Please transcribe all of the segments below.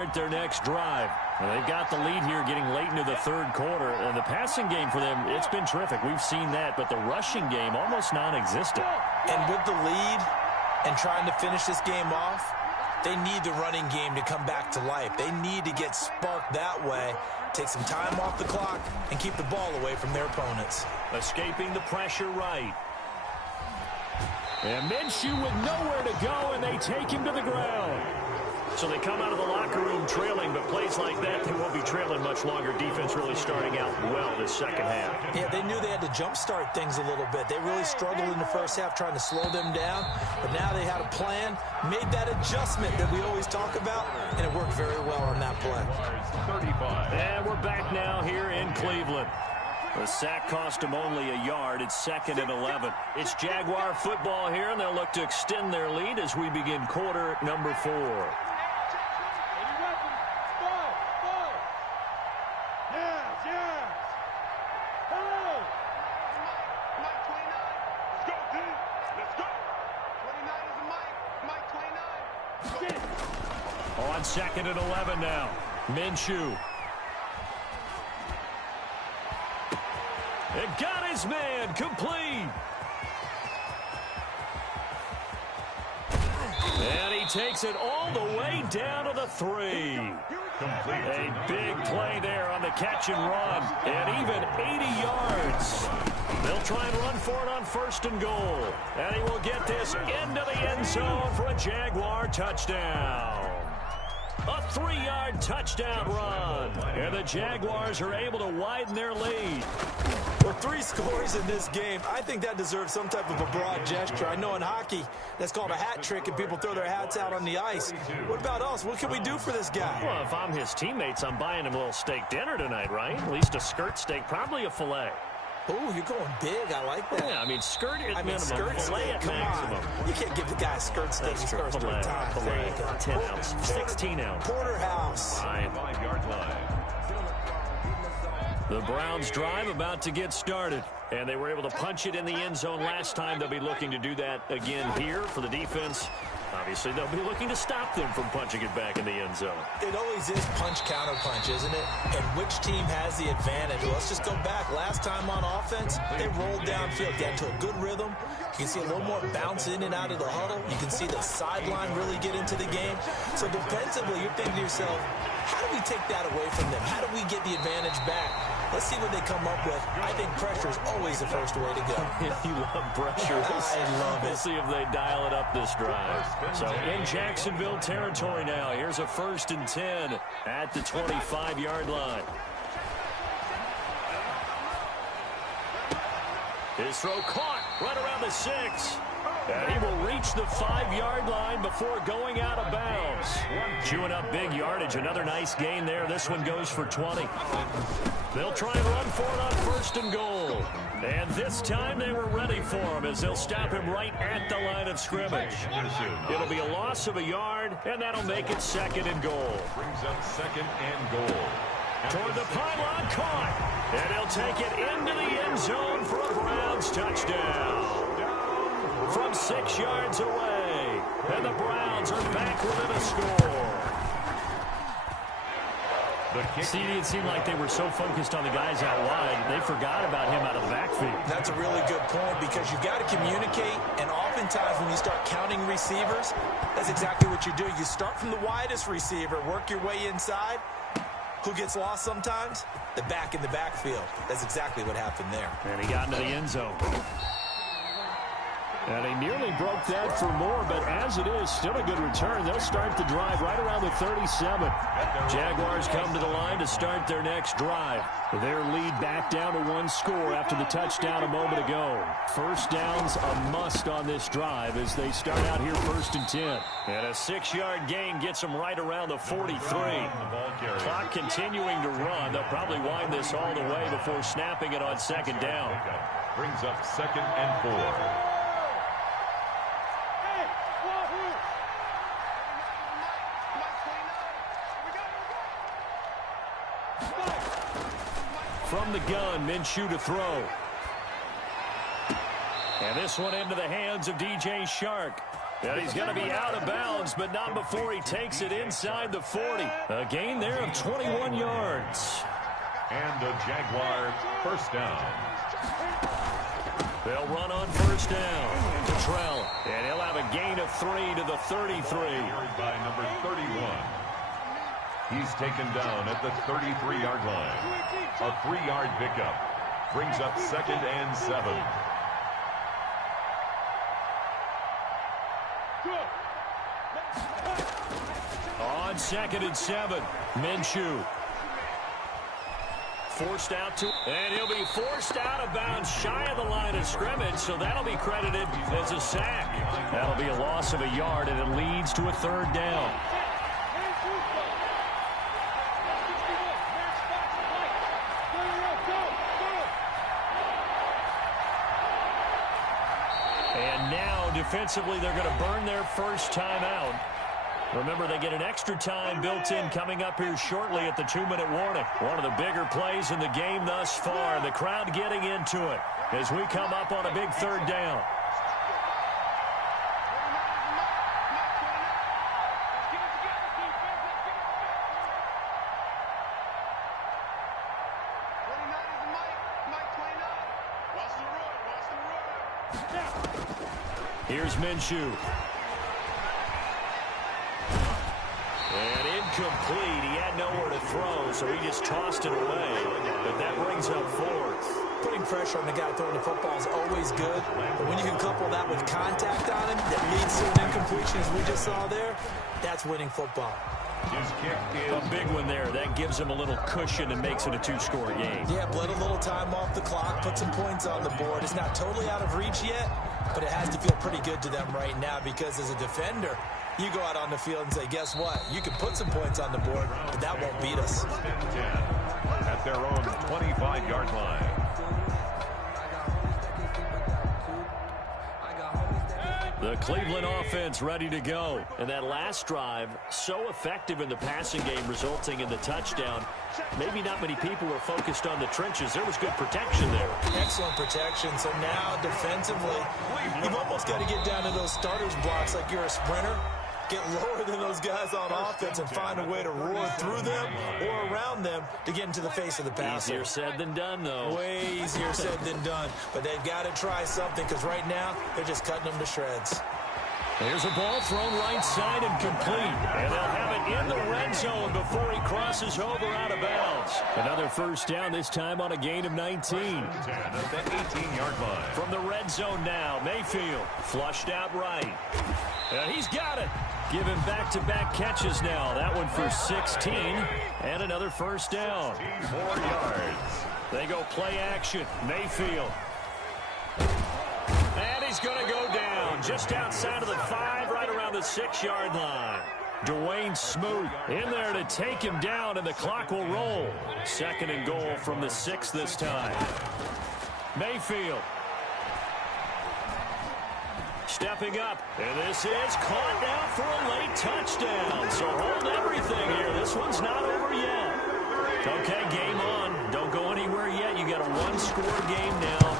Their next drive. Well, they've got the lead here getting late into the third quarter, and the passing game for them, it's been terrific. We've seen that, but the rushing game almost non-existent. And with the lead and trying to finish this game off, they need the running game to come back to life. They need to get sparked that way, take some time off the clock, and keep the ball away from their opponents. Escaping the pressure right. And Minshew with nowhere to go, and they take him to the ground. So they come out of the locker room trailing, but plays like that, they won't be trailing much longer. Defense really starting out well this second half. Yeah, they knew they had to jumpstart things a little bit. They really struggled in the first half trying to slow them down, but now they had a plan, made that adjustment that we always talk about, and it worked very well on that play. And we're back now here in Cleveland. The sack cost them only a yard. It's 2nd and 11. It's Jaguar football here, and they'll look to extend their lead as we begin quarter number 4. On 2nd and 11 now. Minshew. It got his man complete. And he takes it all the way down to the 3. A big play there on the catch and run. And even 80 yards. They'll try and run for it on 1st and goal. And he will get this into the end zone for a Jaguar touchdown. A 3-yard touchdown run. And the Jaguars are able to widen their lead. Well, 3 scores in this game. I think that deserves some type of a broad gesture. I know in hockey, that's called a hat trick, and people throw their hats out on the ice. What about us? What can we do for this guy? Well, if I'm his teammates, I'm buying him a little steak dinner tonight, right? At least a skirt steak, probably a filet. Oh, you're going big. I like that. Yeah, I mean, skirt at minimum, skirt filet steak, at come maximum. on. You can't give the guy a skirt steak. He scores 3 times. Filet, 10 ounce, 16 ounce. Porterhouse. Fine. 5-yard line. The Browns drive about to get started. And they were able to punch it in the end zone last time. They'll be looking to do that again here for the defense. Obviously, they'll be looking to stop them from punching it back in the end zone. It always is punch-counter-punch, isn't it? And which team has the advantage? Let's just go back. Last time on offense, they rolled downfield, got to a good rhythm. You can see a little more bounce in and out of the huddle. You can see the sideline really get into the game. So defensively, you're thinking to yourself, how do we take that away from them? How do we get the advantage back? Let's see what they come up with. I think pressure is always the first way to go. You love pressure. I love it. We'll see if they dial it up this drive. So in Jacksonville territory now. Here's a 1st and 10 at the 25-yard line. His throw caught right around the 6. And he will reach the 5-yard line before going out of bounds. Chewing up big yardage. Another nice gain there. This one goes for 20. They'll try and run for it on 1st and goal. And this time they were ready for him as they'll stop him right at the line of scrimmage. It'll be a loss of a yard, and that'll make it 2nd and goal. Brings up 2nd and goal. Toward the pylon, caught. And he'll take it into the end zone for a Browns touchdown. From 6 yards away. And the Browns are back within a score. See, it seemed like they were so focused on the guys out wide, they forgot about him out of the backfield. That's a really good point because you've got to communicate, and oftentimes when you start counting receivers, that's exactly what you do. You start from the widest receiver, work your way inside. Who gets lost sometimes? The back in the backfield. That's exactly what happened there. And he got into the end zone. And he nearly broke that for more, but as it is, still a good return. They'll start the drive right around the 37. Jaguars come to the line to start their next drive. Their lead back down to 1 score after the touchdown a moment ago. First down's a must on this drive as they start out here 1st and 10. And a 6-yard gain gets them right around the 43. Clock continuing to run. They'll probably wind this all the way before snapping it on 2nd down. Brings up 2nd and 4. From the gun, Minshew to throw. And this one into the hands of DJ Shark. And he's going to be out of bounds, but not before he takes it inside the 40. A gain there of 21 yards. And a Jaguar first down. They'll run on first down. Cottrell, and he'll have a gain of 3 to the 33. Carried by number 31. He's taken down at the 33-yard line. A 3-yard pickup brings up 2nd and 7. On 2nd and 7, Minshew. Forced out to, and he'll be forced out of bounds shy of the line of scrimmage, so that'll be credited as a sack. That'll be a loss of a yard, and it leads to a 3rd down. And now, defensively, they're going to burn their first timeout. Remember, they get an extra time built in coming up here shortly at the 2-minute warning. One of the bigger plays in the game thus far. The crowd getting into it as we come up on a big 3rd down. Here's Minshew. And incomplete. He had nowhere to throw, so he just tossed it away. But that brings up 4th. Putting pressure on the guy throwing the football is always good. But when you can couple that with contact on him that leads to an incompletion, as we just saw there, that's winning football. His kick is a big one there. That gives him a little cushion and makes it a 2-score game. Yeah, bled a little time off the clock, put some points on the board. It's not totally out of reach yet, but it has to feel pretty good to them right now because as a defender, you go out on the field and say, guess what? You can put some points on the board, but that won't beat us. 10 at their own 25-yard line. The Cleveland offense ready to go. And that last drive, so effective in the passing game, resulting in the touchdown. Maybe not many people were focused on the trenches. There was good protection there. Excellent protection. So now, defensively, you've almost got to get down to those starters blocks like you're a sprinter. Get lower than those guys on offense and find a way to roar through them or around them to get into the face of the passer. Easier said than done, though. Way easier said than done. But they've got to try something because right now they're just cutting them to shreds. There's a ball thrown right side and complete. And they'll have it in the red zone before he crosses over out of bounds. Another first down, this time on a gain of 19. 10 at the 18-yard line. From the red zone now, Mayfield flushed out right. And he's got it. Give him back-to-back catches now. That one for 16. And another first down. 4 yards. They go play action. Mayfield. And he's going to go down just outside of the 5, right around the 6-yard line. Dwayne Smoot in there to take him down, and the clock will roll. 2nd and goal from the 6 this time. Mayfield. Stepping up, and this is caught now for a late touchdown. So hold everything here. This one's not over yet. Okay, game on. Don't go anywhere yet. You got a 1-score game now.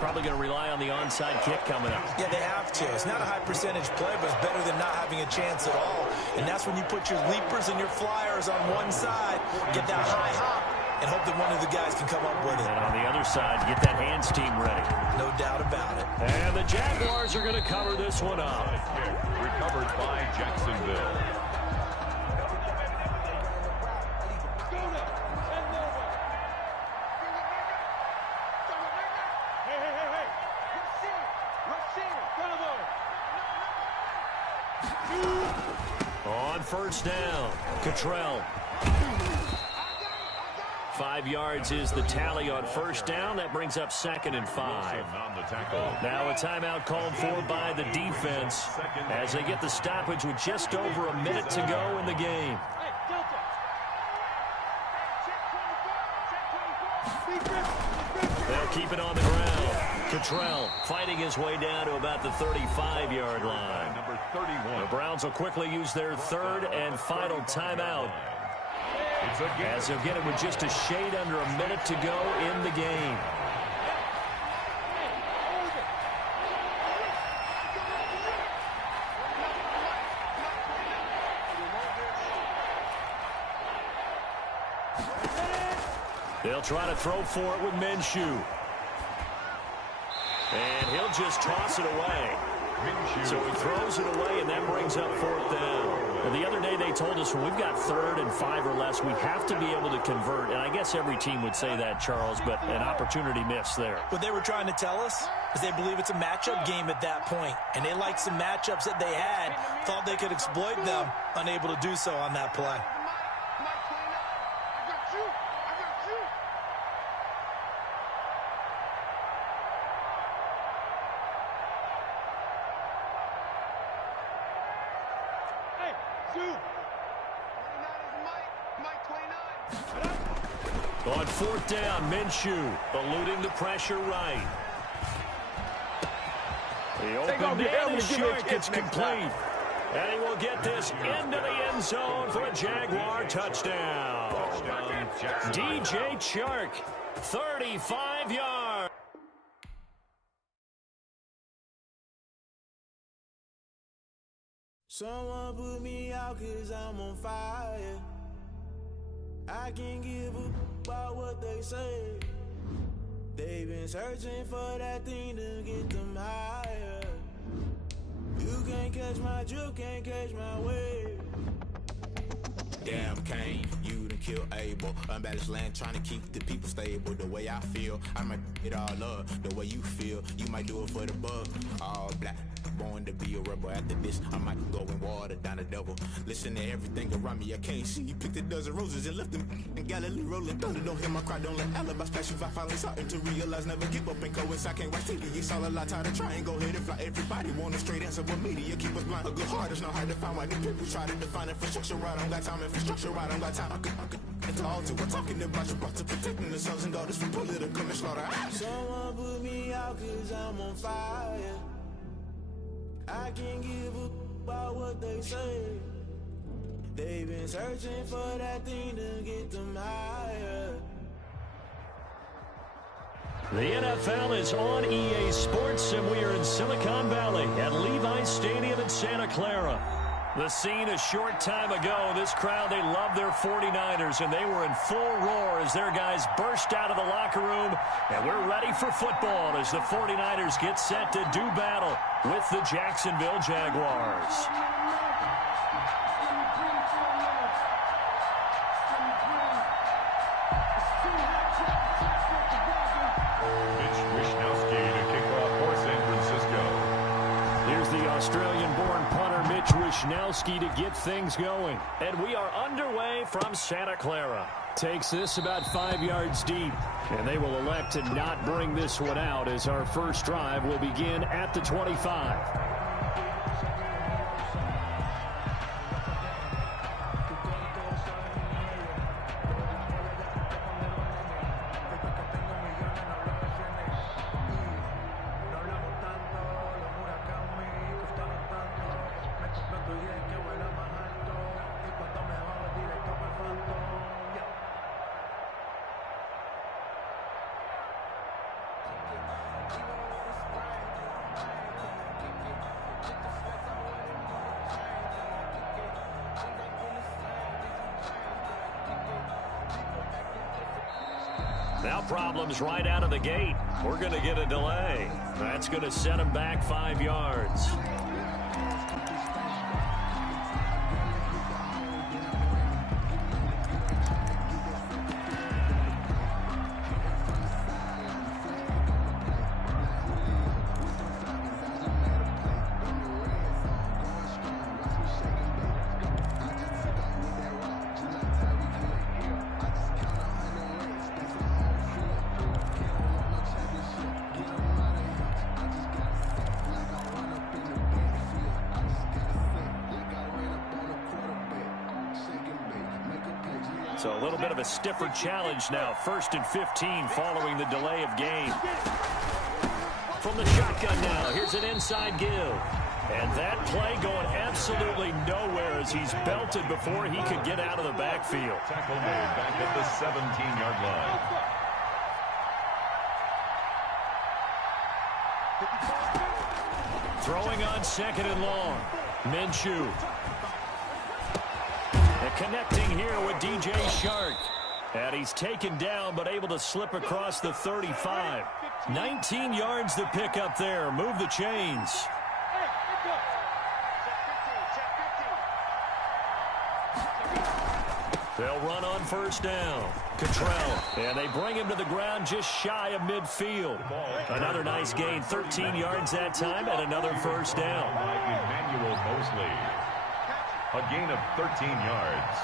Probably going to rely on the onside kick coming up. Yeah, they have to. It's not a high percentage play, but it's better than not having a chance at all. And that's when you put your leapers and your flyers on one side, get that high hop, and hope that one of the guys can come up with it. And on the other side, get that hands team ready. No doubt about it. And the Jaguars are going to cover this one up. Recovered by Jacksonville. On first down, Cottrell. 5 yards is the tally on first down. That brings up 2nd and 5. Now a timeout called for by the defense as they get the stoppage with just over a minute to go in the game. They'll keep it on the ground. Cottrell fighting his way down to about the 35-yard line. Number 31. The Browns will quickly use their 3rd and final timeout, as they'll get it with just a shade under a minute to go in the game. They'll try to throw for it with Minshew. And he'll just toss it away. So he throws it away, and that brings up 4th down. And the other day they told us when we've got 3rd and 5 or less, we have to be able to convert. And I guess every team would say that, Charles, but an opportunity missed there. What they were trying to tell us is they believe it's a matchup game at that point. And they liked some matchups that they had, thought they could exploit them, unable to do so on that play. On 4th down, Minshew eluding the pressure right. The open man is short. It's complete. And he will get this into the end zone for a Jaguar touchdown. DJ Chark, 35 yards. Someone put me out 'cause I'm on fire. I can't give a about what they say. They've been searching for that thing to get them higher. You can't catch my drift, can't catch my wave. Damn Kane, you done killed Abel. Unbalanced land trying to keep the people stable. The way I feel, I might it all up. The way you feel, you might do it for the bug. All black, born to be a rebel. After this, I might go and water down the devil. Listen to everything around me, I can't see. You picked a dozen roses and left them in Galilee rolling thunder. Don't hear my cry, don't let alibi splash you. I finally starting to realize, never give up and coincide. Can't watch TV, it's all a lot. Tired of trying, go ahead and fly. Everybody want a straight answer, but media keep us blind. A good heart is not hard to find. Why these people try to define infrastructure right? I don't got time, infrastructure right? I don't got time. I could talk to. We're talking about you, about to protecting the sons and daughters from political and slaughter. Someone put me out 'cause I'm on fire. I can't give a about what they say. They've been searching for that thing to get them higher. The NFL is on EA Sports, and we are in Silicon Valley at Levi's Stadium in Santa Clara. The scene a short time ago, this crowd, they love their 49ers, and they were in full roar as their guys burst out of the locker room. And we're ready for football as the 49ers get set to do battle with the Jacksonville Jaguars. Australian-born punter Mitch Wishnowsky to get things going. And we are underway from Santa Clara. Takes this about 5 yards deep. And they will elect to not bring this one out as our first drive will begin at the 25. Now problems right out of the gate. We're going to get a delay. That's going to set him back 5 yards. So a little bit of a stiffer challenge now. 1st and 15 following the delay of game. From the shotgun now, here's an inside give. And that play going absolutely nowhere as he's belted before he could get out of the backfield. Tackle made back at the 17-yard line. Throwing on 2nd and long. Minshew. And connecting here with DJ Chark. And he's taken down but able to slip across the 35. 19 yards to pick up there. Move the chains. They'll run on first down. Cottrell. And they bring him to the ground just shy of midfield. Another nice gain. 13 yards that time and another first down. Emmanuel Mosley. A gain of 13 yards.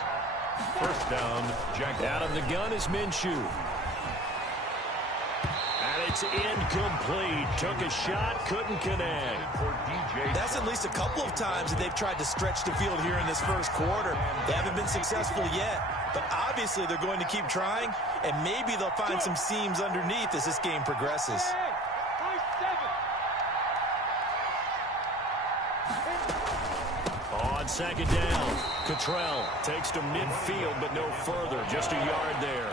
First down, Jaguars. Out of the gun is Minshew. And it's incomplete. Took a shot, couldn't connect. That's at least a couple of times that they've tried to stretch the field here in this first quarter. They haven't been successful yet, but obviously they're going to keep trying, and maybe they'll find some seams underneath as this game progresses. On second down, Cottrell takes to midfield, but no further. Just a yard there.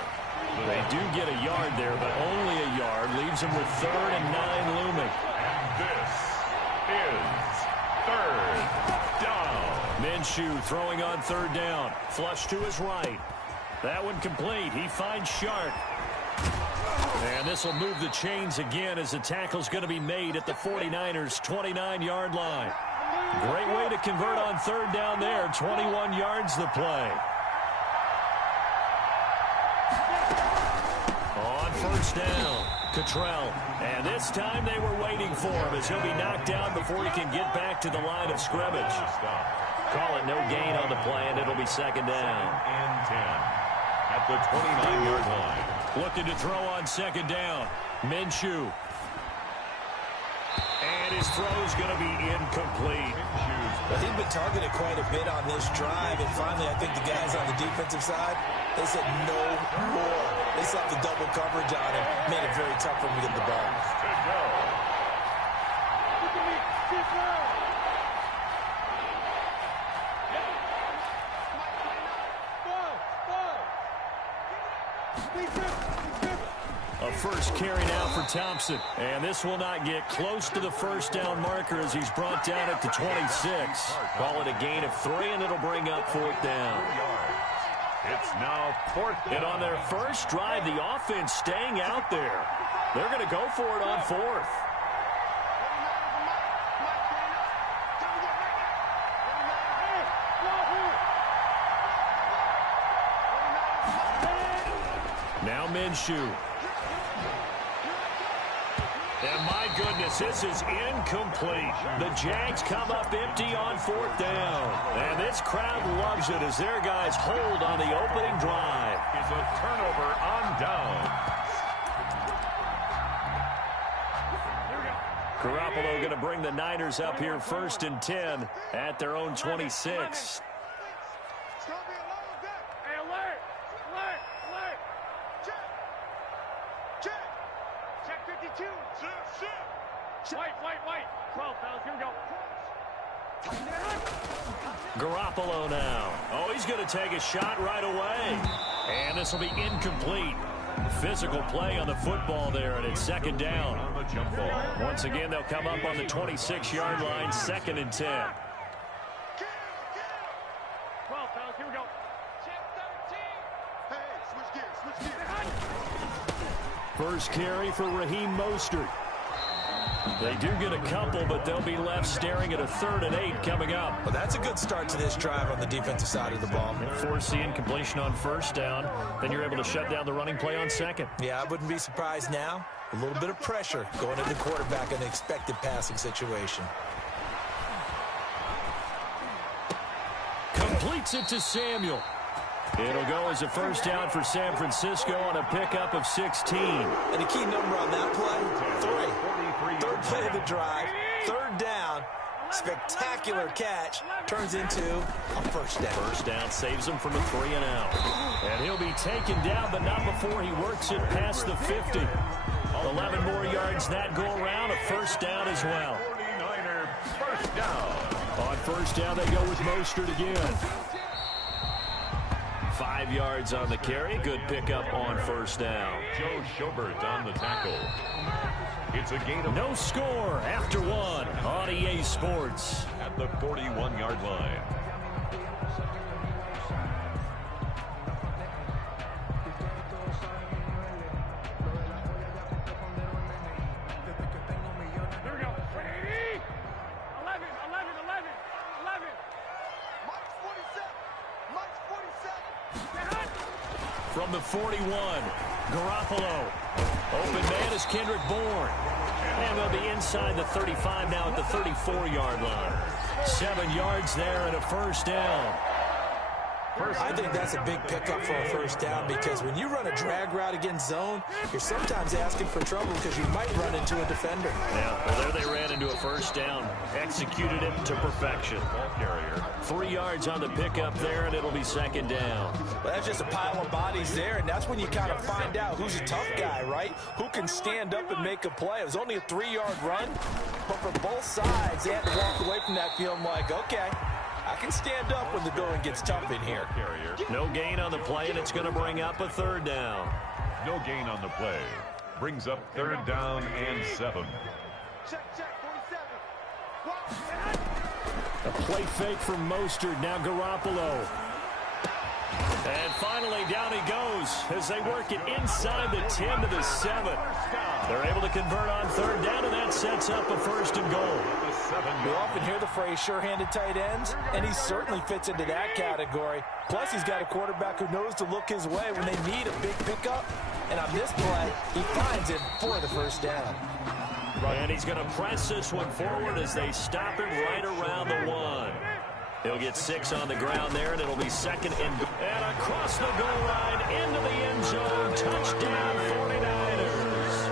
They do get a yard there, but only a yard. Leaves them with 3rd and 9 looming. And this is third down. Minshew throwing on third down. Flush to his right. That one complete. He finds Sharp. And this will move the chains again as the tackle's going to be made at the 49ers' 29-yard line. Great way to convert on third down there. 21 yards the play. On first down, Cottrell. And this time they were waiting for him as he'll be knocked down before he can get back to the line of scrimmage. Call it no gain on the play, and it'll be second down. And 10 at the 29-yard line. Looking to throw on second down. Minshew. And his throw's going to be incomplete. Well, he'd been targeted quite a bit on this drive, and finally I think the guys on the defensive side, they said no more. They slapped the double coverage on him, made it very tough for him to get the ball. A first carry now for Thompson. And this will not get close to the first down marker as he's brought down at the 26. Call it a gain of 3, and it'll bring up 4th down. It's now 4th down. And on their first drive, the offense staying out there. They're going to go for it on 4th. Now Minshew. And my goodness, this is incomplete. The Jags come up empty on 4th down. And this crowd loves it as their guys hold on the opening drive. It's a turnover on down. Garoppolo going to bring the Niners up here 1st and 10 at their own 26. Garoppolo now. Oh, he's going to take a shot right away. And this will be incomplete. Physical play on the football there, and it's second down. On the jump ball. Once again, they'll come up on the 26-yard line, 2nd and 10. 12, fellas, here we go. Check 13. Hey, switch gears. First carry for Raheem Mostert. They do get a couple, but they'll be left staring at a 3rd and 8 coming up. Well, that's a good start to this drive on the defensive side of the ball. Force the incompletion on first down. Then you're able to shut down the running play on second. Yeah, I wouldn't be surprised now. A little bit of pressure going at the quarterback in an expected passing situation. Completes it to Samuel. It'll go as a first down for San Francisco on a pickup of 16. And a key number on that play, 3. Third play of the drive, 3rd down, spectacular catch, turns into a first down. First down saves him from a 3 and out. And he'll be taken down, but not before he works it past the 50. 11 more yards that go around, a first down as well. 49er first down. On first down, they go with Mostert again. 5 yards on the carry. Good pickup on first down. Joe Schobert on the tackle. It's a gain of no score after 1 on EA Sports. At the 41-yard line. from the 41. Garoppolo. Open man is Kendrick Bourne. And we'll be inside the 35 now at the 34-yard line. 7 yards there and a first down. I think that's a big pickup for a first down because when you run a drag route against zone, you're sometimes asking for trouble because you might run into a defender. Yeah, well, there they ran into a first down. Executed it to perfection. Ball carrier. 3 yards on the pickup there, and it'll be second down. Well, that's just a pile of bodies there, and that's when you kind of find out who's a tough guy, right? Who can stand up and make a play. It was only a 3-yard run, but for both sides, they had to walk away from that feeling like, okay, I can stand up when the going gets tough in here. No gain on the play, and it's going to bring up a third down. No gain on the play. Brings up third down and 7. Check, 47. A play fake from Mostert. Now Garoppolo. And finally, down he goes as they work it inside the 10 to the 7. They're able to convert on third down, and that sets up a first and goal. You often hear the phrase sure-handed tight ends, and he certainly fits into that category. Plus, he's got a quarterback who knows to look his way when they need a big pickup. And on this play, he finds it for the first down. And he's going to press this one forward as they stop him right around the 1. He'll get 6 on the ground there, and it'll be second and across the goal line into the end zone. Touchdown, 49ers.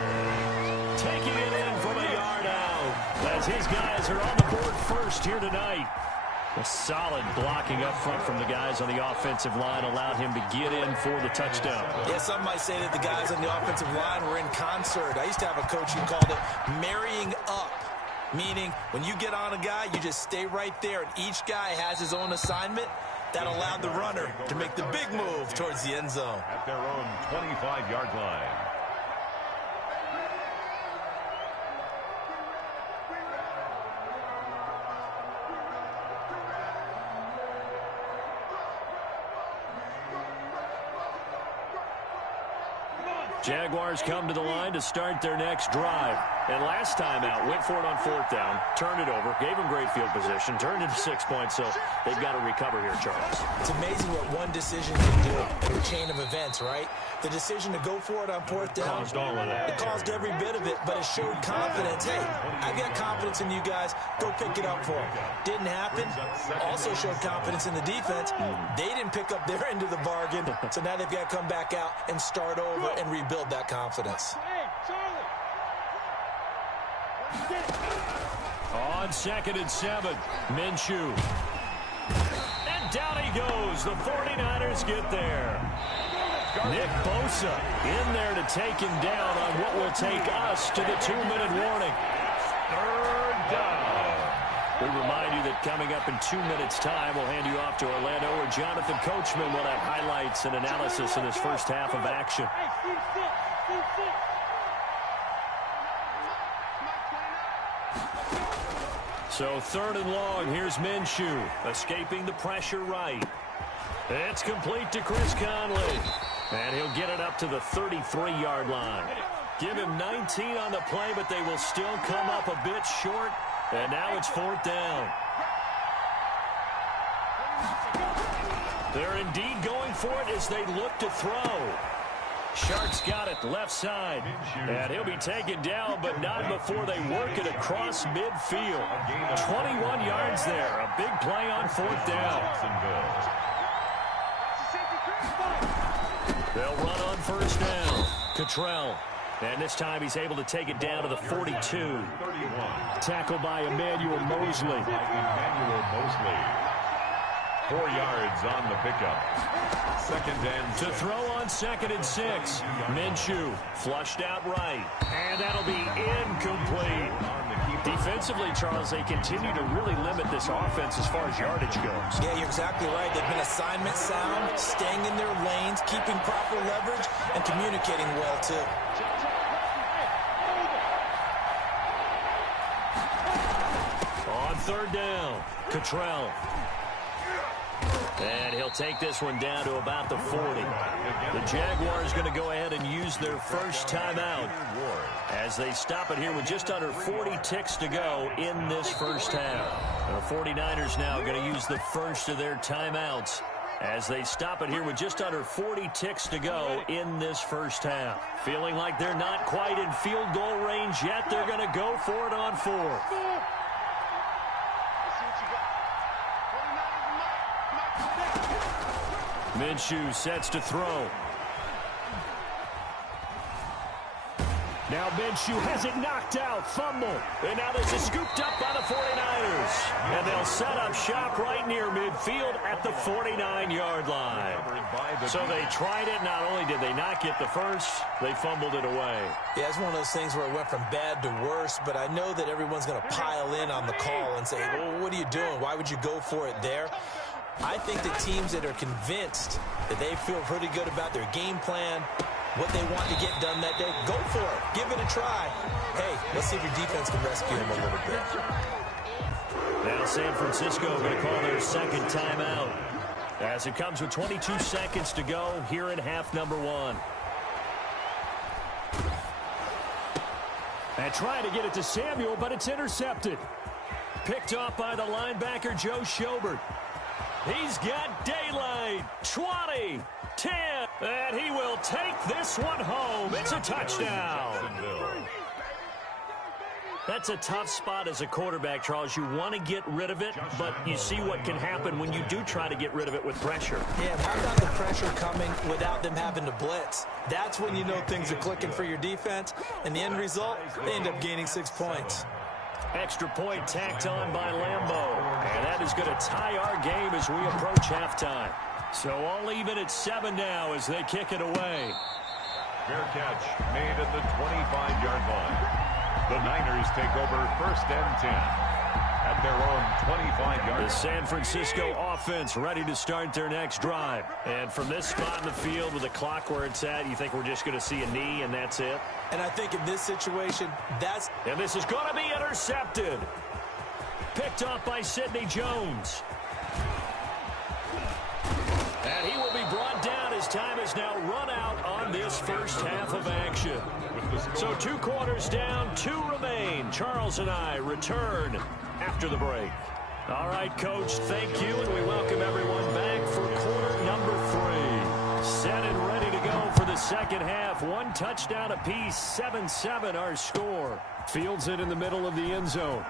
Taking it in from a yard out as his guys are on the board first here tonight. A solid blocking up front from the guys on the offensive line allowed him to get in for the touchdown. Yeah, some might say that the guys on the offensive line were in concert. I used to have a coach who called it marrying up. Meaning, when you get on a guy, you just stay right there, and each guy has his own assignment. That allowed the runner to make the big move towards the end zone. At their own 25-yard line. Jaguars come to the line to start their next drive. And last time out, went for it on fourth down, turned it over, gave them great field position, turned into 6 points, so they've got to recover here, Charles. It's amazing what one decision can do in a chain of events, right? The decision to go for it on fourth down, Caused all of that. it caused every bit of it, but it showed confidence. Hey, I've got confidence in you guys. Go pick it up for them. Didn't happen. Also showed confidence in the defense. They didn't pick up their end of the bargain, so now they've got to come back out and start over and rebuild that confidence. Hey, Charlie. On second and 7, Minshew. And down he goes. The 49ers get there. Nick Bosa in there to take him down on what will take us to the 2-minute warning. Third down. We remind you that coming up in 2 minutes' time, we'll hand you off to Orlando, where Jonathan Coachman will have highlights and analysis in this first half of action. Hey, Steve, sit. So third and long, here's Minshew, escaping the pressure right. It's complete to Chris Conley. And he'll get it up to the 33-yard line. Give him 19 on the play, but they will still come up a bit short. And now it's fourth down. They're indeed going for it as they look to throw. Shark's got it left side. And he'll be taken down, but not before they work it across midfield. 21 yards there. A big play on fourth down. They'll run on first down. Cottrell. And this time he's able to take it down to the 42. Tackled by Emmanuel Mosley. 4 yards on the pickup. Second and 6. To throw on second and 6. Minshew flushed out right. And that'll be incomplete. Defensively, Charles, they continue to really limit this offense as far as yardage goes. Yeah, you're exactly right. They've been assignment sound, staying in their lanes, keeping proper leverage, and communicating well, too. On third down, Cottrell. And he'll take this one down to about the 40. The Jaguars going to go ahead and use their first timeout as they stop it here with just under 40 ticks to go in this first half. The 49ers now going to use the first of their timeouts as they stop it here with just under 40 ticks to go in this first half. Feeling like they're not quite in field goal range yet. They're going to go for it on fourth. Minshew sets to throw. Now Minshew has it knocked out. Fumble. And now this is scooped up by the 49ers. And they'll set up shop right near midfield at the 49-yard line. So they tried it. Not only did they not get the first, they fumbled it away. Yeah, it's one of those things where it went from bad to worse, but I know that everyone's going to pile in on the call and say, well, what are you doing? Why would you go for it there? I think the teams that are convinced that they feel pretty good about their game plan, what they want to get done that day, go for it. Give it a try. Hey, let's see if your defense can rescue them a little bit. Now San Francisco going to call their second timeout as it comes with 22 seconds to go here in half number one. And trying to get it to Samuel, but it's intercepted. Picked off by the linebacker, Joe Schobert. He's got daylight. 20, 10, and he will take this one home. It's a touchdown. That's a tough spot as a quarterback, Charles. You want to get rid of it, but you see what can happen when you do try to get rid of it with pressure. Yeah, how about the pressure coming without them having to blitz? That's when you know things are clicking for your defense, and the end result, they end up gaining 6 points. Extra point tacked on by Lambeau. And that is going to tie our game as we approach halftime. So all even at 7 now as they kick it away. Fair catch made at the 25-yard line. The Niners take over 1st and 10 at their own 25-yard line. The San Francisco offense ready to start their next drive. And from this spot in the field with the clock where it's at, you think we're just going to see a knee and that's it? And I think in this situation, that's... And this is going to be intercepted. Picked off by Sidney Jones. And he will be brought down as time is now run out on this first half of action. So 2 quarters down, 2 remain. Charles and I return after the break. All right, Coach, thank you, and we welcome everyone back for quarter number 3. Set and ready to go for the second half. 1 touchdown apiece, 7-7 our score. Fields it in the middle of the end zone.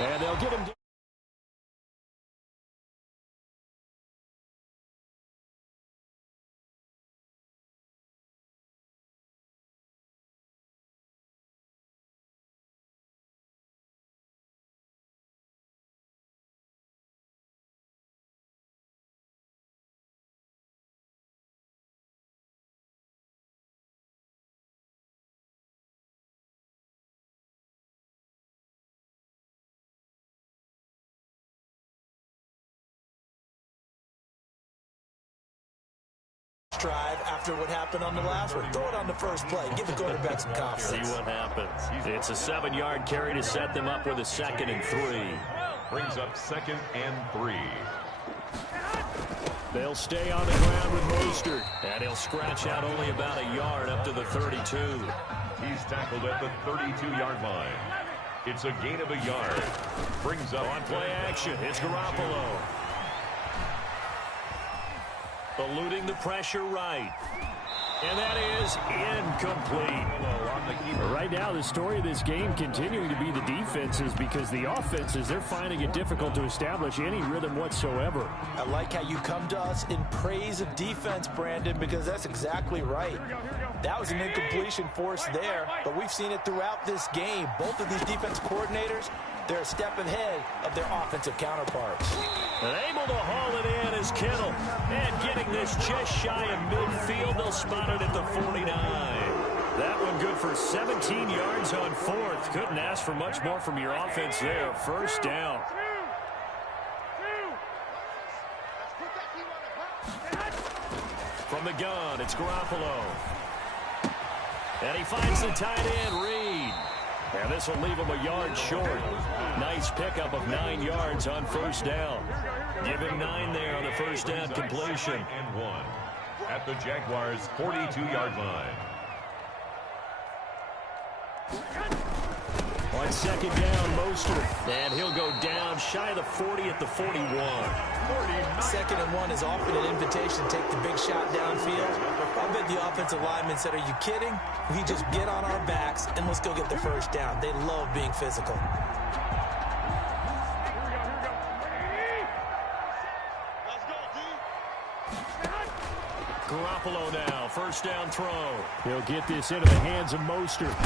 And they'll get him... drive after what happened on the last one. Throw it on the first play. Give the quarterback some confidence. See what happens. It's a 7-yard carry to set them up with a 2nd and 3. Brings up 2nd and 3. They'll stay on the ground with Mostert. And he'll scratch out only about a yard up to the 32. He's tackled at the 32-yard line. It's a gain of a yard. Brings up... On play action, it's Garoppolo. Eluding the pressure right. And that is incomplete. Right now, the story of this game continuing to be the defenses, because the offenses, they're finding it difficult to establish any rhythm whatsoever. I like how you come to us in praise of defense, Brandon, because that's exactly right. That was an incompletion force there, but we've seen it throughout this game. Both of these defense coordinators, they're a step ahead of their offensive counterparts. And able to haul it in is Kittle. And getting this just shy of midfield, they'll spot it at the 49. That one good for 17 yards on 4th. Couldn't ask for much more from your offense there. First down. From the gun, it's Garoppolo. And he finds the tight end, Reed. And this will leave him a yard short. Nice pickup of 9 yards on first down. Give him 9 there on the first down completion. And 1 at the Jaguars' 42-yard line. On second down, Mostert. And he'll go down shy of the 40 at the 41. Second and 1 is often an invitation to take the big shot downfield. I bet the offensive lineman said, are you kidding? We just get on our backs and let's go get the first down. They love being physical. Garoppolo now, first down throw. He'll get this into the hands of Mostert.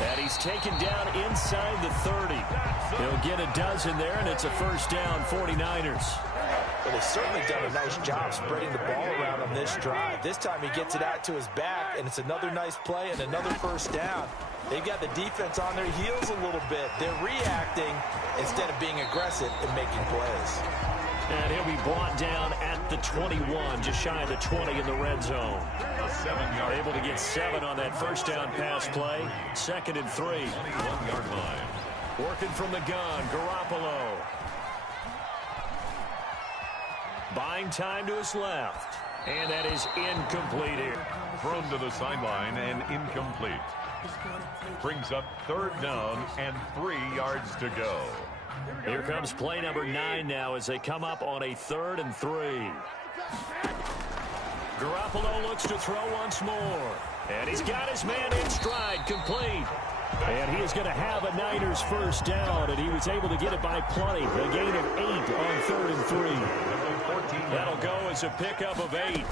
And he's taken down inside the 30. He'll get a dozen there, and it's a first down, 49ers. Well, they've certainly done a nice job spreading the ball around on this drive. This time he gets it out to his back, and it's another nice play and another first down. They've got the defense on their heels a little bit. They're reacting instead of being aggressive and making plays. And he'll be brought down at the 21, just shy of the 20 in the red zone. Able to get 7 on that first down pass play. Second and 3. 21-yard line. Working from the gun, Garoppolo. Buying time to his left. And that is incomplete here. Thrown to the sideline and incomplete. Brings up third down and 3 yards to go. Here comes play number 9 now as they come up on a 3rd and 3. Garoppolo looks to throw once more. And he's got his man in stride, complete. And he is going to have a Niners first down, and he was able to get it by plenty. A gain of 8 on 3rd and 3. That'll go as a pickup of 8.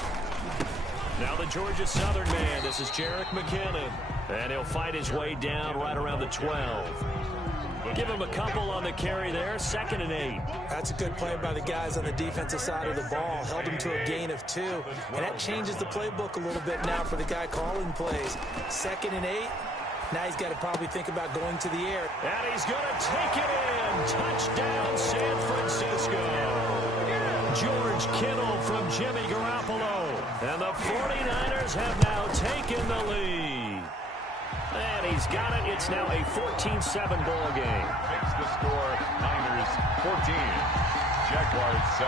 Now the Georgia Southern man, this is Jerick McKinnon. And he'll fight his way down right around the 12. Give him a couple on the carry there, 2nd and 8. That's a good play by the guys on the defensive side of the ball. Held him to a gain of 2. And that changes the playbook a little bit now for the guy calling plays. 2nd and 8. Now he's got to probably think about going to the air. And he's going to take it in. Touchdown, San Francisco. George Kittle from Jimmy Garoppolo. And the 49ers have now taken the lead. And he's got it. It's now a 14-7 ball game. Makes the score Niners 14, Jaguars 7.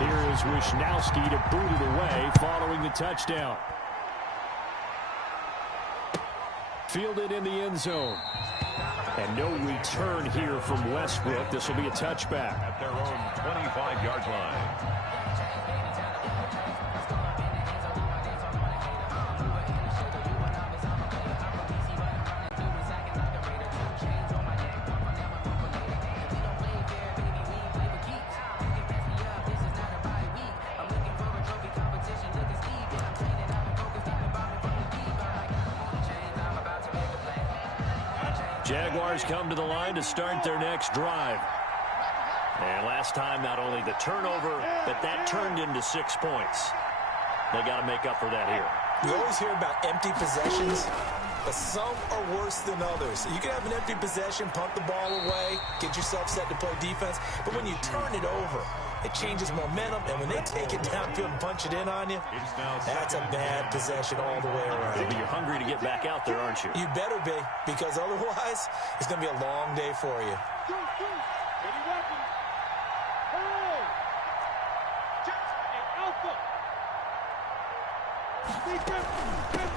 Here is Wishnowski to boot it away following the touchdown. Fielded in the end zone. And no return here from Westbrook. This will be a touchback. At their own 25-yard line. Jaguars come to the line to start their next drive. And last time, not only the turnover, but that turned into 6 points. They got to make up for that here. You always hear about empty possessions, but some are worse than others. You can have an empty possession, punt the ball away, get yourself set to play defense, but when you turn it over, it changes momentum, and when they take it downfield and punch it in on you, that's a bad possession all the way around. Maybe you're hungry to get back out there, aren't you? You better be, because otherwise, it's going to be a long day for you.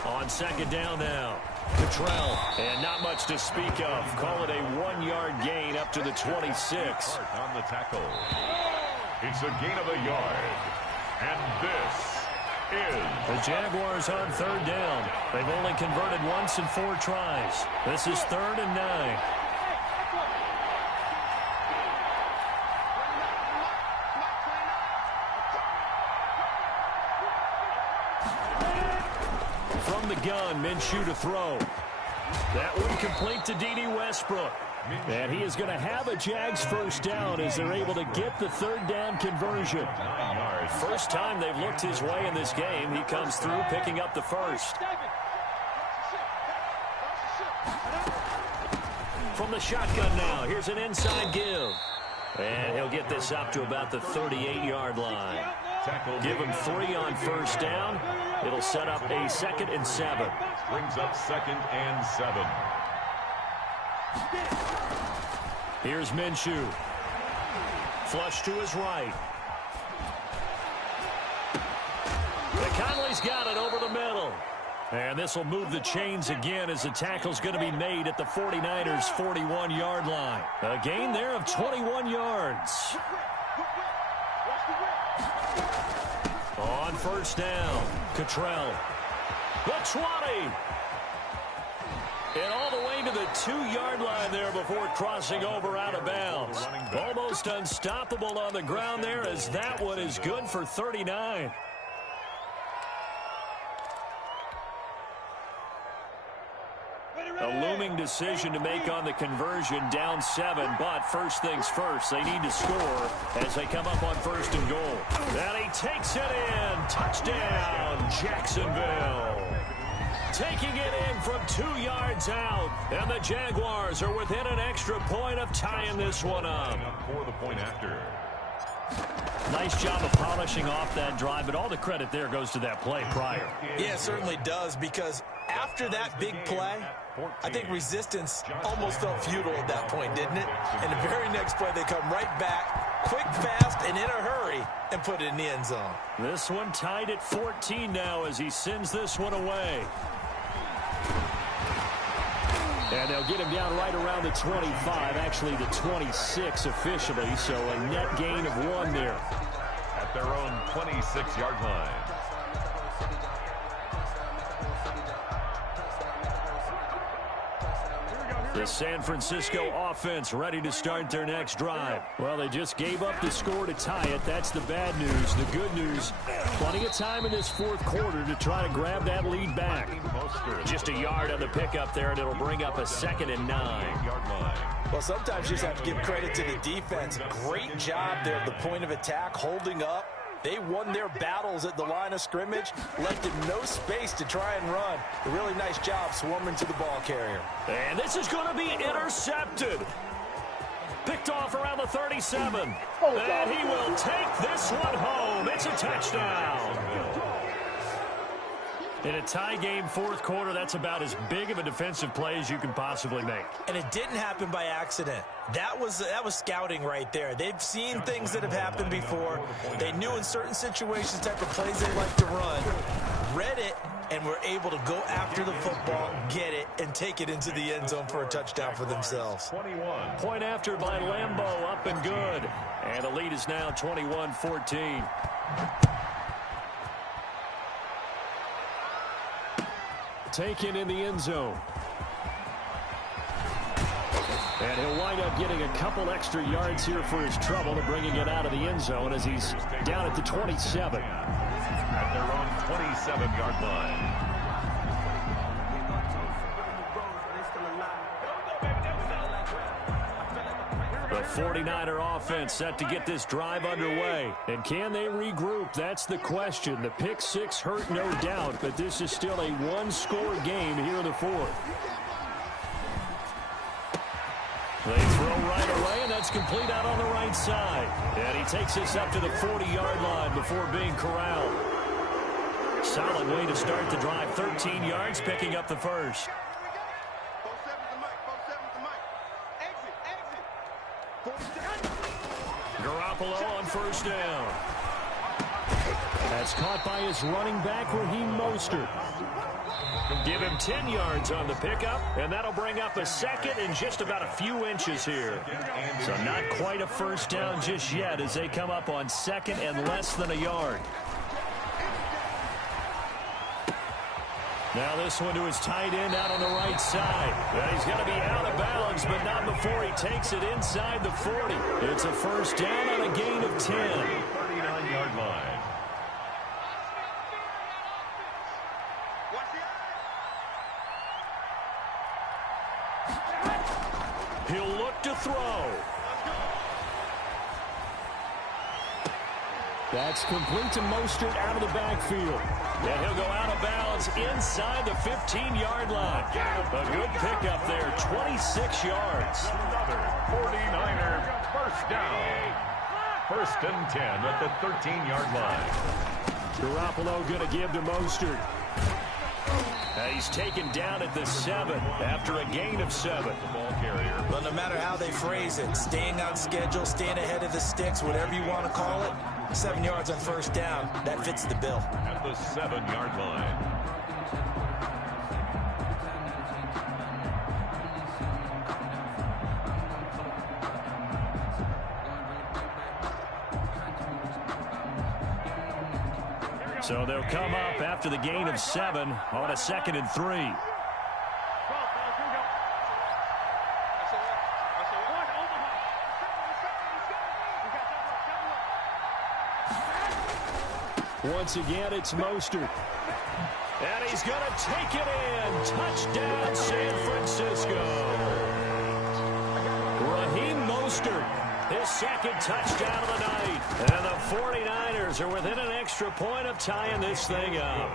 On second down now, Cottrell, and not much to speak of. Call it a 1-yard gain up to the 26. On the tackle. It's a gain of a yard. And this is the Jaguars on third down. They've only converted once in 4 tries. This is 3rd and 9. From the gun, Minshew to throw. That one complete to D.D. Westbrook. And he is going to have a Jags first down as they're able to get the 3rd down conversion. First time they've looked his way in this game. He comes through picking up the first. From the shotgun now, here's an inside give. And he'll get this up to about the 38-yard line. Give him 3 on first down. It'll set up a 2nd and 7. Brings up 2nd and 7. Here's Minshew. Flush to his right. McConley's got it over the middle. And this will move the chains again as the tackle's going to be made at the 49ers' 41-yard line. A gain there of 21 yards. On first down, Cottrell. The 20. And all the way to the 2-yard line there before crossing over out of bounds. Almost unstoppable on the ground there as that one is good for 39. A looming decision to make on the conversion, down 7, but first things first, they need to score as they come up on first and goal. And he takes it in. Touchdown, Jacksonville. Taking it in from 2 yards out, and the Jaguars are within an extra point of tying this one up. For the point after. Nice job of polishing off that drive, but all the credit there goes to that play prior. Yeah, it certainly does, because after that big play, I think resistance almost felt futile at that point, didn't it? And the very next play, they come right back, quick, fast, and in a hurry, and put it in the end zone. This one tied at 14 now as he sends this one away. And they'll get him down right around the 25, actually the 26 officially, so a net gain of 1 there. At their own 26-yard line. The San Francisco offense ready to start their next drive. Well, they just gave up the score to tie it. That's the bad news. The good news, plenty of time in this fourth quarter to try to grab that lead back. Just a yard on the pickup there, and it'll bring up a 2nd and 9. Well, sometimes you just have to give credit to the defense. Great job there at the point of attack, holding up. They won their battles at the line of scrimmage, left them no space to try and run. A really nice job swarming to the ball carrier. And this is going to be intercepted. Picked off around the 37. And he will take this one home. It's a touchdown. In a tie game, fourth quarter, that's about as big of a defensive play as you can possibly make. And it didn't happen by accident. That was scouting right there. They've seen things that have happened before. They knew in certain situations type of plays they like to run, read it, and were able to go after the football, get it, and take it into the end zone for a touchdown for themselves. 21. Point after by Lambeau, up and good. And the lead is now 21-14. Taken in the end zone. And he'll wind up getting a couple extra yards here for his trouble to bringing it out of the end zone as he's down at the 27. At their own 27-yard line. The 49er offense set to get this drive underway. And can they regroup? That's the question. The pick six hurt, no doubt, but this is still a one-score game here in the fourth. They throw right away, and that's complete out on the right side. And he takes this up to the 40-yard line before being corralled. Solid way to start the drive. 13 yards, picking up the first. Garoppolo on first down. That's caught by his running back, Raheem Mostert. Give him 10 yards on the pickup, and that'll bring up a second in just about a few inches here. So not quite a first down just yet as they come up on second and less than a yard. Now this one to his tight end out on the right side. And he's going to be out of bounds, but not before he takes it inside the 40. It's a first down on a gain of 10. 39-yard line. He'll look to throw. That's complete to Mostert out of the backfield. And he'll go out of bounds inside the 15-yard line. A good pickup there, 26 yards. Another 49er first down. First and 10 at the 13-yard line. Garoppolo going to give to Mostert. He's taken down at the 7 after a gain of 7. The ball carrier. But no matter how they phrase it, staying on schedule, staying ahead of the sticks, whatever you want to call it, 7 yards on first down, that fits the bill. At the 7-yard line. So they'll come up after the gain of 7 on a 2nd and 3. Once again, it's Mostert. And he's going to take it in. Touchdown, San Francisco. Raheem Mostert. His second touchdown of the night. And the 49ers are within an extra point of tying this thing up.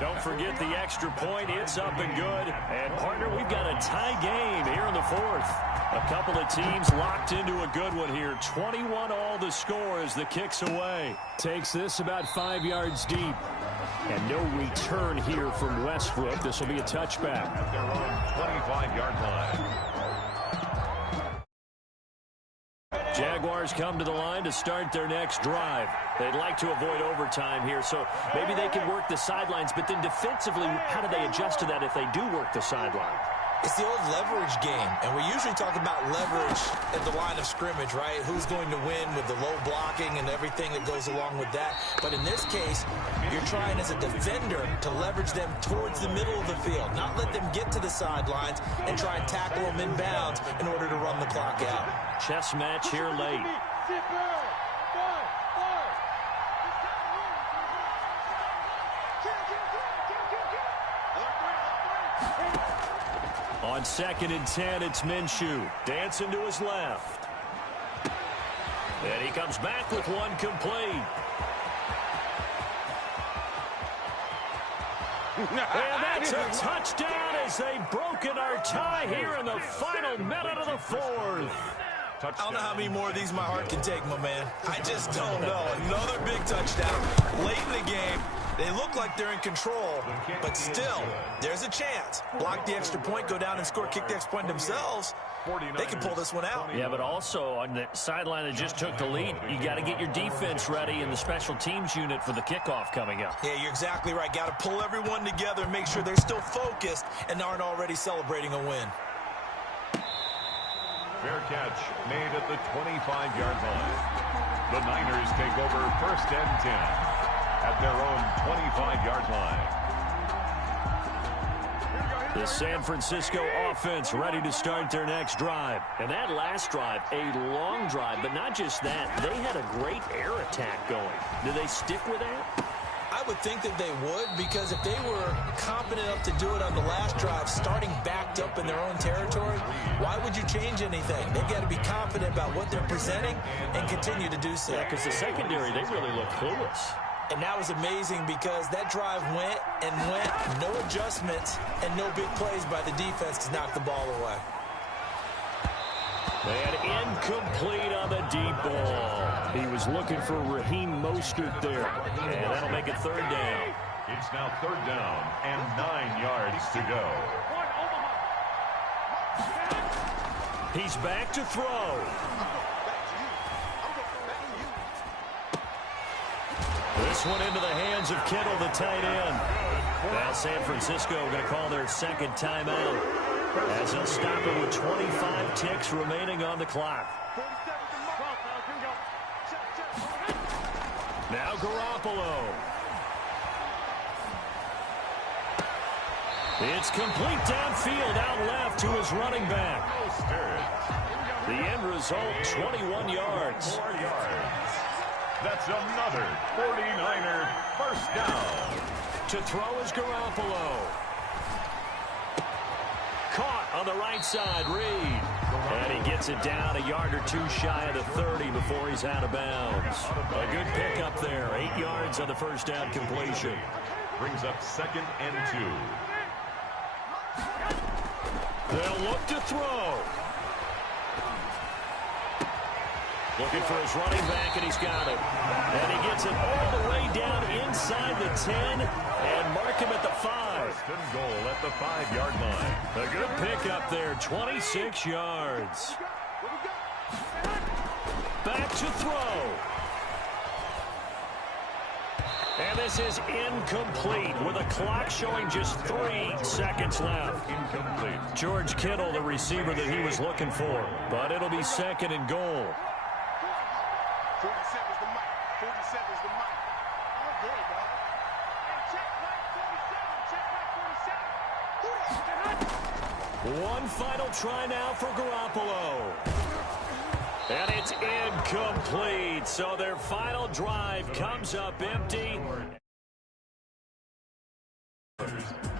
Don't forget the extra point. It's up and good. And, partner, we've got a tie game here in the 4th. A couple of teams locked into a good one here. 21 all the score as the kick's away. Takes this about 5 yards deep. And no return here from Westbrook. This will be a touchback. At their own 25-yard line. Jaguars come to the line to start their next drive. They'd like to avoid overtime here, so maybe they can work the sidelines, but then defensively, how do they adjust to that if they do work the sideline? It's the old leverage game, and we usually talk about leverage at the line of scrimmage, right? Who's going to win with the low blocking and everything that goes along with that. But in this case, you're trying as a defender to leverage them towards the middle of the field, not let them get to the sidelines and try and tackle them inbounds in order to run the clock out. Chess match here late. On 2nd and 10, it's Minshew. Dancing to his left. And he comes back with one complete. And that's a touchdown as they've broken our tie here in the final minute of the 4th. I don't know how many more of these my heart can take, my man. I just don't know. Another big touchdown late in the game. They look like they're in control, but still, there's a chance. Block the extra point, go down and score, kick the extra point themselves. They can pull this one out. Yeah, but also on the sideline that just took the lead, you got to get your defense ready in the special teams unit for the kickoff coming up. Yeah, you're exactly right. Got to pull everyone together and make sure they're still focused and aren't already celebrating a win. Fair catch made at the 25-yard line. The Niners take over 1st and 10 at their own 25-yard line. The San Francisco offense ready to start their next drive. And that last drive, a long drive, but not just that. They had a great air attack going. Do they stick with that? I would think that they would, because if they were confident enough to do it on the last drive, starting backed up in their own territory, why would you change anything? They've got to be confident about what they're presenting and continue to do so. Yeah, because the secondary, they really look clueless. And that was amazing because that drive went and went, no adjustments and no big plays by the defense to knock the ball away. And incomplete on the deep ball. He was looking for Raheem Mostert there. And that'll make it 3rd down. It's now 3rd down and 9 yards to go. He's back to throw. This one into the hands of Kittle, the tight end. Now San Francisco going to call their 2nd timeout as they'll stop it with 25 ticks remaining on the clock. Now Garoppolo. It's complete downfield out left to his running back. The end result, 21 yards. 4 yards. That's another 49er first down. To throw is Garoppolo. Caught on the right side, Reed. And he gets it down a yard or two shy of the 30 before he's out of bounds. A good pickup there. 8 yards on the first down completion. Brings up 2nd and 2. They'll look to throw. Looking for his running back, and he's got it. And he gets it all the way down inside the 10 and mark him at the 5. First and goal at the 5-yard line. A good pickup there, 26 yards. Back to throw. And this is incomplete with a clock showing just 3 seconds left. Incomplete. George Kittle, the receiver that he was looking for. But it'll be second and goal. 47's the mic. 47's the mic. All day, dog. Hey, check mic 47. Check mic 47. One final try now for Garoppolo. And it's incomplete. So their final drive comes up empty.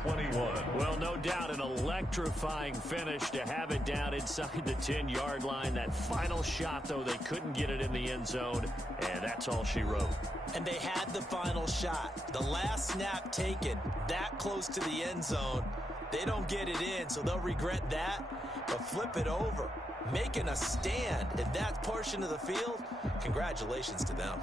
21. Well, no doubt an electrifying finish to have it down inside the 10-yard line. That final shot, though, they couldn't get it in the end zone, and that's all she wrote. And they had the final shot. The last snap taken that close to the end zone. They don't get it in, so they'll regret that. But flip it over, making a stand in that portion of the field, congratulations to them.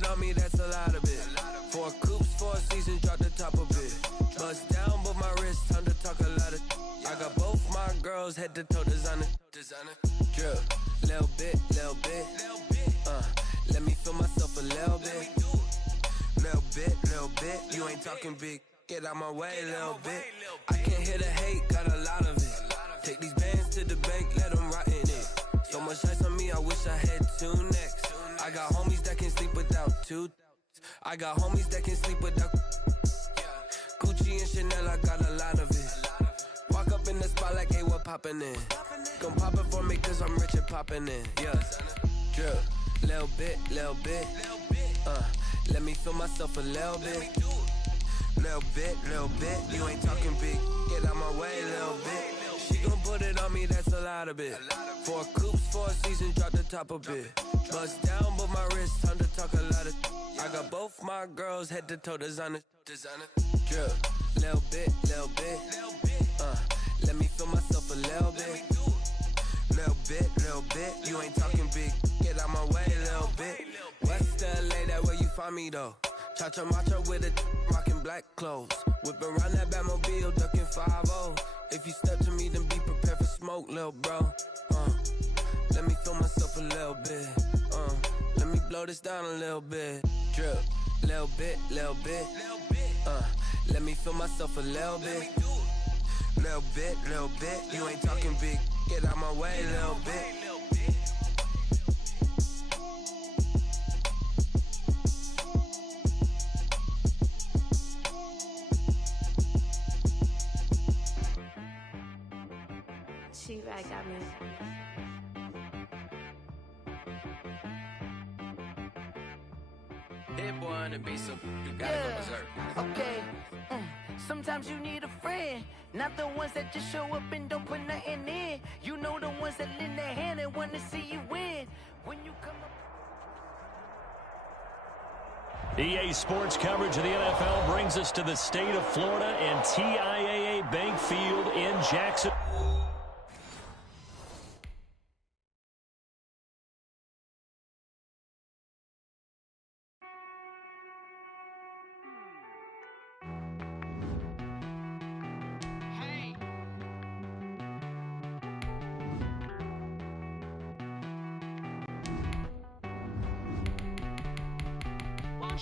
it on me, that's a lot of it. 4 coops, 4 seasons, drop the top of it. Bust down, but my wrist, time to talk a lot of. I got both my girls, head to toe designer. Drip, little bit. Let me feel myself a little bit. Little bit. You ain't talking big. Get out my way, little bit. I can't hear the hate, got a lot of it. Take these bands to the bank, let them rot in it. So much ice on me, I wish I had 2 necks. I got homies that can sleep without 2. I got homies that can sleep without. Gucci and Chanel, I got a lot of it. Walk up in the spot like, hey, what poppin' in? Gon' pop it for me, cause I'm rich and poppin' in. Yeah, drip, little bit. Let me feel myself a little bit. Little bit. You ain't talking big. Get out my way, little bit. She gon' put it on me, that's a lot of it. 4 coops, 4 seasons, drop the top a bit. Bust down, but my wrist, time to talk a lot of. I got both my girls, head to toe designer. Drip, little bit. Let me feel myself a little bit. Little bit. You ain't talking big. Get out my way, little bit. West LA, that where you find me though. Cha-cha macha with a rockin' black clothes. Whip around that Batmobile, ducking 5-0. If you step to me, then be prepared for smoke, little bro. Let me feel myself a little bit. Let me blow this down a little bit. Drip, little bit. Let me feel myself a little bit. Little bit. You ain't talking big. Get out my way, little bit. She right got me. Hit boy on the beat, so you gotta go berserk. Okay. Sometimes you need a friend, not the ones that just show up and don't put nothing in. You know the ones that lend their hand and want to see you win. When you come up. EA Sports coverage of the NFL brings us to the state of Florida and TIAA Bank Field in Jackson.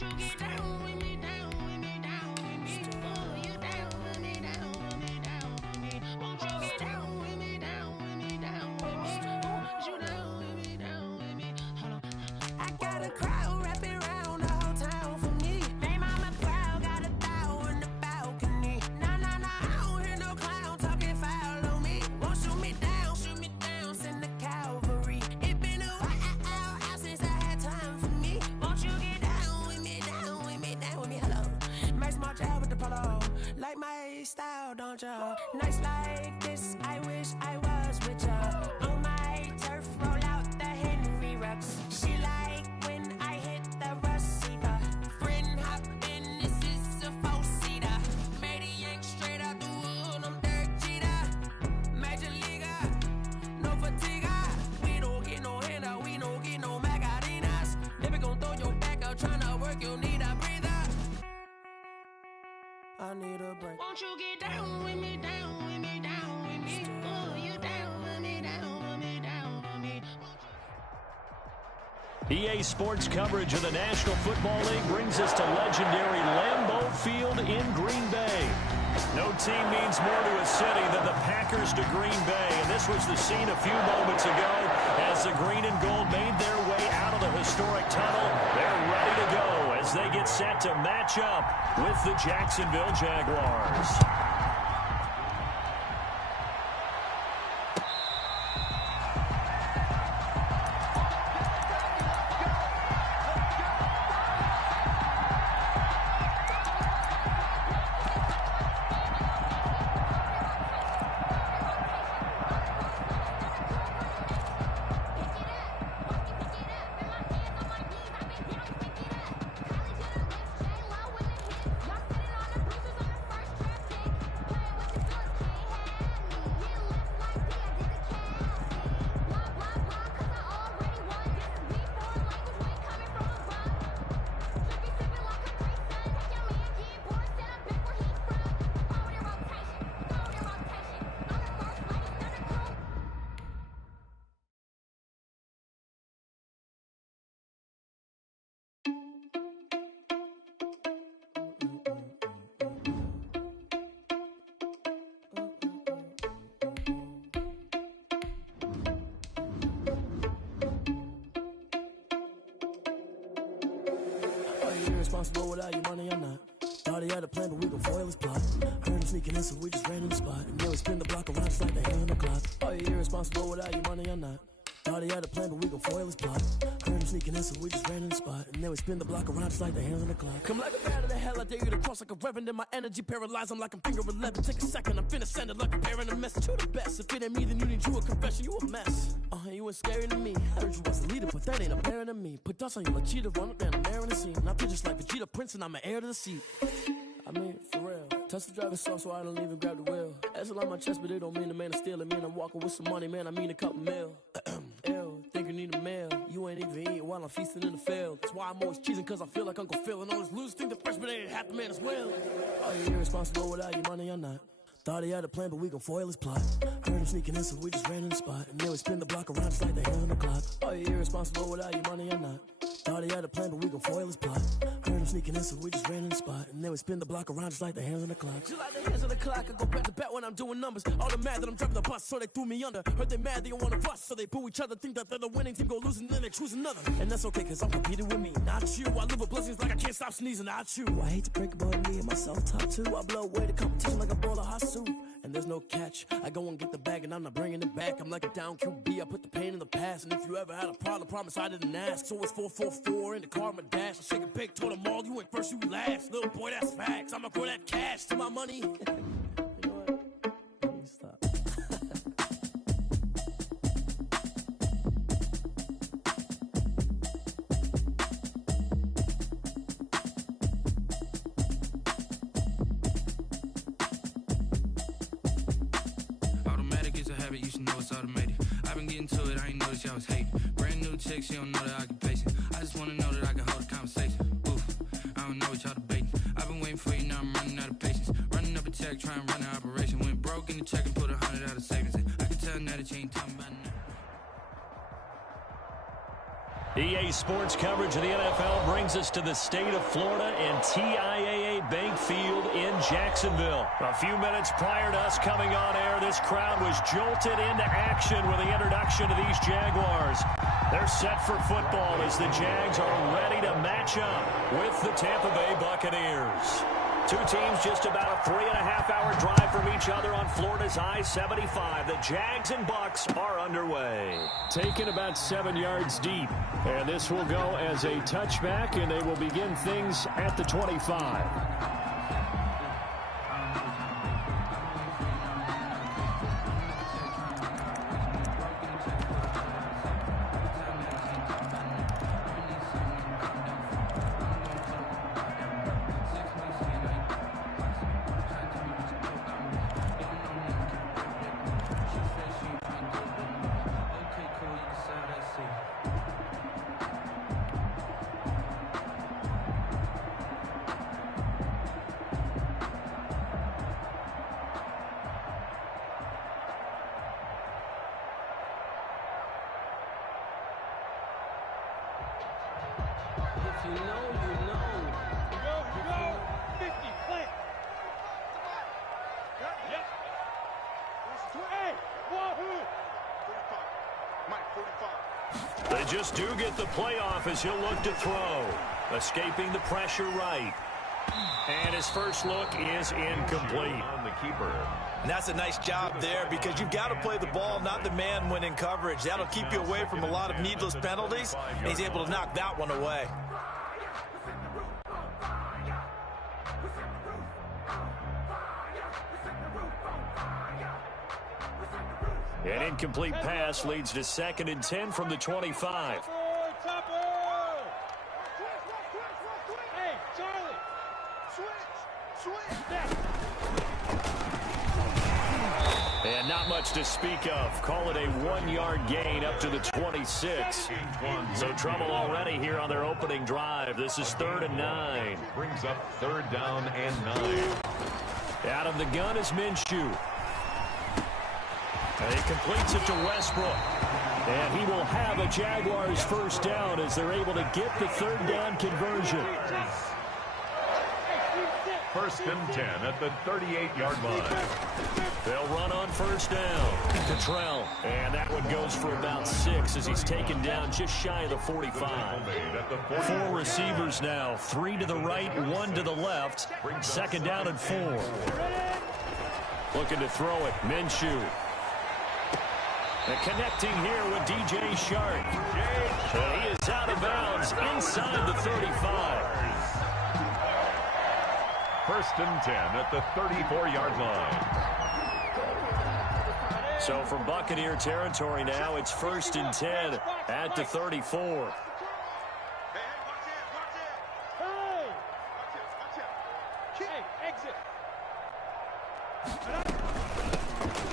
You get down with me, down with me, down with me. Oh, you down with me, down with me, down with me. Won't you get down with me, down with me, down with me? Won't you down with me, down with me? Hold on. I got a crowd wrapping around the whole town for me. Hey, mama, crowd got a thou in the balcony. Nah, I don't hear no clown talking foul on me. Won't shoot me down, send the cavalry. It been a while since I had time for me. Won't you get down with me, down with me, down with me? Hello. Max March out with the polo. Like my style, don't y'all? Nights like this, I wish I was with y'all. On my turf, roll out the Henry Rux. She like when I hit the receiver. Friend hop in, this is a 4-seater. Made a yank straight out the wood, I'm Derek Jeter. Major leaguer, no fatigue. We don't get no handout, we don't get no Magarinas. Never gon' throw your back out, tryna work, you'll need a breather. I need a break. Won't you get down with me, down with me, down with me? Oh, you down with me, down with me, down with me? EA Sports coverage of the National Football League brings us to legendary Lambeau Field in Green Bay. No team means more to a city than the Packers to Green Bay, and this was the scene a few moments ago as the green and gold made their way out of the historic tunnel. They're ready to go as they get set to match up with the Jacksonville Jaguars. irresponsible without your money or not. Thought he had a plan, but we gon' foil his plot. Heard him sneaking in, so we just ran in the spot. And then we spin the block around just like the hand on the clock. Are you irresponsible without your money or not? Thought he had a plan, but we gon' foil his plot. Heard him sneaking in, so we just ran in the spot. And then we spin the block around just like the hands on the clock. Come like a bat of the hell, I dare you to cross like a reverend. And my energy paralyzed, I'm like I'm finger 11. Take a second, I'm finna send it like a parent a message. You the best, if it ain't me, then you need you a confession. You a mess, you ain't scary to me. Heard you was a leader, but that ain't apparent to me. Put dust on you like cheetah, run up down the air in the scene. And I feel just like Vegeta Prince, and I'm an heir to the seat. I mean, for real. Touch the driver's sauce so I don't even grab the wheel. That's on my chest, but it don't mean the man is stealing. Man, I'm walking with some money, man, I mean a couple mil. Ew, think you need a meal. You ain't even eating while I'm feasting in the field. That's why I'm always cheesing, cause I feel like Uncle Phil. And all those losers think the freshman ain't half the man as well. Are you irresponsible without your money or not? Thought he had a plan, but we gon' foil his plot. Heard him sneaking in, so we just ran in the spot. And then we spin the block around just like the hand on the clock. Are you irresponsible without your money or not? Thought he had a plan, but we gon' foil his plot. Heard him sneaking in, so we just ran in the spot. And then we spin the block around just like the hands on the clock. Just like the hands on the clock, I go back to back when I'm doing numbers. All the mad that I'm driving the bus, so they threw me under. Heard they mad, they don't wanna bust, so they boo each other. Think that they're the winning team, go losing, then they choose another. And that's okay, cause I'm competing with me, not you. I live with blessings like I can't stop sneezing, not you. I hate to break about me and my self-talk too. I blow away the competition like a bowl of hot soup. And there's no catch. I go and get the bag and I'm not bringing it back. I'm like a down QB, I put the pain in the past. And if you ever had a problem, promise I didn't ask. So it's 444 in the car, my dash. I shake a big, told them all, you ain't first, you last. Little boy, that's facts. I'ma throw that cash to my money. You know what? Let me stop. You should know it's automated. I've been getting to it, I ain't noticed y'all was hating. Brand new chick, she don't know the occupation. I just wanna know that I can hold a conversation. Oof, I don't know what y'all debating. I've been waiting for you, now I'm running out of patience. Running up a check, trying to run an operation. Went broke in the check and put 100 out of savings in. I can tell now that you ain't talking about nothing. EA Sports coverage of the NFL brings us to the state of Florida and TIAA Bank Field in Jacksonville. A few minutes prior to us coming on air, this crowd was jolted into action with the introduction of these Jaguars. They're set for football as the Jags are ready to match up with the Tampa Bay Buccaneers. Two teams just about a 3.5-hour drive from each other on Florida's I-75. The Jags and Bucks are underway. Taken about 7 yards deep. And this will go as a touchback, and they will begin things at the 25. You know. You go. 50, plant. Yep. Hey, wahoo. 45. Mike, 45. They just do get the playoff as he'll look to throw. Escaping the pressure right. And his first look is incomplete. On the keeper. And that's a nice job there because you've got to play the ball, not the man when in coverage. That'll keep you away from a lot of needless penalties. And he's able to knock that one away. An incomplete pass leads to 2nd and 10 from the 25. Hey, Charlie, switch. And not much to speak of. Call it a 1-yard gain up to the 26. So trouble already here on their opening drive. This is 3rd and 9. Brings up 3rd down and 9. Out of the gun is Minshew. And he completes it to Westbrook. And he will have a Jaguars first down as they're able to get the 3rd down conversion. First and 10 at the 38-yard line. They'll run on first down. Cottrell. And that one goes for about 6 as he's taken down just shy of the 45. 4 receivers now. 3 to the right, 1 to the left. Second down and 4. Looking to throw it. Minshew. And connecting here with DJ Shark. And he is out of bounds inside the 35. First and 10 at the 34-yard line. So from Buccaneer territory now, it's first and 10 at the 34.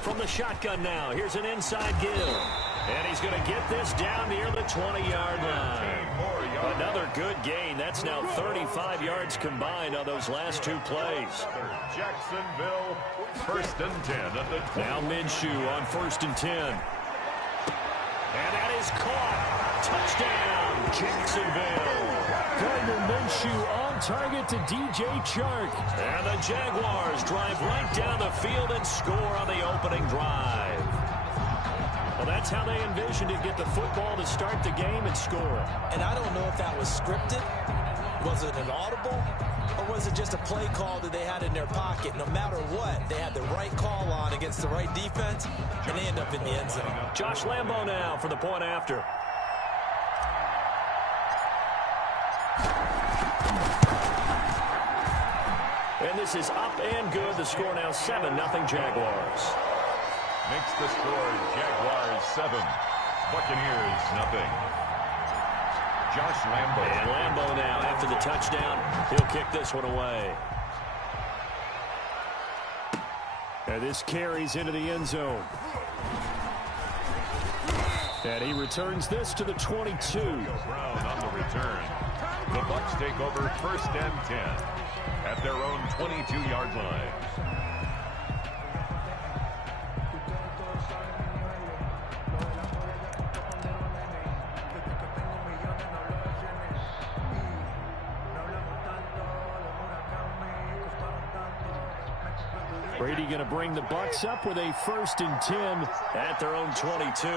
From the shotgun now, here's an inside give. And he's going to get this down near the 20-yard line. Another good gain. That's now 35 yards combined on those last 2 plays. Jacksonville, first and 10 at the 20. Now Minshew on first and 10. And that is caught. Touchdown, Jacksonville. Gardner Minshew on target to DJ Chark. And the Jaguars drive right down the field and score on the opening drive. Well, that's how they envisioned it, get the football to start the game and score. And I don't know if that was scripted. Was it an audible? Or was it just a play call that they had in their pocket? No matter what, they had the right call on against the right defense, and they end up in the end zone. Josh Lambo now for the point after. And this is up and good. The score now 7-0 Jaguars. Makes the score Jaguars 7, Buccaneers 0. Josh Lambo. And Lambo now after the touchdown. He'll kick this one away. And this carries into the end zone. And he returns this to the 22. Brown on the return. The Bucs take over first and 10 at their own 22-yard line. Brady going to bring the Bucs up with a first and 10 at their own 22.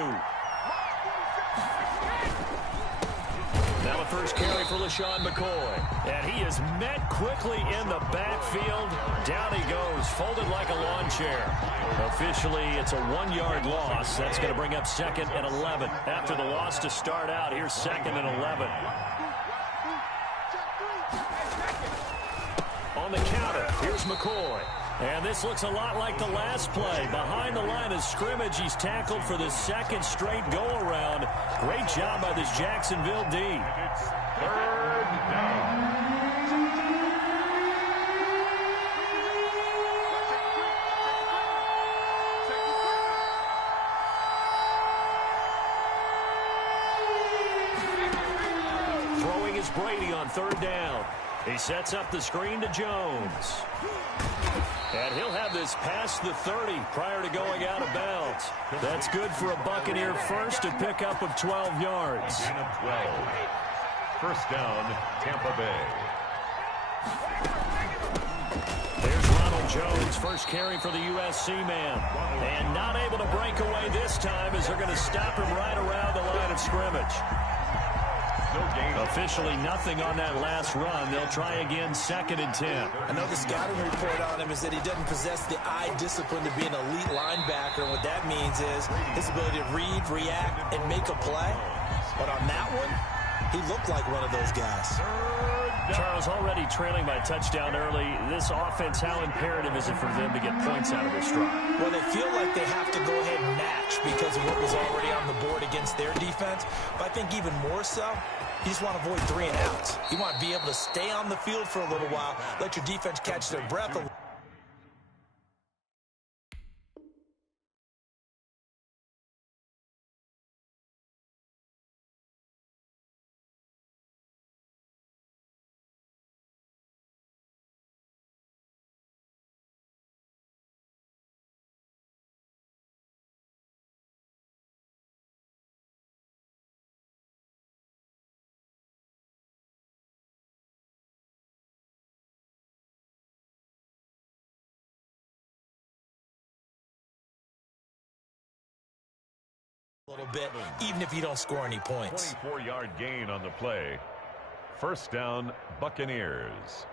Now the first carry for LaShawn McCoy. And he is met quickly in the backfield. Down he goes, folded like a lawn chair. Officially, it's a 1-yard loss. That's going to bring up second and 11. After the loss to start out, here's second and 11. On the counter, here's McCoy. And this looks a lot like the last play. Behind the line of scrimmage, he's tackled for the second straight go-around. Great job by this Jacksonville D. It's third down. Throwing is Brady on third down. He sets up the screen to Jones. And he'll have this past the 30 prior to going out of bounds. That's good for a Buccaneer first, a pickup of 12 yards. Gain of 12. First down, Tampa Bay. There's Ronald Jones, first carry for the USC man. And not able to break away this time as they're going to stop him right around the line of scrimmage. Officially nothing on that last run. They'll try again, second and 10. I know the scouting report on him is that he doesn't possess the eye discipline to be an elite linebacker. And what that means is his ability to read, react, and make a play. But on that one, he looked like one of those guys. Charles, already trailing by touchdown early. This offense, how imperative is it for them to get points out of this drive? Well, they feel like they have to go ahead and match because of what was already on the board against their defense. But I think even more so, you just want to avoid 3 and outs. You want to be able to stay on the field for a little while, let your defense catch their breath a little. little bit, even if you don't score any points. 24-yard gain on the play. First down, Buccaneers.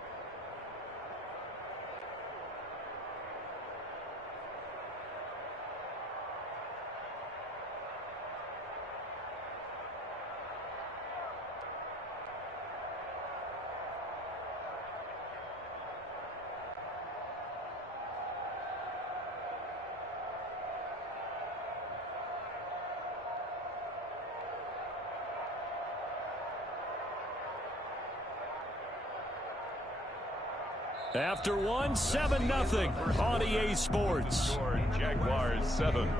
After one, 7-0 on EA Sports. Jaguars 7,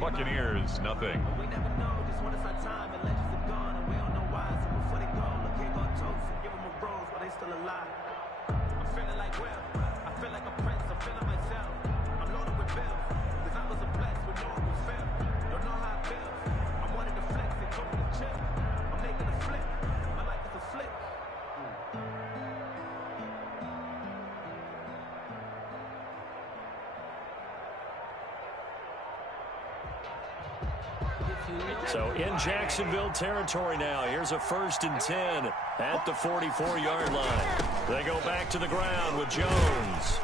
Buccaneers nothing. We never know just when it's our time and legends are gone and we don't know why. So before they go, look here, go toast and give them a rose while they still alive. I'm feeling like Will. I feel like a prince. I'm feeling myself. I'm loaded with bills. Cause I was a blessed with no one will fail. Don't know how it feels. I'm wanting to flex and told me to chill. I'm making a flip. My life is a flip. So in Jacksonville territory now. Here's a 1st and 10 at the 44-yard line. They go back to the ground with Jones.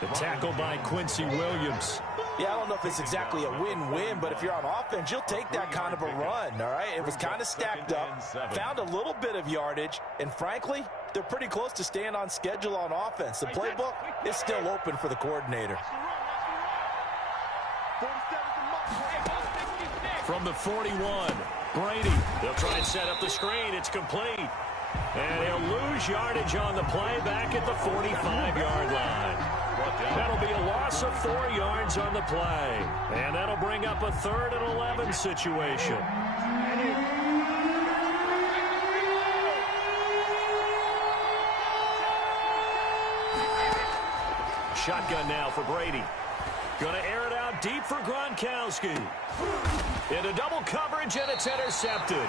The tackle by Quincy Williams. Yeah, I don't know if it's exactly a win-win, but if you're on offense, you'll take that kind of a run, all right? It was kind of stacked up, found a little bit of yardage, and frankly, they're pretty close to staying on schedule on offense. The playbook is still open for the coordinator. From the 41, Brady. They'll try and set up the screen. It's complete. And he'll lose yardage on the play back at the 45-yard line. That'll be a loss of 4 yards on the play. And that'll bring up a 3rd and 11 situation. Shotgun now for Brady. Going to air it out deep for Gronkowski. Into double coverage, and it's intercepted.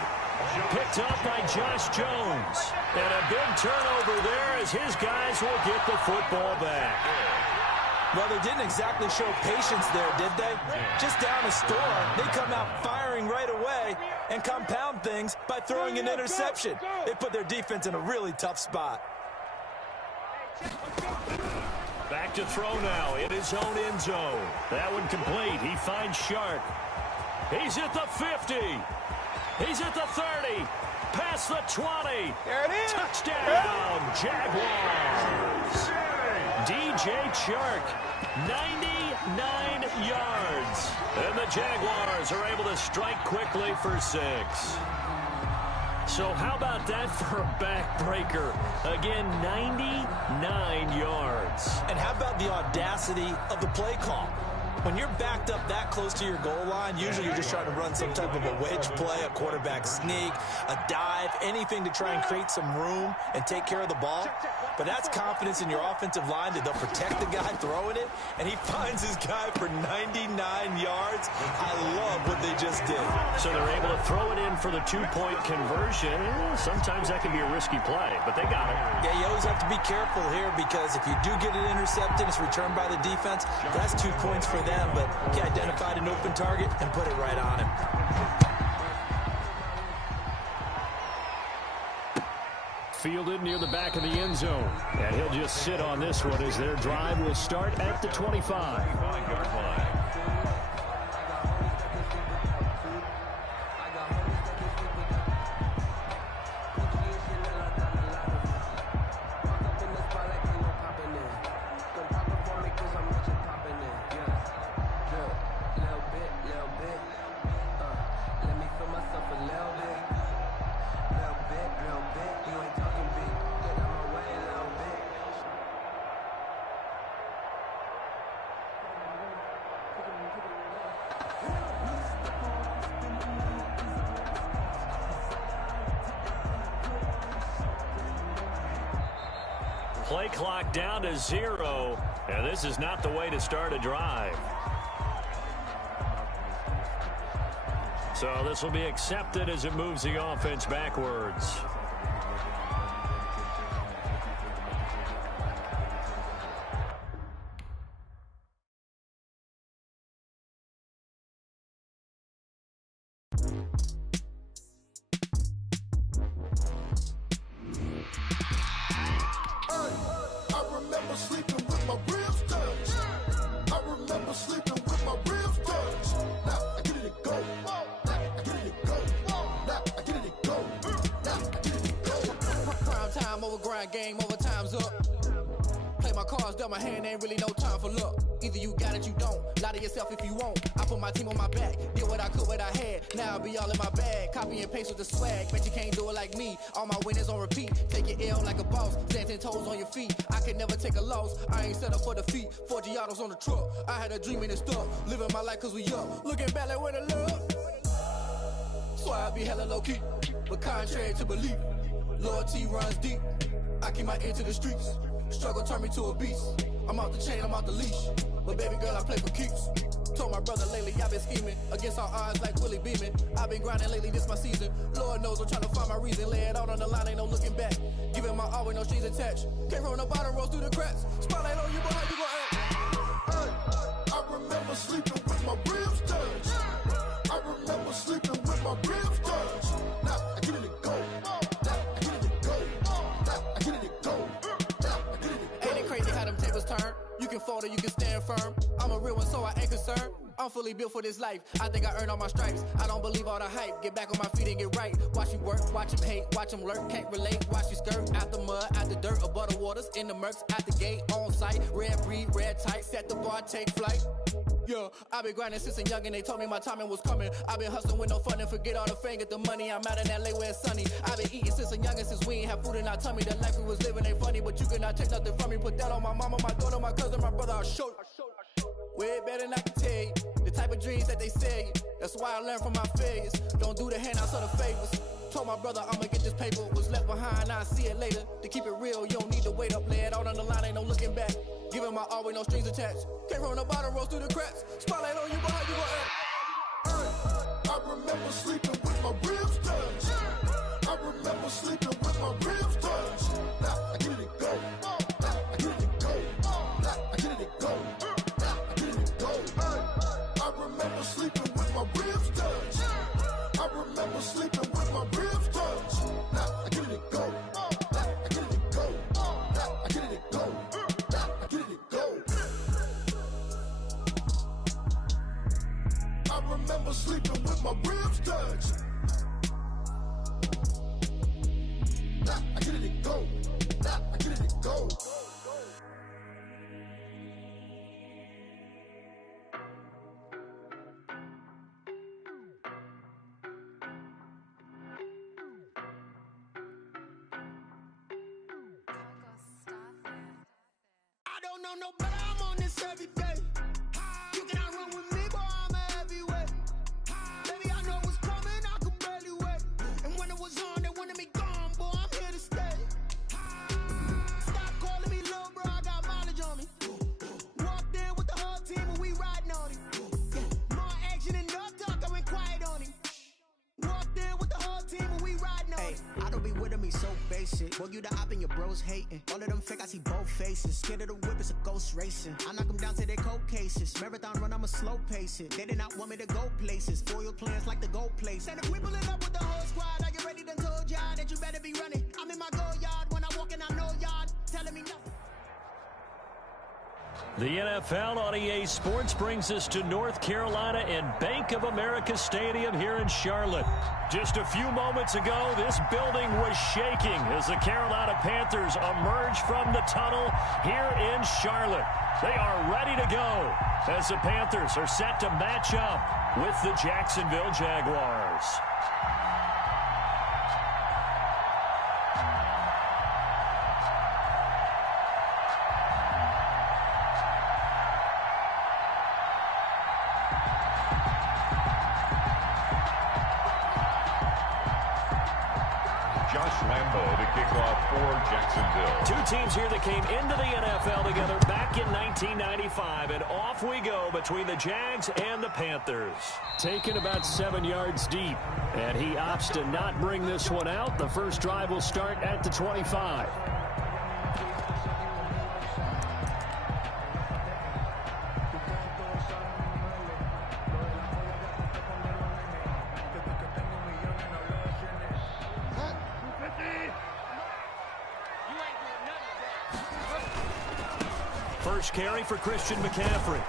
Picked up by Josh Jones. And a big turnover there as his guys will get the football back. Well, they didn't exactly show patience there, did they? Just down a score, they come out firing right away and compound things by throwing an interception. They put their defense in a really tough spot. Back to throw now in his own end zone. That one complete. He finds Sharp. He's at the 50. He's at the 30. Past the 20. There it is. Touchdown, Jaguars. DJ Chark, 99 yards. And the Jaguars are able to strike quickly for 6. So how about that for a backbreaker? Again, 99 yards. And how about the audacity of the play call? When you're backed up that close to your goal line, usually you're just trying to run some type of a wedge play, a quarterback sneak, a dive, anything to try and create some room and take care of the ball. But that's confidence in your offensive line that they'll protect the guy throwing it, and he finds his guy for 99 yards. I love what they just did. So they're able to throw it in for the 2-point conversion. Sometimes that can be a risky play, but they got it. Yeah, you always have to be careful here because if you do get it intercepted, it's returned by the defense. That's 2 points for them, but he identified an open target and put it right on him. Fielded near the back of the end zone. And he'll just sit on this one as their drive will start at the 25. Play clock down to 0, and this is not the way to start a drive. So this will be accepted as it moves the offense backwards. sleeping with my ribs touched. Now I get it go. Now I get it go. Now I get it go. Now I get it go. Prime time over grind game, overtime's up. Play my cards, dealt my hand, ain't really no time for luck. Either you got it, you don't. Lie to yourself if you won't. I put my team on my back, did what I could, what I had. Now I'll be all in my bag, copy and paste with the swag. Bet you can't do it like me. All my winners on repeat. Take your L like a boss, stand 10 toes on your feet. I can never take a loss. I ain't set up for defeat. 4 Giottos on the truck. I had a dream and it stuck. Living my life cause we up. Looking back like where the love. So I be hella low key, but contrary to belief, loyalty runs deep. I keep my ear to the streets. Struggle turned me to a beast. I'm off the chain, I'm off the leash. But baby girl, I play for keeps. Told my brother lately, I've been scheming against all odds like Willie Beeman. I've been grinding lately, this my season. Lord knows I'm trying to find my reason. Lay it out on the line, ain't no looking back. Giving my all with no strings attached. Came from the bottom, rose through the cracks. Spotlight on you, but how you gon' act? Hey, I remember sleeping with my ribs touched. I remember sleeping with my ribs touched. Now I get it go. Now I get it go. Now I get it go. Ain't it crazy how them tables turn? You can fold or you can stand firm. I'm a real one, so I ain't concerned. I'm fully built for this life. I think I earned all my stripes. I don't believe all the hype. Get back on my feet and get right. Watch you work, watch him hate, watch him lurk. Can't relate, watch you skirt. Out the mud, out the dirt, above the waters, in the murks, out the gate, on site. Red breed, red tight, set the bar, take flight. Yeah, I've been grinding since a youngin', they told me my timing was coming. I've been hustling with no fun and forget all the fame, get the money. I'm out in LA where it's sunny. I've been eating since a youngin', since we ain't have food in our tummy. The life we was living ain't funny, but you cannot take nothing from me. Put that on my mama, my daughter, my cousin, my brother, I'll show you. Way better than I can tell you. The type of dreams that they sell you. That's why I learned from my failures. Don't do the handouts or the favors. Told my brother I'ma get this paper. Was left behind, I'll see it later. To keep it real, you don't need to wait up. Lay it out on the line, ain't no looking back. Giving my all with no strings attached. Came from the bottom, rose through the cracks. Spotlight on you, but how you gon' act? Hey, I remember sleeping with my ribs touched. I remember sleeping with my ribs touched. Now I get it go. Now I get it go. Now I get it go. Now I get it go. Hey, I remember sleeping with my ribs touched. I remember sleeping with my ribs touched. Now I get it go. Now I get it go. Now I get it go. Now I get it go. I remember sleeping with my ribs touched. Now I get it go. Now I get it go. I don't know no better, I'm on this every day. You cannot run with me, boy, I'm a heavyweight. Baby, I know what's coming, I could barely wait. And when it was on, they wanted me gone, boy, I'm here to stay. Stop calling me little bro, I got mileage on me. Walked in with the whole team and we riding on him. More action and no talk, I went quiet on him. Walked in with the whole team and we riding on him. I don't be with me so basic. Boy, you the op and your bros hating. All of them fake, I see both faces. Scared of the whip, it's a ghost racing. I knock them down to their cold cases. Marathon run, I'ma slow pace it. They did not want me to go places. Foil plans like the gold place. And if we pulling up with the whole squad, I get ready to told y'all that you better be running. I'm in my go yard. When I walk in, I know y'all telling me nothing. The NFL on EA Sports brings us to North Carolina and Bank of America Stadium here in Charlotte. Just a few moments ago, this building was shaking as the Carolina Panthers emerged from the tunnel here in Charlotte. They are ready to go as the Panthers are set to match up with the Jacksonville Jaguars. Two teams here that came into the NFL together back in 1995, and off we go between the Jags and the Panthers. Taken about 7 yards deep, and he opts to not bring this one out. The first drive will start at the 25. First carry for Christian McCaffrey.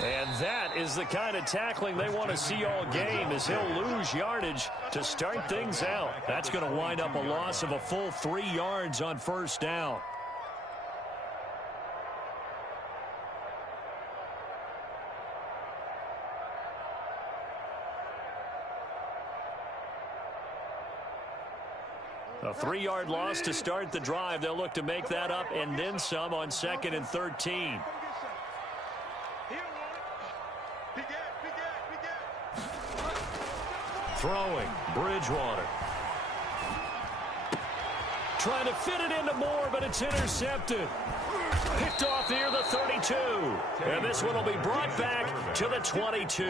And that is the kind of tackling they want to see all game, as he'll lose yardage to start things out. That's going to wind up a loss of a full 3 yards on first down. A 3-yard loss to start the drive. They'll look to make that up and then some on 2nd and 13. Throwing, Bridgewater. Trying to fit it into Moore, but it's intercepted. Picked off near the 32. And this one will be brought back to the 22.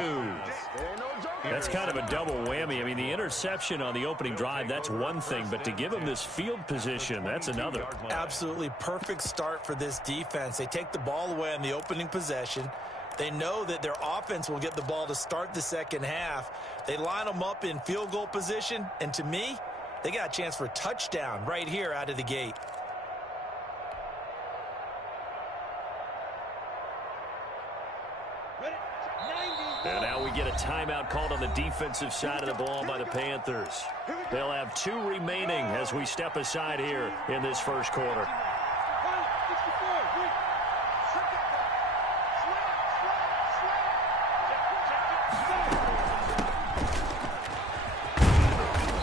That's kind of a double whammy. I mean, the interception on the opening drive, that's one thing. But to give him this field position, that's another. Absolutely perfect start for this defense. They take the ball away on the opening possession. They know that their offense will get the ball to start the second half. They line them up in field goal position. And to me, they got a chance for a touchdown right here out of the gate. And now we get a timeout called on the defensive side of the ball by the Panthers. They'll have 2 remaining as we step aside here in this first quarter.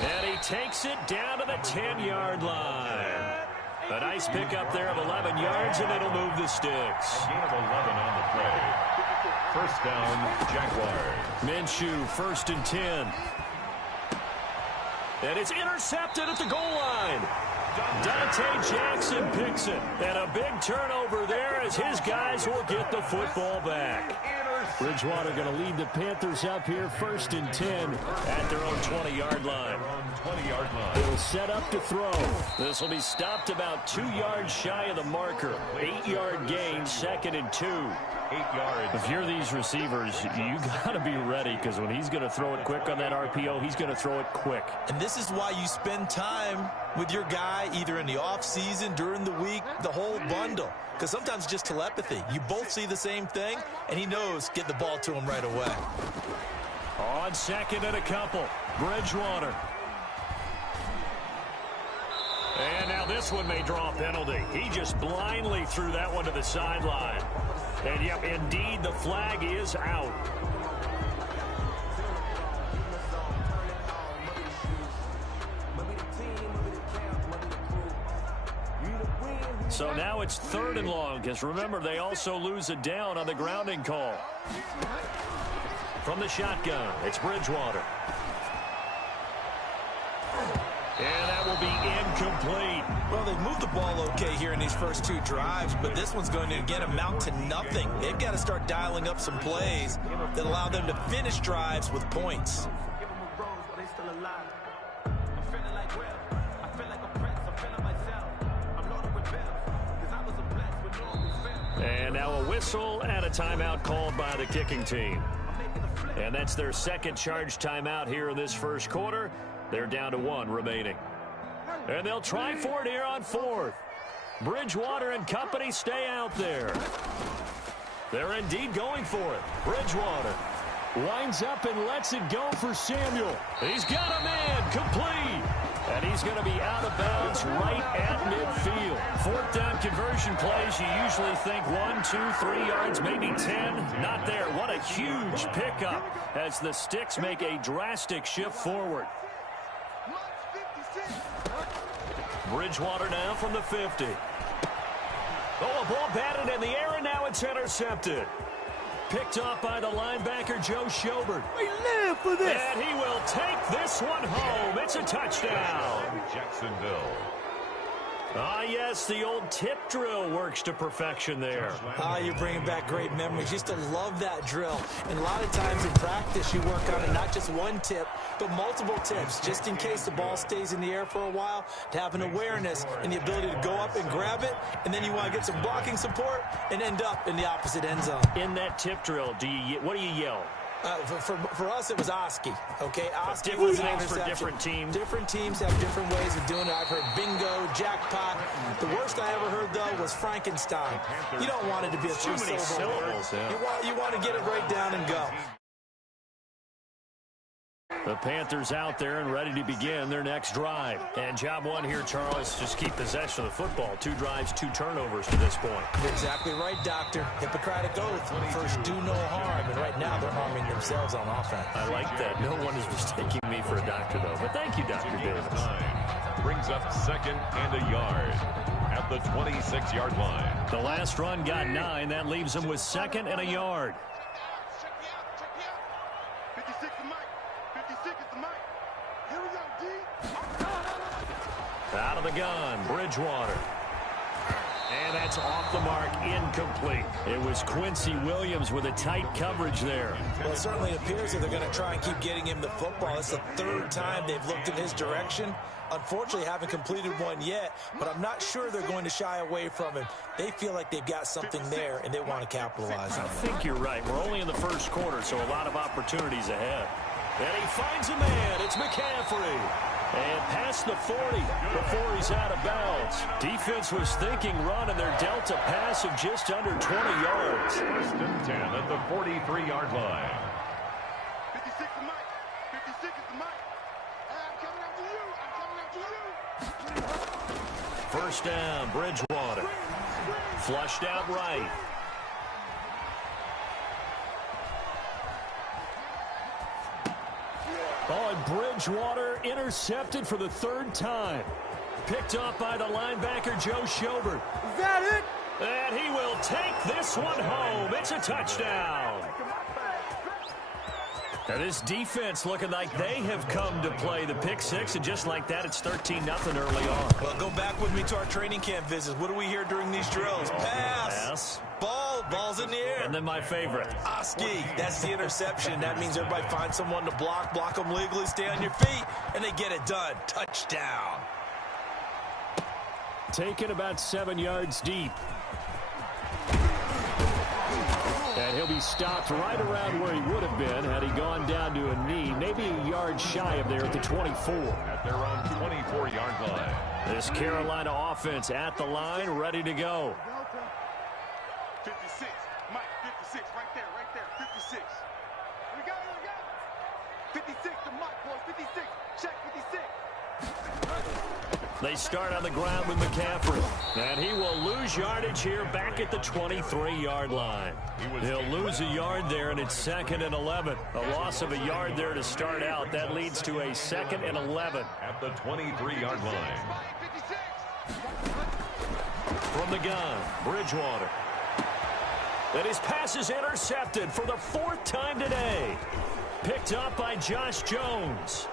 And he takes it down to the 10-yard line. A nice pickup there of 11 yards, and it'll move the sticks. A gain of 11 on the play. First down, Jaguars. Minshew, 1st and 10. And it's intercepted at the goal line. Dante Jackson picks it. And a big turnover there as his guys will get the football back. Bridgewater going to lead the Panthers up here, 1st and 10 at their own 20-yard line. They'll set up to throw. This will be stopped about 2 yards shy of the marker. 8-yard gain, 2nd and 2. 8 yards. If you're these receivers, you got to be ready, because when he's going to throw it quick on that RPO, he's going to throw it quick. And this is why you spend time with your guy either in the offseason, during the week, the whole bundle. Because sometimes it's just telepathy. You both see the same thing, and he knows get the ball to him right away. On 2nd and a couple, Bridgewater. And now this one may draw a penalty. He just blindly threw that one to the sideline. And, yep, indeed, the flag is out. So now it's 3rd and long, because remember, they also lose a down on the grounding call. From the shotgun, it's Bridgewater. And that will be incomplete. Well, they've moved the ball okay here in these first 2 drives, but this one's going to, again, amount to nothing. They've got to start dialing up some plays that allow them to finish drives with points. And now a whistle and a timeout called by the kicking team. And that's their 2nd charge timeout here in this first quarter. They're down to 1 remaining. And they'll try for it here on 4th. Bridgewater and company stay out there. They're indeed going for it. Bridgewater winds up and lets it go for Samuel. He's got a man, complete. And he's going to be out of bounds right at midfield. 4th down conversion plays, you usually think 1, 2, 3 yards, maybe 10. Not there. What a huge pickup as the Sticks make a drastic shift forward. Bridgewater now from the 50. Oh, a ball batted in the air, and now it's intercepted. Picked off by the linebacker, Joe Schobert. We live for this. And he will take this one home. It's a touchdown. Jacksonville. Ah, yes, the old tip drill works to perfection there. Ah, you're bringing back great memories. Used to love that drill. And a lot of times in practice, you work on it, not just one tip, but multiple tips, just in case the ball stays in the air for a while, to have an awareness and the ability to go up and grab it, and then you want to get some blocking support and end up in the opposite end zone. In that tip drill, what do you yell? For us, it was Oski. Okay, Oski different was an names for interception. different teams. Different teams have different ways of doing it. I've heard bingo, jackpot. The worst I ever heard, though, was Frankenstein. You don't want it to be a too many syllables. Yeah. You want to get it right down and go. The Panthers out there and ready to begin their next drive. And job one here, Charles, just keep possession of the football. 2 drives, 2 turnovers to this point. You're exactly right, Doctor. Hippocratic oath. First, do no harm. And right now, they're harming themselves on offense. I like that. No one is mistaking me for a doctor, though. But thank you, Dr. Davis. Brings up 2nd and a yard at the 26-yard line. The last run got 9. That leaves them with 2nd and a yard. Out of the gun, Bridgewater. And that's off the mark, incomplete. It was Quincy Williams with a tight coverage there. Well, it certainly appears that they're going to try and keep getting him the football. It's the 3rd time they've looked in his direction. Unfortunately, haven't completed one yet, but I'm not sure they're going to shy away from him. They feel like they've got something there, and they want to capitalize on it. I think you're right. We're only in the first quarter, so a lot of opportunities ahead. And he finds a man. It's McCaffrey. And past the 40 before he's out of bounds. Defense was thinking run, and they're dealt a pass of just under 20 yards. 1st and 10 at the 43-yard line. 56 is Mike. 56 is the Mike. I'm coming after you. I'm coming after you. First down, Bridgewater. Flushed out right. Oh, and Bridgewater intercepted for the 3rd time. Picked up by the linebacker, Joe Schobert. Is that it? And he will take this one home. It's a touchdown. Now this defense looking like they have come to play the pick 6, and just like that, it's 13-0 early on. Well, go back with me to our training camp visits. What do we hear during these drills? Pass. Ball's in the air. And then my favorite. Oski, that's the interception. That means everybody finds someone to block them legally, stay on your feet, and they get it done. Touchdown. Taken about 7 yards deep. And he'll be stopped right around where he would have been had he gone down to a knee, maybe a yard shy of there at the 24. At their own 24-yard line. This Carolina offense at the line, ready to go. 56. Mike, 56. Right there. 56. We got it. 56 to Mike, boys. 56. Check 56. They start on the ground with McCaffrey. And he will lose yardage here back at the 23-yard line. He'll lose a yard there, and it's 2nd and 11. A loss of a yard there to start out. That leads to a 2nd and 11. At the 23-yard line. From the gun, Bridgewater. And his pass is intercepted for the 4th time today. Picked up by Josh Jones.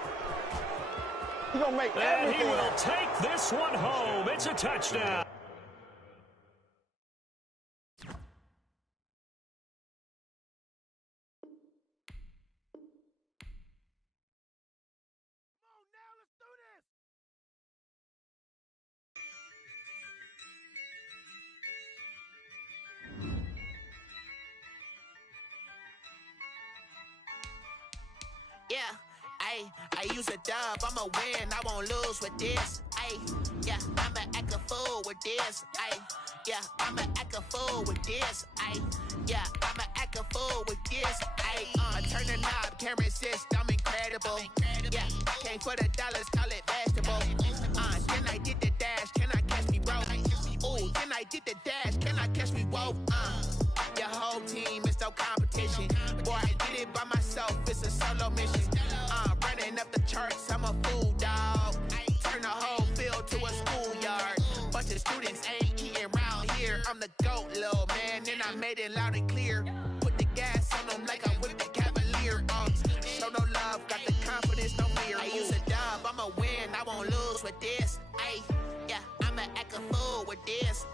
And he will take this one home. It's a touchdown. Yeah, I use a dub, I'ma win, I won't lose with this. Yeah, I'ma act a fool with this. Yeah, I'ma act a fool with this. Yeah, I'ma act a fool with this. I turn the knob, can't resist, I'm incredible. Yeah, came for the dollars, call it vegetable. Then I did the dash, can I catch me, bro? Ooh, then I did the dash, can I catch me, whoa? Your whole team is no competition. Boy, I did it by myself, it's a solo mission. Running up the charts, I'm a fool, dog. Turn the whole field to a schoolyard. Bunch of students ain't eating round here. I'm the GOAT, little man, and I made it loud and clear. Put the gas on them like I'm with the Cavalier. Show no love, got the confidence, no fear. I use a dub, I'ma win, I won't lose with this. Yeah, I'ma act a fool with this.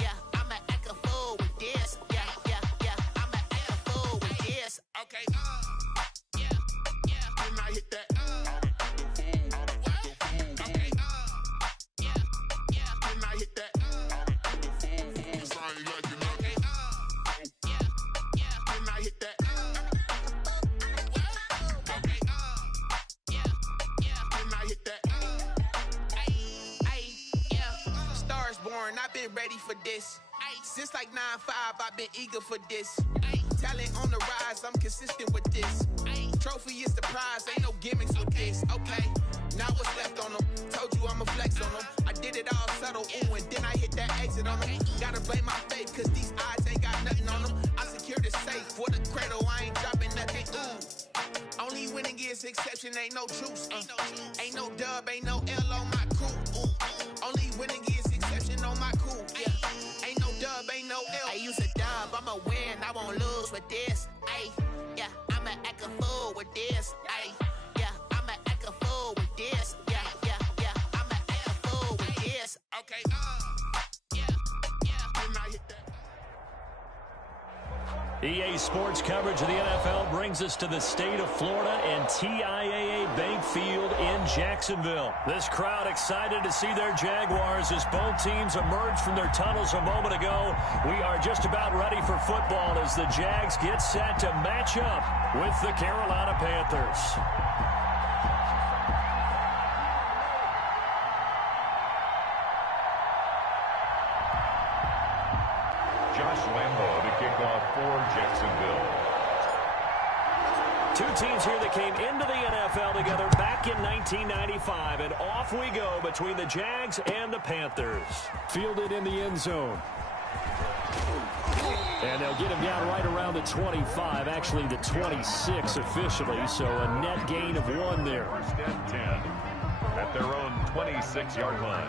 Yeah, I'ma act a fool with this. Yeah, I'ma act a fool with this. Okay, can I hit that? Okay, can I hit that? Can I hit that? been ready for this. Since like 9-5, I've been eager for this. Talent on the rise, I'm consistent with this. Trophy is the prize, ain't no gimmicks with this. Okay, now what's left on them? Told you I'ma flex on them. I did it all subtle, ooh, and then I hit that exit on them. Gotta blame my faith, cause these odds ain't got nothing on them. I secured the safe for the cradle, I ain't dropping nothing, ooh. Only winning is exception, ain't no truce. Ain't no dub, ain't no L on my crew. Ooh. Only winning is exception on my crew, yeah. Ain't no dub, ain't no L. I use a dub, I'ma win, I won't lose with this. Ay, yeah, I'ma act a fool with this. Ay, yeah, I'ma act a fool with this. Yeah, yeah, yeah, I'ma act a fool with this. Okay, yeah, then I hit that. EA Sports coverage of the NFL brings us to the state of Florida and TIAA Bank Field in Jacksonville. This crowd excited to see their Jaguars as both teams emerged from their tunnels a moment ago. We are just about ready for football as the Jags get set to match up with the Carolina Panthers. Josh Lambo to kick off for Jacksonville. Two teams here that came into the NFL together back in 1995, and off we go between the Jags and the Panthers. Fielded in the end zone. And they'll get him down right around the 25, actually the 26 officially, so a net gain of 1 there. First and 10 at their own 26-yard line.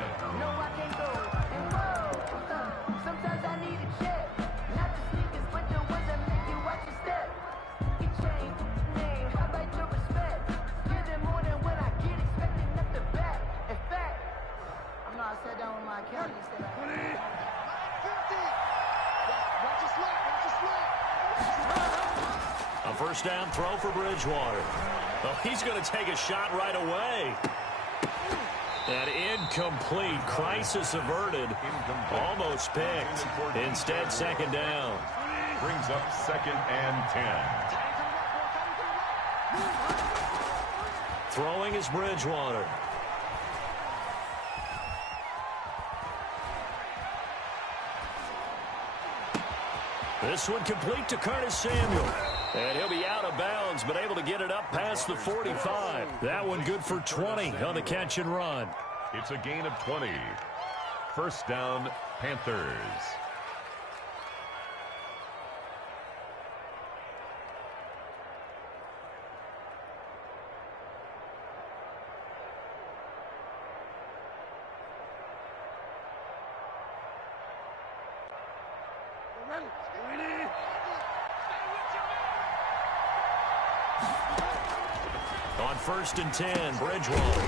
A first down throw for Bridgewater. Oh, he's going to take a shot right away. And incomplete. Crisis averted. Almost picked. Instead, second down. Brings up second and 10. Throwing is Bridgewater. This one complete to Curtis Samuel. And he'll be out of bounds, but able to get it up past the 45. That one good for 20 on the catch and run. It's a gain of 20. First down, Panthers. On first and 10, Bridgewater.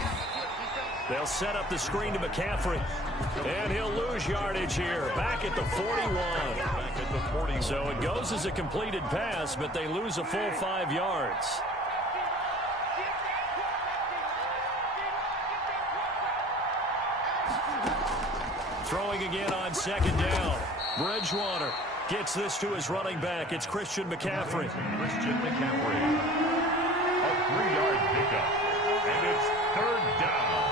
They'll set up the screen to McCaffrey. And he'll lose yardage here. Back at the 41. So it goes as a completed pass, but they lose a full 5 yards. Throwing again on second down. Bridgewater gets this to his running back. It's Christian McCaffrey. Christian McCaffrey. A 3-yard pickup. And it's third down.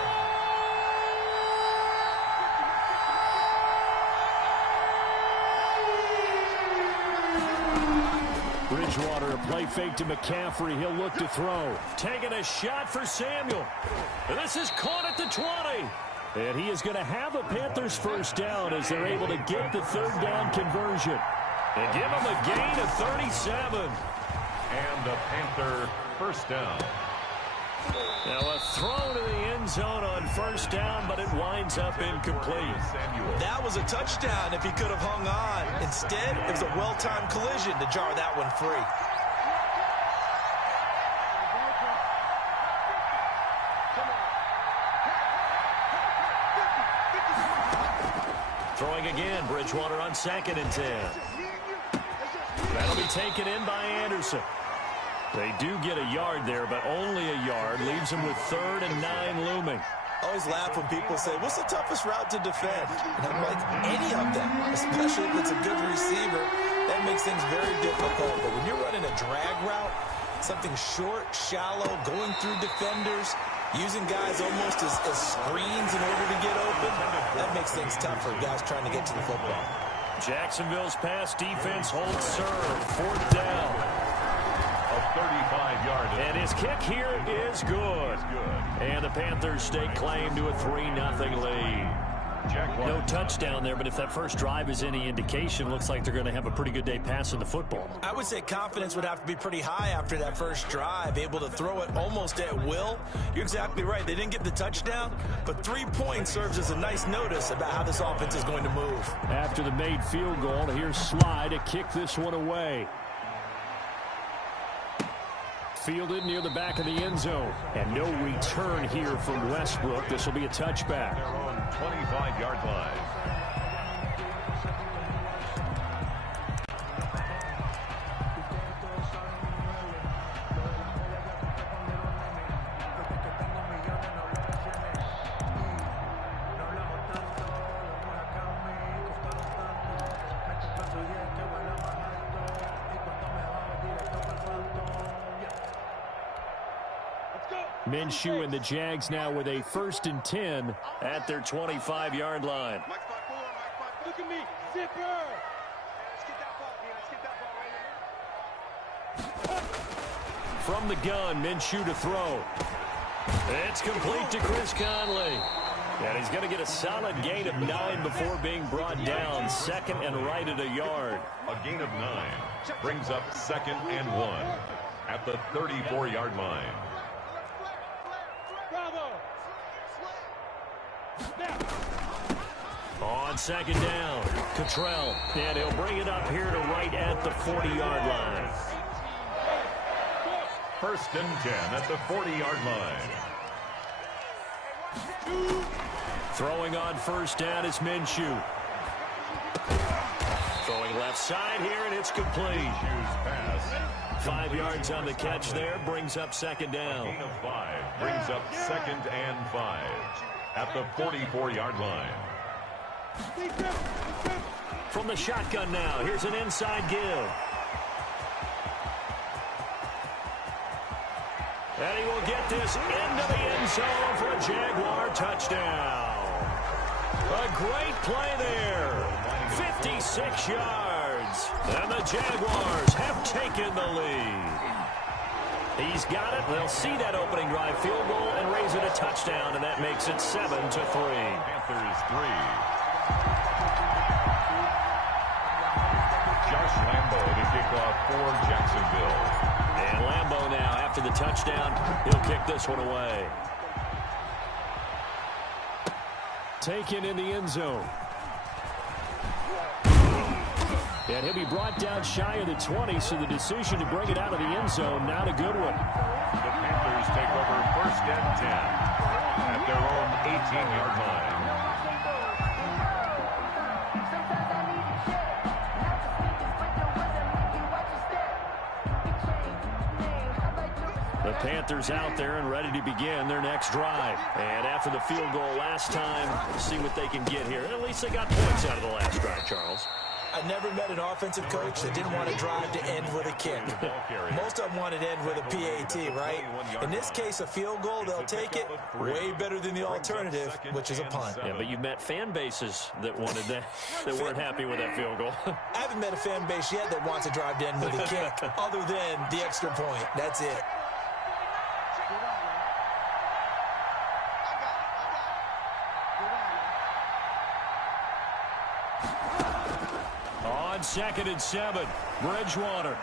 Bridgewater, a play fake to McCaffrey. He'll look to throw. Taking a shot for Samuel. And this is caught at the 20. And he is going to have a Panthers first down as they're able to get the third down conversion. And give him a gain of 37. And the Panther first down. Now a throw to the end zone on first down, but it winds up incomplete. That was a touchdown if he could have hung on. Instead, it was a well-timed collision to jar that one free. Throwing again, Bridgewater on second and 10. That'll be taken in by Anderson. They do get a yard there, but only a yard. Leaves them with 3rd and 9 looming. I always laugh when people say, what's the toughest route to defend? And I'm like, any of them, especially if it's a good receiver. That makes things very difficult. But when you're running a drag route, something short, shallow, going through defenders, Using guys almost as screens in order to get open, that makes things tough for guys trying to get to the football. Jacksonville's pass defense holds serve. 4th down. A 35-yard. And his kick here is good. And the Panthers stake claim to a 3-0 lead. No touchdown there, but if that first drive is any indication, looks like they're going to have a pretty good day passing the football. I would say confidence would have to be pretty high after that first drive, able to throw it almost at will. You're exactly right. They didn't get the touchdown, but 3 points serves as a nice notice about how this offense is going to move. After the made field goal, here's Sly to kick this one away. Fielded near the back of the end zone. And no return here from Westbrook. This will be a touchback. Their own 25-yard line. Minshew and the Jags now with a 1st and 10 at their 25-yard line. Look at me, zipper. From the gun, Minshew to throw. It's complete to Chris Conley. And he's going to get a solid gain of 9 before being brought down. 2nd and right at a yard. A gain of 9 brings up 2nd and 1 at the 34-yard line. On 2nd down, Cottrell, and he'll bring it up here to right at the 40-yard line. 1st and 10 at the 40-yard line. Throwing on 1st down is Minshew. Throwing left side here, and it's complete. Minshew's pass. 5 yards on the catch there, brings up 2nd down. A gain of 5 brings up 2nd and 5 at the 44-yard line. From the shotgun now, here's an inside give. And he will get this into the end zone for a Jaguar touchdown. A great play there. 56 yards. And the Jaguars have taken the lead. He's got it. They'll see that opening drive field goal and raise it a touchdown, and that makes it 7-3. Panthers 3. Josh Lambo to kick off for Jacksonville. And Lambo now, after the touchdown, he'll kick this one away. Taken in the end zone. And he'll be brought down shy of the 20, so the decision to bring it out of the end zone, not a good one. The Panthers take over 1st and 10 at their own 18-yard line. The Panthers out there and ready to begin their next drive. And after the field goal last time, we'll see what they can get here. At least they got points out of the last drive, Charles. I never met an offensive coach that didn't want to drive to end with a kick. Most of them wanted to end with a PAT, right? In this case, a field goal, they'll take it. Way better than the alternative, which is a punt. Yeah, but you met fan bases that wanted that, that weren't happy with that field goal. I haven't met a fan base yet that wants to drive to end with a kick, other than the extra point. That's it. On 2nd and 7, Bridgewater.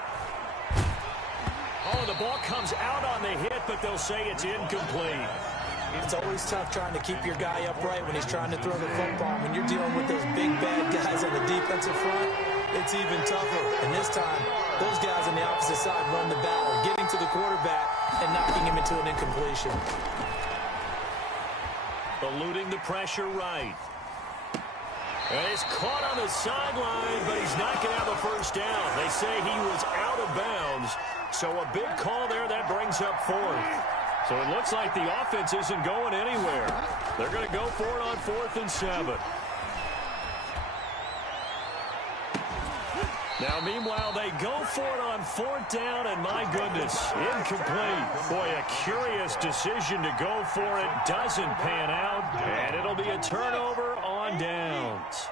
Oh, the ball comes out on the hit, but they'll say it's incomplete. It's always tough trying to keep your guy upright when he's trying to throw the football. When you're dealing with those big, bad guys on the defensive front, it's even tougher. And this time, those guys on the opposite side won the battle, getting to the quarterback and knocking him into an incompletion. Eluding the pressure right. And he's caught on the sideline, but he's not going to have a first down. They say he was out of bounds. So a big call there, that brings up 4th. So it looks like the offense isn't going anywhere. They're going to go for it on 4th and 7. Now, meanwhile, they go for it on 4th down, and my goodness, incomplete. Boy, a curious decision to go for it. Doesn't pan out, and it'll be a turnover on downs.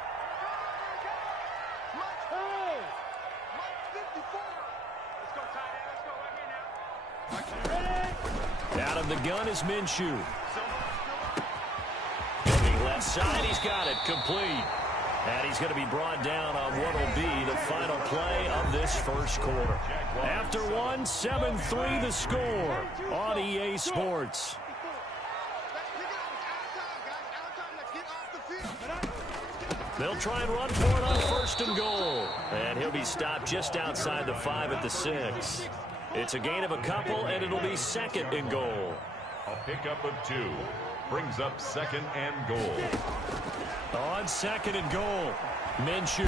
Out of the gun is Minshew. Looking left side, he's got it, complete. And he's going to be brought down on what will be the final play of this first quarter. After one, 7-3 the score on EA Sports. They'll try and run for it on 1st and goal. And he'll be stopped just outside the 5 at the 6. It's a gain of a couple, and it'll be 2nd and goal. A pickup of 2 brings up 2nd and goal. On 2nd and goal, Minshew.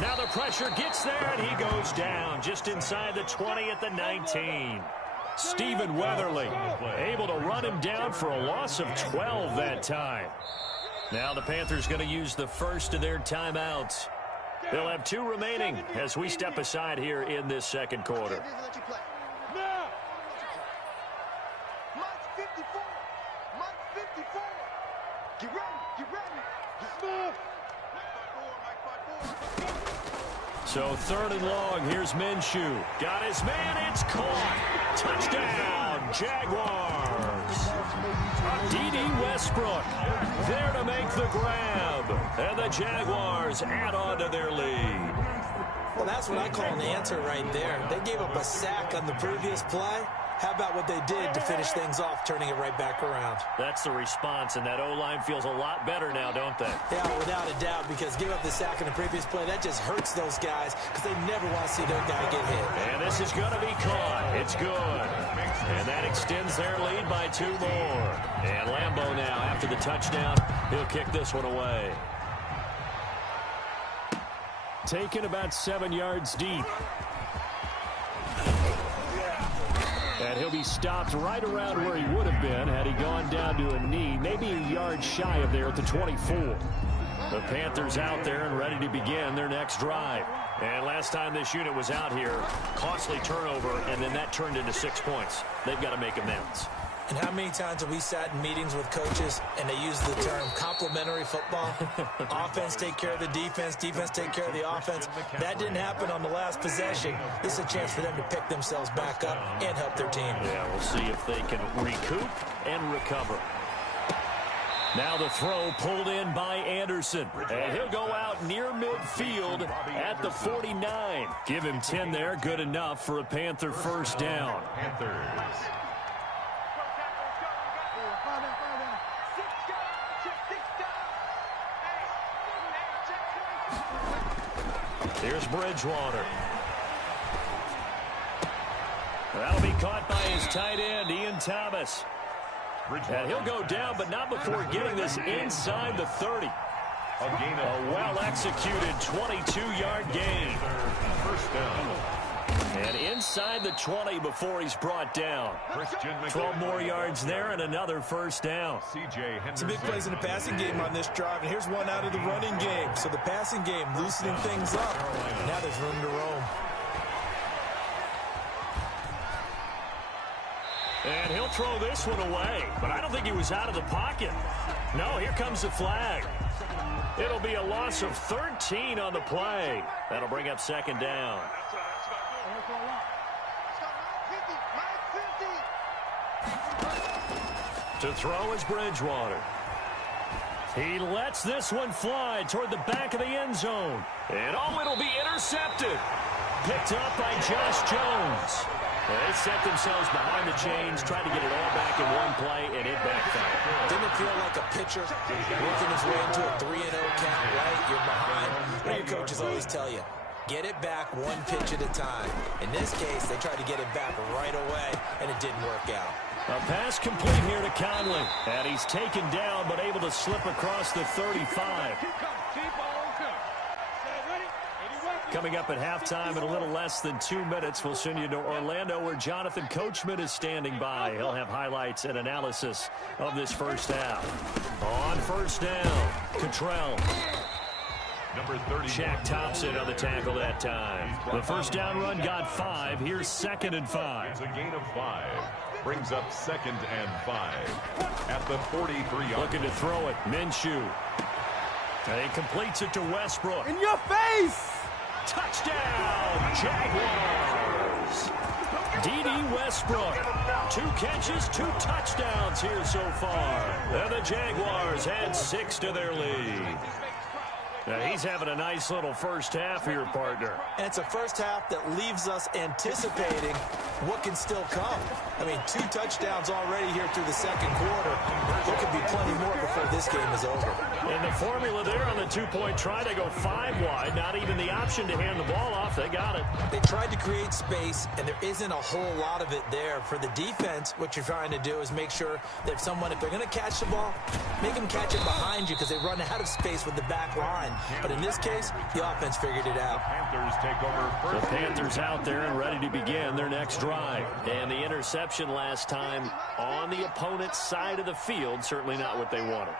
Now the pressure gets there, and he goes down just inside the 20 at the 19. Stephen Weatherly able to run him down for a loss of 12 that time. Now the Panthers going to use the first of their timeouts. They'll have 2 remaining as we step aside here in this second quarter. So 3rd and long, here's Minshew. Got his man, it's caught. Touchdown, Jaguars. D.D. Westbrook there to make the grab. And the Jaguars add on to their lead. Well, that's what I call an answer right there. They gave up a sack on the previous play. How about what they did to finish things off, turning it right back around? That's the response, and that O-line feels a lot better now, don't they? Yeah, without a doubt, because give up the sack in the previous play, that just hurts those guys because they never want to see their guy get hit. And this is going to be caught. It's good. And that extends their lead by 2 more. And Lambeau now, after the touchdown, he'll kick this one away. Taken about 7 yards deep. And he'll be stopped right around where he would have been had he gone down to a knee, maybe a yard shy of there at the 24. The Panthers out there and ready to begin their next drive. And last time this unit was out here, costly turnover, and then that turned into 6 points. They've got to make amends. And how many times have we sat in meetings with coaches and they use the term complementary football? Offense take care of the defense, defense take care of the offense. That didn't happen on the last possession. This is a chance for them to pick themselves back up and help their team. Yeah, we'll see if they can recoup and recover. Now the throw pulled in by Anderson. And he'll go out near midfield at the 49. Give him 10 there, good enough for a Panther first down. Panthers. Here's Bridgewater. That'll be caught by his tight end, Ian Thomas. And he'll go down, but not before getting this inside the 30. A well-executed 22-yard gain. First down. And inside the 20 before he's brought down. 12 more yards there and another first down. Some big plays in the passing game on this drive, and here's one out of the running game. So the passing game loosening things up. Now there's room to roam. And he'll throw this one away, but I don't think he was out of the pocket. No, here comes the flag. It'll be a loss of 13 on the play. That'll bring up second down. To throw is Bridgewater. He lets this one fly toward the back of the end zone. And oh, it'll be intercepted. Picked up by Josh Jones. They set themselves behind the chains, tried to get it all back in one play, and it backfired. Didn't it feel like a pitcher working his way into a 3-0 count, right? You're behind. What do your coaches always tell you? Get it back one pitch at a time. In this case, they tried to get it back right away, and it didn't work out. A pass complete here to Conley. And he's taken down, but able to slip across the 35. Coming up at halftime in a little less than 2 minutes, we'll send you to Orlando where Jonathan Coachman is standing by. He'll have highlights and analysis of this first half. On first down, Cottrell. Number 30. Shaq Thompson on the tackle that time. The first down run got 5. Here's 2nd and 5. It's a gain of 5. Brings up 2nd and 5 at the 43-yard. Looking to throw it. Minshew. And he completes it to Westbrook. In your face! Touchdown, Jaguars! D.D. Westbrook. 2 catches, 2 touchdowns here so far. And the Jaguars add 6 to their lead. Now he's having a nice little first half here, partner. And it's a first half that leaves us anticipating what can still come. I mean, 2 touchdowns already here through the second quarter. There could be plenty more before this game is over. And the formula there on the 2-point try, they go 5 wide. Not even the option to hand the ball off. They got it. They tried to create space, and there isn't a whole lot of it there. For the defense, what you're trying to do is make sure that if they're going to catch the ball, make them catch it behind you because they run out of space with the back line. But in this case, the offense figured it out. Panthers take over first. The Panthers out there and ready to begin their next drive. And the interception last time on the opponent's side of the field, certainly not what they wanted.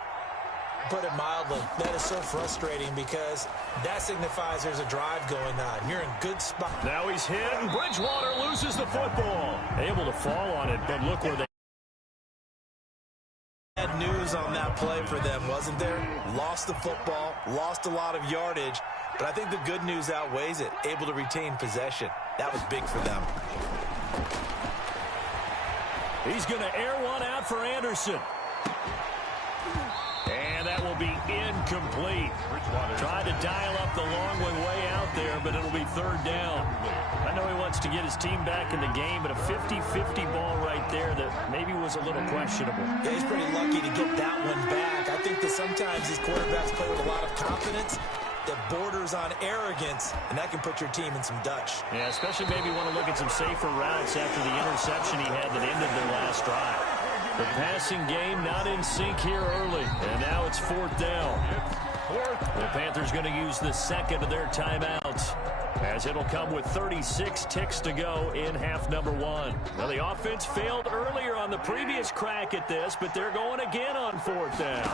Put it mildly, that is so frustrating because that signifies there's a drive going on. You're in good spot. Now he's hit, and Bridgewater loses the football. Able to fall on it, but look where they... Bad news on that play for them, wasn't there? Lost the football, lost a lot of yardage, but I think the good news outweighs it. Able to retain possession. That was big for them. He's going to air one out for Anderson. And that will be incomplete. Tried to dial up the long one way out there, but it'll be 3rd down. I know he wants to get his team back in the game, but a 50-50 ball right there that maybe was a little questionable. Yeah, he's pretty lucky to get that one back. I think that sometimes these quarterbacks play with a lot of confidence that borders on arrogance, and that can put your team in some Dutch. Yeah, especially maybe want to look at some safer routes after the interception he had that ended their last drive. The passing game not in sync here early, and now it's 4th down. The Panthers going to use the 2nd of their timeouts, as it'll come with 36 ticks to go in half number 1. Well, the offense failed earlier on the previous crack at this, but they're going again on 4th down.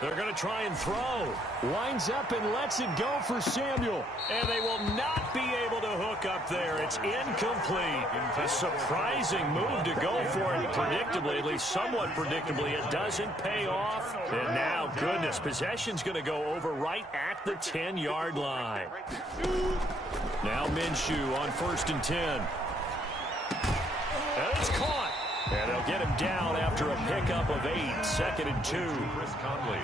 They're going to try and throw. Winds up and lets it go for Samuel. And they will not be able to hook up there. It's incomplete. A surprising move to go for it predictably, at least somewhat predictably. It doesn't pay off. And now, goodness, possession's going to go over right at the 10-yard line. Now Minshew on 1st and 10. And it's caught. And they'll get him down after a pickup of 8. 2nd and 2.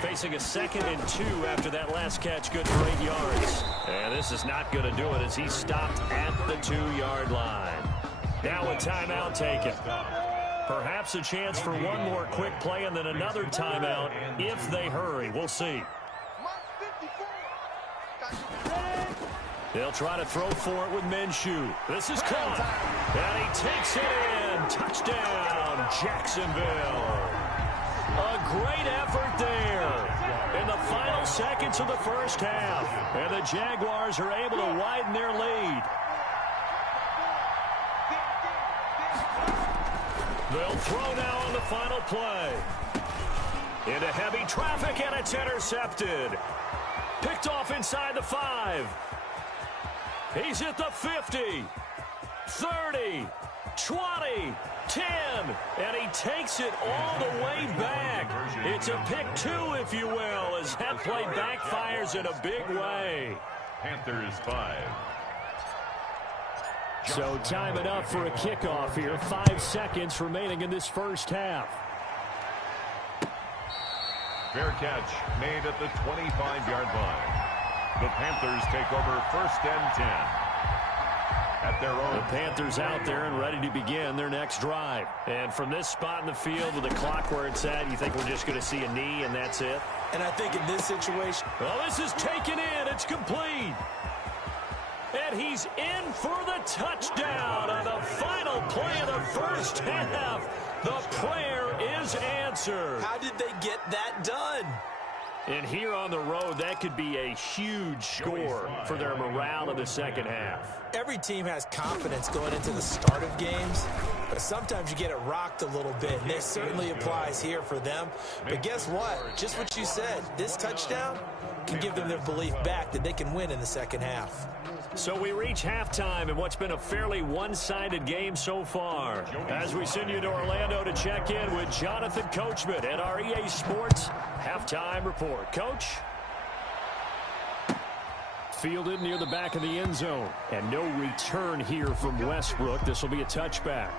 Facing a 2nd and 2 after that last catch, good for 8 yards. And this is not going to do it as he's stopped at the 2-yard line. Now a timeout taken. Perhaps a chance for one more quick play and then another timeout if they hurry. We'll see. They'll try to throw for it with Minshew. This is caught. And he takes it in. Touchdown, Jacksonville. A great effort there in the final seconds of the first half. And the Jaguars are able to widen their lead. They'll throw now on the final play. Into heavy traffic, and it's intercepted. Picked off inside the 5. He's at the 50, 30, 20, 10, and he takes it all the way back. It's a pick 2, if you will, as that play backfires in a big way. Panthers 5. So time it up for a kickoff here. 5 seconds remaining in this first half. Fair catch made at the 25-yard line. The Panthers take over 1st and 10 at their own. The Panthers out there and ready to begin their next drive. And from this spot in the field with the clock where it's at, you think we're just going to see a knee and that's it? And I think in this situation... Well, this is taken in. It's complete. And he's in for the touchdown on the final play of the first half. The prayer is answered. How did they get that done? And here on the road, that could be a huge score for their morale in the second half. Every team has confidence going into the start of games. but sometimes you get it rocked a little bit, and this certainly applies here for them. But guess what? Just what you said, this touchdown can give them their belief back that they can win in the second half. So we reach halftime in what's been a fairly one-sided game so far. As we send you to Orlando to check in with Jonathan Coachman at our EA Sports Halftime Report. Coach? Fielded near the back of the end zone. And no return here from Westbrook. This will be a touchback.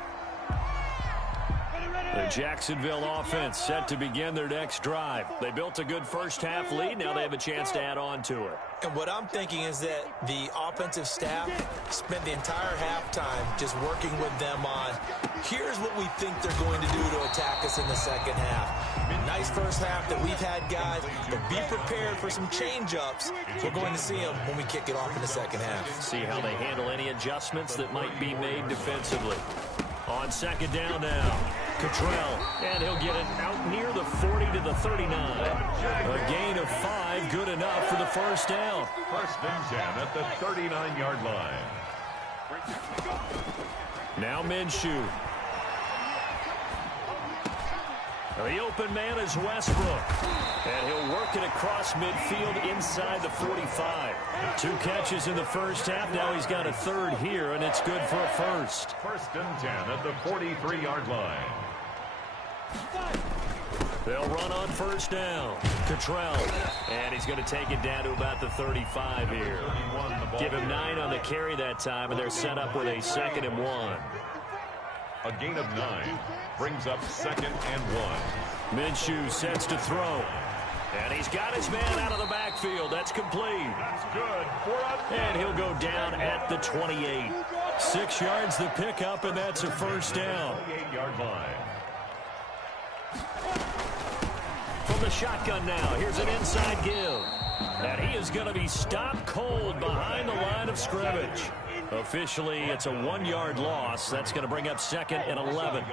The Jacksonville offense set to begin their next drive. They built a good first-half lead. Now they have a chance to add on to it. And what I'm thinking is that the offensive staff spent the entire halftime just working with them on, here's what we think they're going to do to attack us in the second half. Nice first half that we've had, guys, but be prepared for some change-ups. We're going to see them when we kick it off in the second half. See how they handle any adjustments that might be made defensively. On second down now, Cottrell, and he'll get it out near the 40 to the 39. A gain of 5, good enough for the first down. First and 10 at the 39-yard line. Now Minshew. The open man is Westbrook. And he'll work it across midfield inside the 45. 2 catches in the first half. Now he's got a third here, and it's good for a first. First and 10 at the 43-yard line. They'll run on first down. Cottrell. And he's going to take it down to about the 35 here. Give him 9 on the carry that time, and they're set up with a 2nd and 1. A gain of 9 brings up 2nd and 1. Minshew sets to throw. And he's got his man out of the backfield. That's complete. That's good. And he'll go down at the 28. 6 yards the pickup, and that's a first down. 28-yard line. From the shotgun now, here's an inside give. And he is going to be stopped cold behind the line of scrimmage. Officially, it's a 1-yard loss. That's going to bring up 2nd and 11.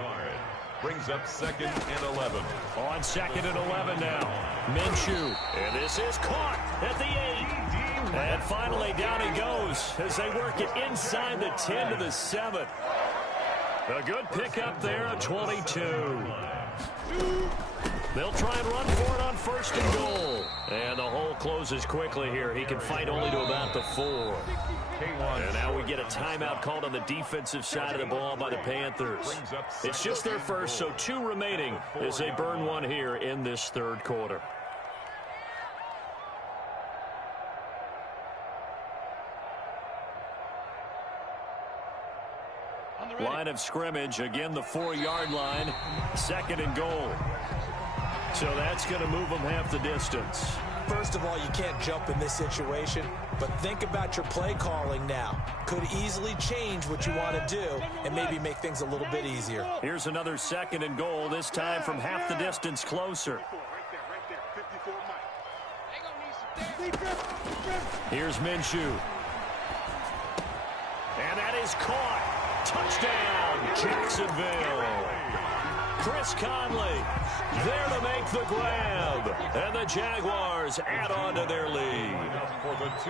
Brings up 2nd and 11. On 2nd and 11 now. Minshew. And this is caught at the 8. And finally down he goes as they work it inside the 10 to the 7. A good pickup there at 22. They'll try and run for it on 1st and goal. And the hole closes quickly here. He can fight only to about the 4. And now we get a timeout called on the defensive side of the ball by the Panthers. It's just their first, so 2 remaining as they burn 1 here in this 3rd quarter. Line of scrimmage, again the 4-yard line, 2nd and goal. So that's going to move them half the distance. First of all, you can't jump in this situation, but think about your play calling now. Could easily change what you want to do and maybe make things a little bit easier. Here's another 2nd and goal, this time from half the distance closer. Here's Minshew. And that is caught. Touchdown, Jacksonville. Chris Conley there to make the grab. And the Jaguars add on to their lead.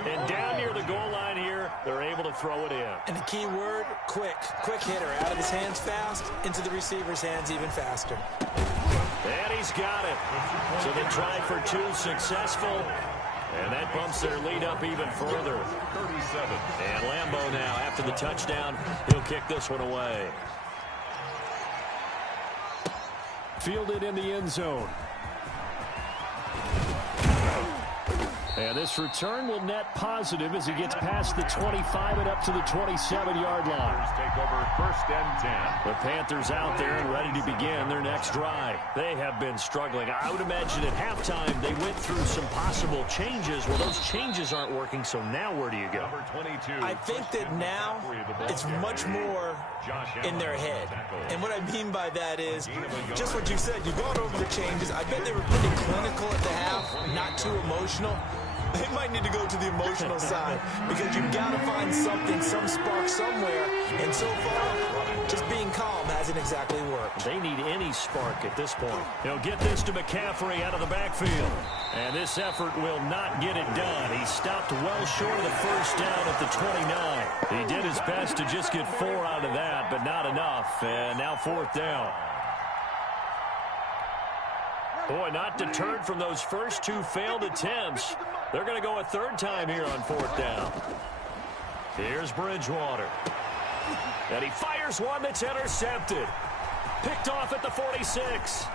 And down near the goal line here, they're able to throw it in. And the key word, quick. Quick hitter. Out of his hands fast, into the receiver's hands even faster. And he's got it. So the try for 2 successful. And that bumps their lead up even further. 37. And Lambeau now, after the touchdown, he'll kick this one away. Fielded in the end zone. And this return will net positive as he gets past the 25 and up to the 27-yard line. Take over 1st and 10. The Panthers out there and ready to begin their next drive. They have been struggling. I would imagine at halftime they went through some possible changes. Well, those changes aren't working, so now where do you go? Number 22. I think that now it's much more in their head. And what I mean by that is just what you said. You've gone over the changes. I bet they were pretty clinical at the half, not too emotional. they might need to go to the emotional side because you've got to find something, some spark somewhere. And so far, just being calm hasn't exactly worked. They need any spark at this point. He'll get this to McCaffrey out of the backfield. And this effort will not get it done. He stopped well short of the first down at the 29. He did his best to just get 4 out of that, but not enough. And now 4th down. Boy, not deterred from those first 2 failed attempts. They're going to go a 3rd time here on 4th down. Here's Bridgewater. And he fires one that's intercepted. Picked off at the 46.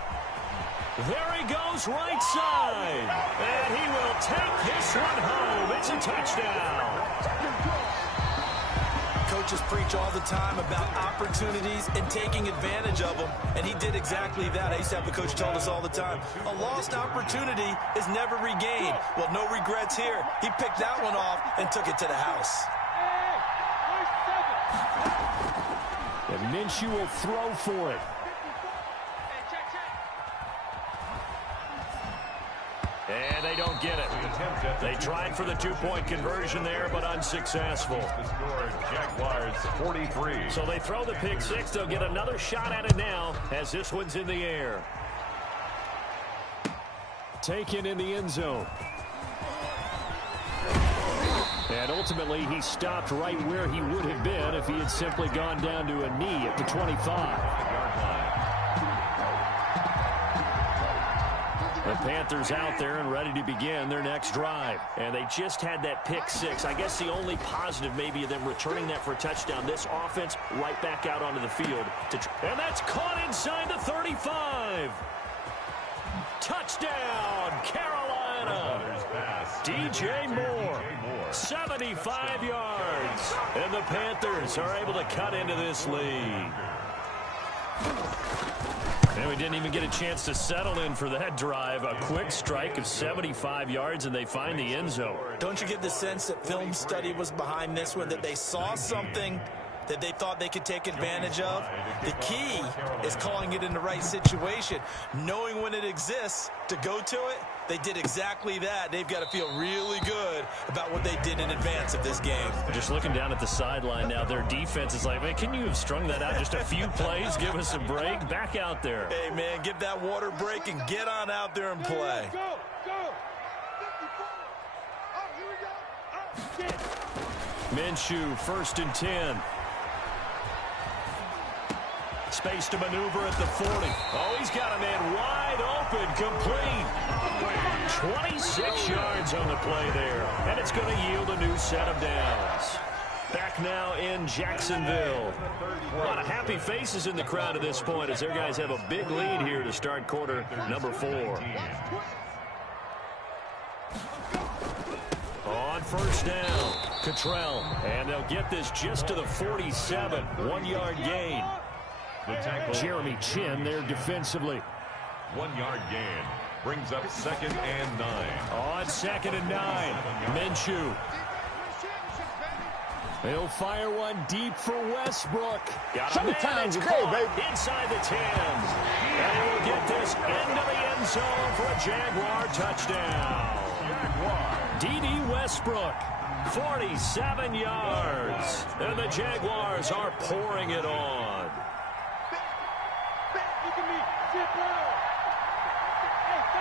There he goes right side. And he will take this one home. It's a touchdown. Coaches preach all the time about opportunities and taking advantage of them, and he did exactly that. I used to have the coach told us all the time, a lost opportunity is never regained. Well, no regrets here. He picked that one off and took it to the house. And Minshew will throw for it. And they don't get it. They tried for the 2-point conversion there, but unsuccessful. The score, Jaguars 43. So they throw the pick 6. They'll get another shot at it now as this one's in the air. Taken in the end zone. And ultimately, he stopped right where he would have been if he had simply gone down to a knee at the 25. The Panthers out there and ready to begin their next drive. And they just had that pick 6. I guess the only positive maybe of them returning that for a touchdown. This offense right back out onto the field. And that's caught inside the 35. Touchdown, Carolina. DJ Moore, 75 yards. And the Panthers are able to cut into this lead. And we didn't even get a chance to settle in for that drive. A quick strike of 75 yards, and they find the end zone. Don't you get the sense that film study was behind this one, that they saw something that they thought they could take advantage of? The key is calling it in the right situation, knowing when it exists to go to it. They did exactly that. They've got to feel really good about what they did in advance of this game. Just looking down at the sideline now, their defense is like, man, can you have strung that out just a few plays? Give us a break. Back out there. Hey, man, give that water break and get on out there and play. Minshew, 1st and 10. Space to maneuver at the 40. Oh, he's got a man wide open, complete. 26 yards on the play there. And it's going to yield a new set of downs. Back now in Jacksonville. A lot of happy faces in the crowd at this point as their guys have a big lead here to start quarter number 4. On 1st down, Cottrell. And they'll get this just to the 47. 1-yard gain. Jeremy Chin there defensively. 1-yard gain. Brings up 2nd and 9. On 2nd and 9, Minshew. He'll fire one deep for Westbrook. Sometimes go, baby. Inside the 10. And he will get this into the end zone for a Jaguar touchdown. D.D. Westbrook, 47 yards. And the Jaguars are pouring it on. Look at me. Sit down. Hey,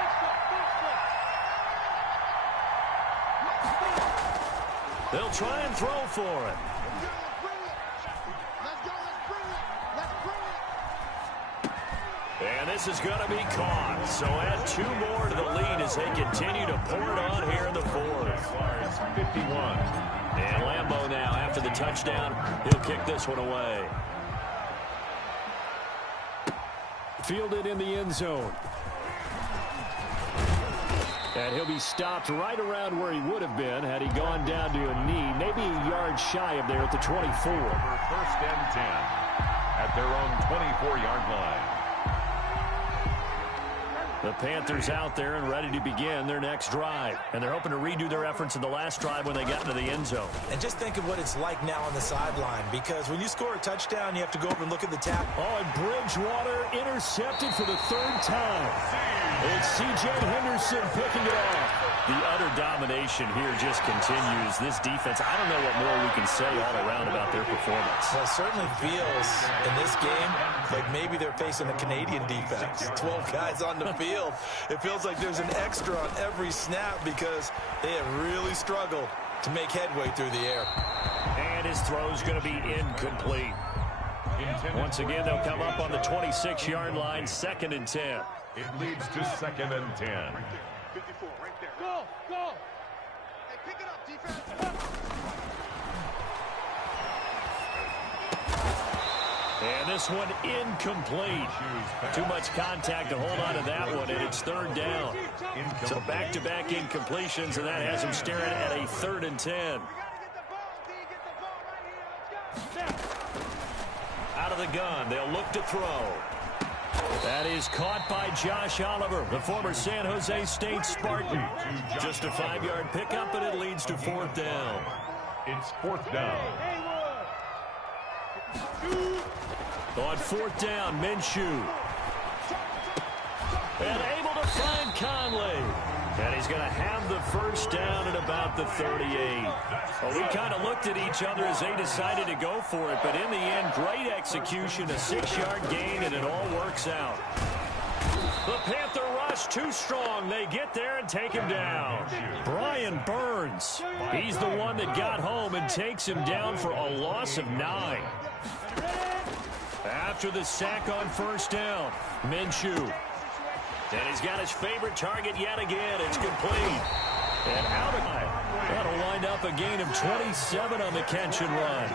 They'll try and throw for it. And this is going to be caught. So add 2 more to the lead as they continue to pour it on here in the 4th. 51. And Lambeau now, after the touchdown, he'll kick this one away. Fielded in the end zone. And he'll be stopped right around where he would have been had he gone down to a knee, maybe a yard shy of there at the 24. 1st and 10 at their own 24-yard line. The Panthers out there and ready to begin their next drive. And they're hoping to redo their efforts in the last drive when they got into the end zone. And just think of what it's like now on the sideline, because when you score a touchdown, you have to go over and look at the tap. Oh, and Bridgewater intercepted for the 3rd time. It's C.J. Henderson picking it off. The utter domination here just continues. This defense, I don't know what more we can say all around about their performance. Well, it certainly feels in this game like maybe they're facing a Canadian defense. 12 guys on the field. It feels like there's an extra on every snap because they have really struggled to make headway through the air. And his throw is going to be incomplete. Once again, they'll come up on the 26-yard line, 2nd and 10. It leads to 2nd and 10. 54, right there. Go, go. Hey, pick it up, defense. And this one incomplete. Too much contact to hold on to that one, and it's 3rd down. So back-to-back incompletions, and that has him staring at a 3rd and 10. Out of the gun, they'll look to throw. That is caught by Josh Oliver, the former San Jose State Spartan. Just a 5-yard pickup, and it leads to 4th down. It's 4th down. On 4th down, Minshew. And able to find Conley. And he's going to have the 1st down at about the 38. Well, we kind of looked at each other as they decided to go for it, but in the end, great execution, a 6-yard gain, and it all works out. The Panther rush too strong. They get there and take him down. Brian Burns, he's the one that got home and takes him down for a loss of 9. After the sack on 1st down, Minshew. And he's got his favorite target yet again. It's complete. And out of it. That'll wind up a gain of 27 on the catch and run.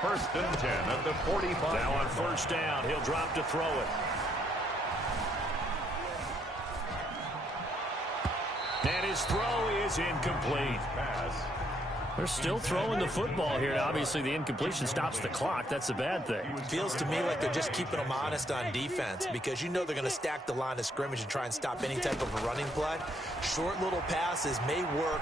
1st and 10 at the 45. Now on 1st down, he'll drop to throw it. And his throw is incomplete. They're still throwing the football here. Obviously, the incompletion stops the clock. That's a bad thing. Feels to me like they're just keeping them honest on defense because you know they're going to stack the line of scrimmage and try and stop any type of a running play. Short little passes may work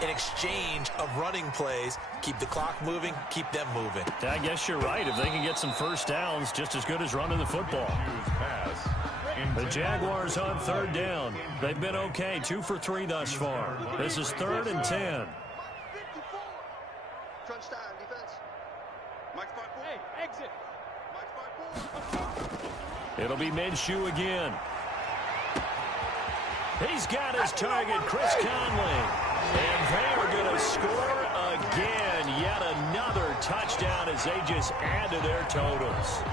in exchange of running plays. Keep the clock moving, keep them moving. I guess you're right. If they can get some 1st downs, just as good as running the football. The Jaguars on 3rd down. They've been okay, 2 for 3 thus far. This is 3rd and 10. Crunch time, defense. Mike 5-4. Hey, exit. Mike 5-4. It'll be Minshew again. He's got his target, Chris Conley. And they are going to score again. Yet another touchdown as they just add to their totals.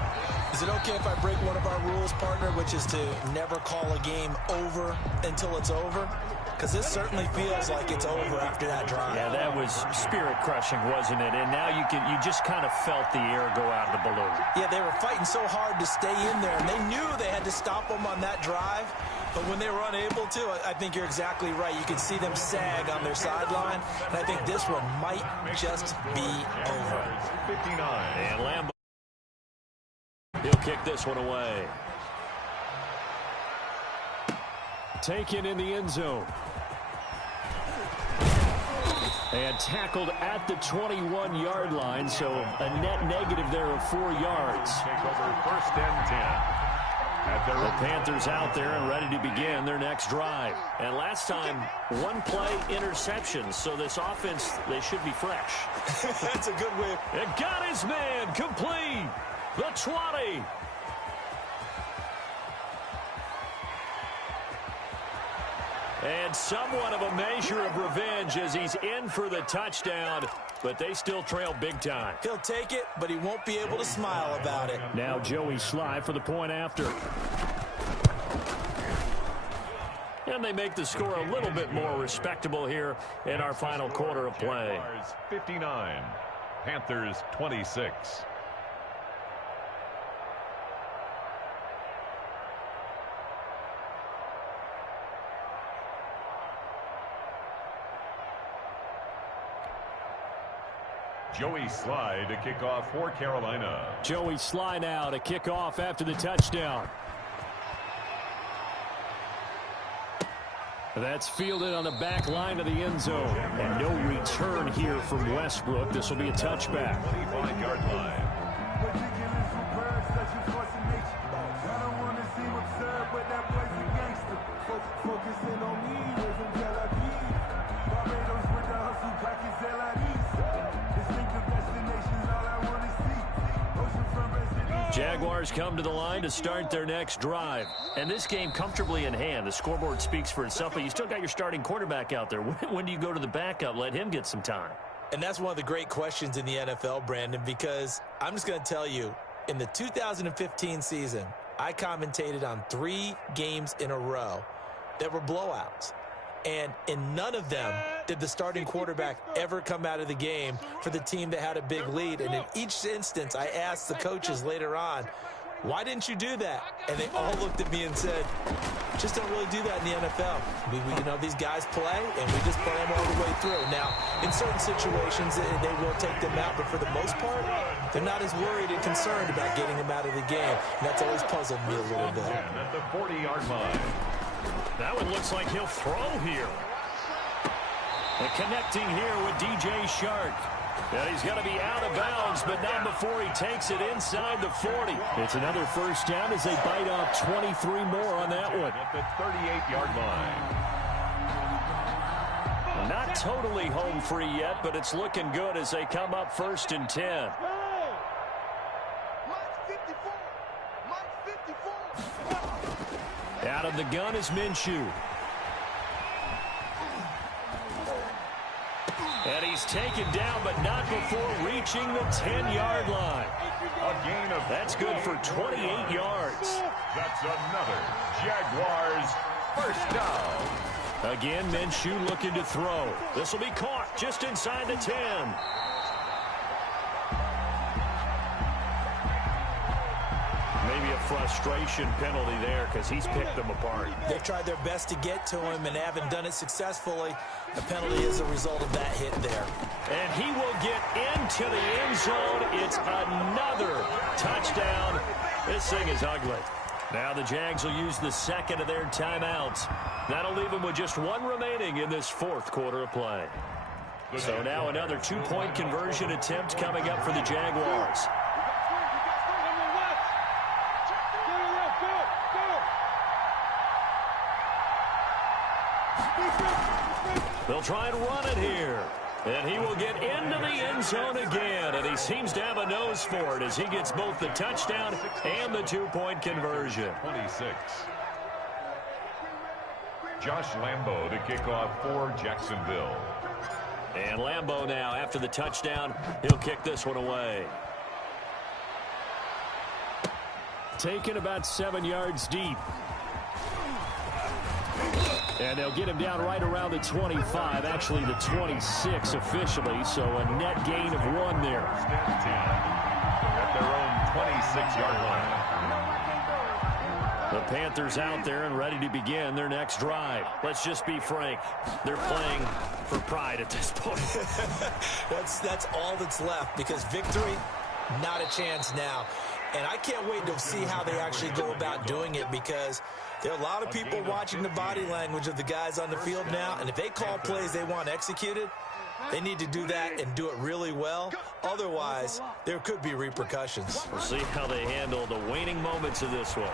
Is it okay if I break one of our rules, partner, which is to never call a game over until it's over? Because this certainly feels like it's over after that drive. Yeah, that was spirit-crushing, wasn't it? And now you just kind of felt the air go out of the balloon. Yeah, they were fighting so hard to stay in there, and they knew they had to stop them on that drive. But when they were unable to, I think you're exactly right. You can see them sag on their sideline, and I think this one might just be over. 59. And Lambeau, he'll kick this one away. Taken in the end zone. And tackled at the 21-yard line, so a net negative there of 4 yards. Take over 1st and 10. The Panthers out there and ready to begin their next drive. And last time, 1-play interception, so this offense, they should be fresh. That's a good way. It got his man complete. The 20. And somewhat of a measure of revenge as he's in for the touchdown, but they still trail big time. He'll take it, but he won't be able to smile about it. Now Joey Sly for the point after. And they make the score a little bit more respectable here in our final quarter of play. 59, Panthers 26. Joey Sly to kick off for Carolina. Joey Sly now to kick off after the touchdown. That's fielded on the back line of the end zone. And no return here from Westbrook. This will be a touchback. 25-yard line. Focusing on Jaguars come to the line to start their next drive. And this game comfortably in hand. The scoreboard speaks for itself, but you still got your starting quarterback out there. When do you go to the backup? Let him get some time. And that's one of the great questions in the NFL, Brandon, because I'm just going to tell you, in the 2015 season, I commentated on 3 games in a row that were blowouts. And in none of them did the starting quarterback ever come out of the game for the team that had a big lead. And in each instance, I asked the coaches later on, why didn't you do that? And they all looked at me and said, just don't really do that in the NFL. These guys play, and we just play them all the way through. Now, in certain situations, they will take them out, but for the most part, they're not as worried and concerned about getting them out of the game. And that's always puzzled me a little bit. At the 40-yard line. That one looks like he'll throw here. And connecting here with DJ Shark. And he's going to be out of bounds, but not before he takes it inside the 40. It's another first down as they bite off 23 more on that one. At the 38-yard line. Not totally home free yet, but it's looking good as they come up 1st and 10. Out of the gun is Minshew. And he's taken down, but not before reaching the 10-yard line. A gain of That's good for 28 yards. That's another Jaguars first down. Again, Minshew looking to throw. This will be caught just inside the 10. Maybe a frustration penalty there because he's picked them apart. They've tried their best to get to him and haven't done it successfully. The penalty is a result of that hit there. And he will get into the end zone. It's another touchdown. This thing is ugly. Now the Jags will use the second of their timeouts. That'll leave them with just one remaining in this 4th quarter of play. So now another 2-point conversion attempt coming up for the Jaguars. They'll try and run it here. And he will get into the end zone again. And he seems to have a nose for it as he gets both the touchdown and the 2-point conversion. 26. Josh Lambo to kick off for Jacksonville. And Lambo now, after the touchdown, he'll kick this one away. Taken about 7 yards deep. And they'll get him down right around the 25, actually the 26 officially, so a net gain of 1 there. At their own 26-yard line. The Panthers out there and ready to begin their next drive. Let's just be frank, they're playing for pride at this point. That's all that's left, because victory, not a chance now. And I can't wait to see how they actually go about doing it, because there are a lot of people watching the body language of the guys on the field now, and if they call plays they want executed, they need to do that and do it really well. Otherwise, there could be repercussions. We'll see how they handle the waning moments of this one.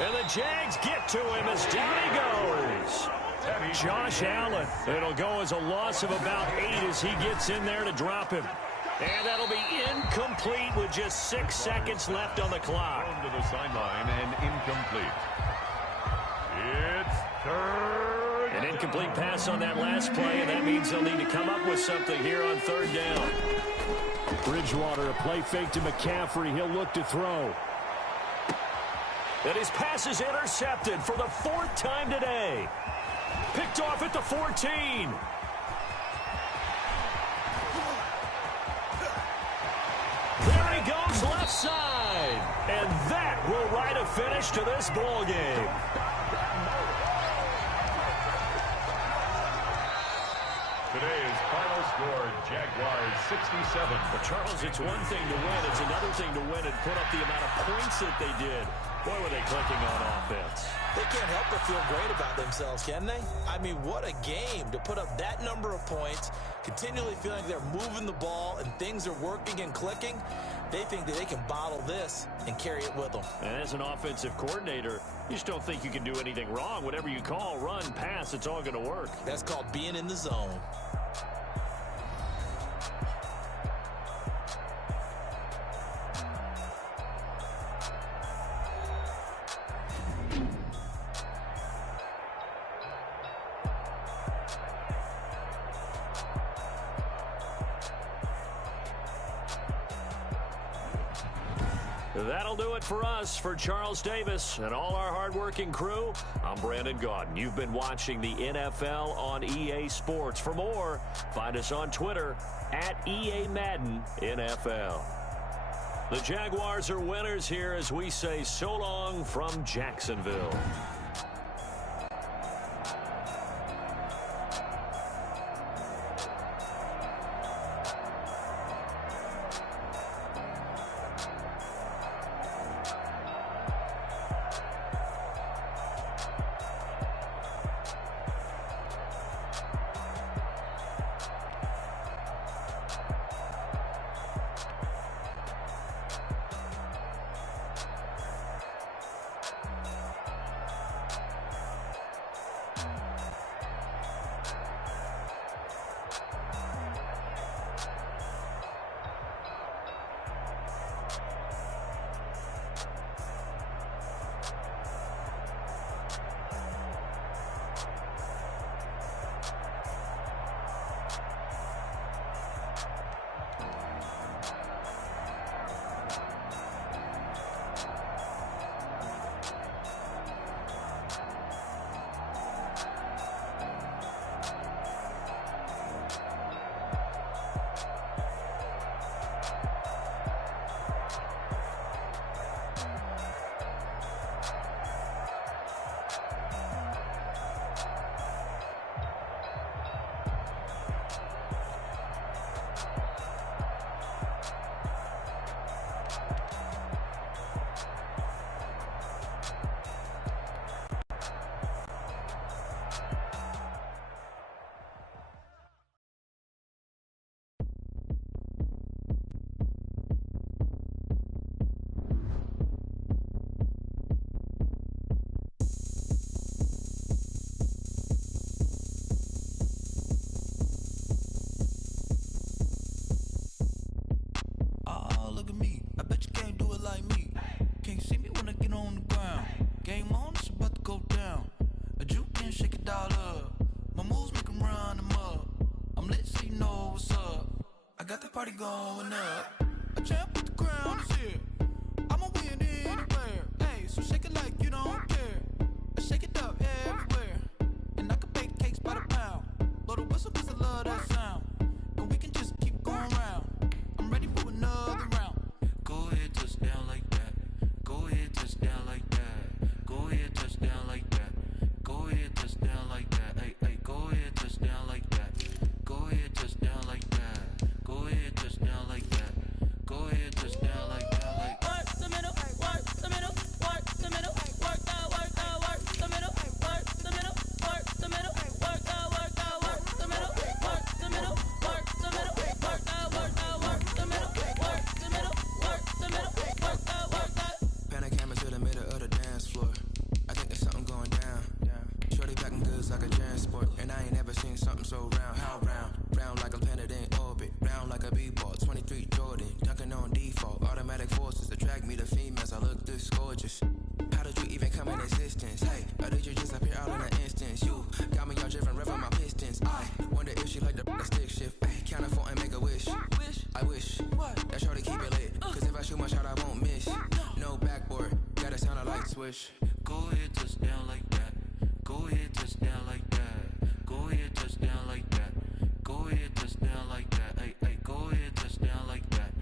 And the Jags get to him as down he goes. Josh Allen. It'll go as a loss of about 8 as he gets in there to drop him. And that'll be incomplete with just 6 seconds left on the clock. Thrown to the sideline and incomplete. It's 3rd. An incomplete pass on that last play, and that means they'll need to come up with something here on 3rd down. Bridgewater, a play fake to McCaffrey. He'll look to throw. And his pass is intercepted for the 4th time today. Picked off at the 14. There he goes, left side. And that will write a finish to this ball game. Today's final score, Jaguars 67. But Charles, it's one thing to win. It's another thing to win and put up the amount of points that they did. Boy, were they clicking on offense. They can't help but feel great about themselves, can they? I mean, what a game to put up that number of points, continually feeling they're moving the ball and things are working and clicking. They think that they can bottle this and carry it with them. And as an offensive coordinator, you just don't think you can do anything wrong. Whatever you call, run, pass, it's all going to work. That's called being in the zone. That'll do it for us. For Charles Davis and all our hardworking crew, I'm Brandon Gaudin. You've been watching the NFL on EA Sports. For more, find us on Twitter at EA Madden NFL. The Jaguars are winners here as we say so long from Jacksonville. Party going up. A champ with the crown is here. I'ma win anywhere. Hey, so shake it like you don't care. I shake it up everywhere. And I can bake cakes by the pound. Blow the whistle 'cause I love that sound. And we can just keep going round. I'm ready for another round. Go ahead, touch down like that. Go ahead, touch down like that. Go ahead, touch down like that. Go ahead, touch down like that. Hey, hey, go ahead, touch down like that. Go ahead, touch down like that. Go ahead, touch down like that. Go ahead, touch down like that. Like work the middle, work the middle, work the middle, work the middle, work the middle, work the middle, work the middle, work the middle, work the middle, work the middle, work the middle, work the middle, work the. Pan a camera to the middle of the dance floor. I think there's something going down. Shorty packing goods like a transport, and I ain't never seen something so round. How round? Round like a planet in orbit, round like a b-ball. 23 Jordan, dunking on default. Automatic forces attract me to females. I look this gorgeous. How did you even come in existence? Hey, or did you just appear out in an instance? You got me all driven, revving my pistons. I wonder if she like the stick shift. Hey, count it 4 and make a wish. I wish that shorty keep it lit. 'Cause if I shoot my shot, I won't miss. No backboard, gotta sound a light switch. go ahead, touch down like that. Go ahead, touch down like that. Go ahead, touch down like that. Go ahead, touch down like that. Hey, hey, go ahead, touch down like that.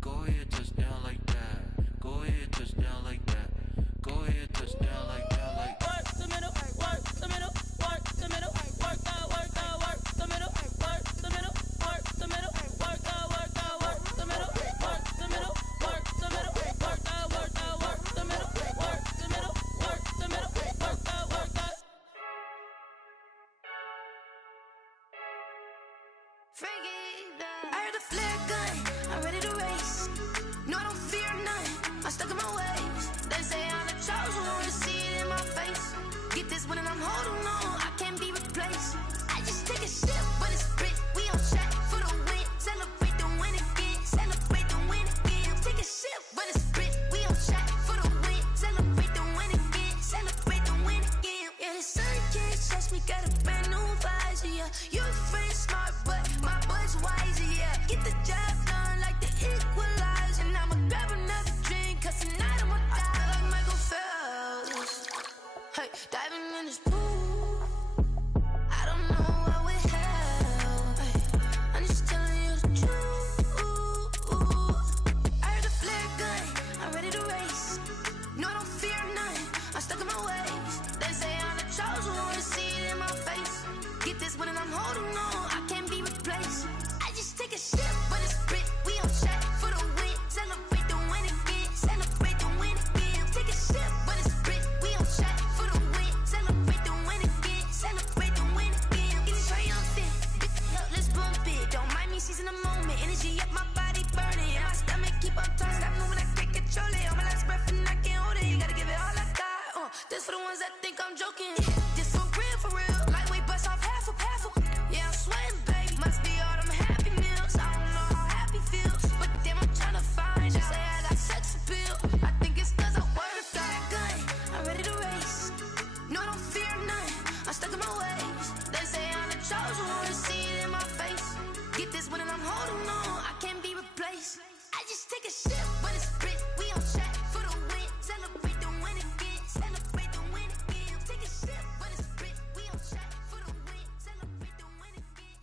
Go ahead, touch down like that. Go ahead, touch down like that. Go ahead, touch down like that. Like work the middle, work the middle, work the middle, work the middle, work the middle, work the middle, work the middle, work the middle, work the middle, work the middle, work the middle, work the middle, work the middle, work the middle, work the. I heard the flare gun, I'm ready to race. No, I don't fear none, I'm stuck in my ways. They say I'm the chosen one, to see it in my face. Get this one and I'm holding on, I can't be replaced. I just take a sip, but it's spit. We on track for the win. Celebrate the win again, celebrate the win again. Take a sip, but it's spit. We on track for the win. Celebrate the win again, celebrate the win again. Yeah, the sun can't touch me, got a brand new visor, yeah. Your friend's smart, but my boy's wiser, yeah. Get the job done like the equalizer. And I'ma grab another drink, 'cause I'm joking. This for real. Lightweight bust off half a. Yeah, I'm sweating, baby. Must be all them happy meals. I don't know how happy feels, but damn, I'm tryna find you. Say I got sex appeal. I think it's 'cause I work that good. I'm ready to race. No, I don't fear nothing. I'm stuck in my ways. They say I'm the chosen one. See it in my face. Get this one and I'm holding on. I can't be replaced. I just take a sip, but it's split. We on chat for the win. Celebrate the win again. Celebrate the win again. Take a sip, but it's split. We on chat for the win. Celebrate the win again.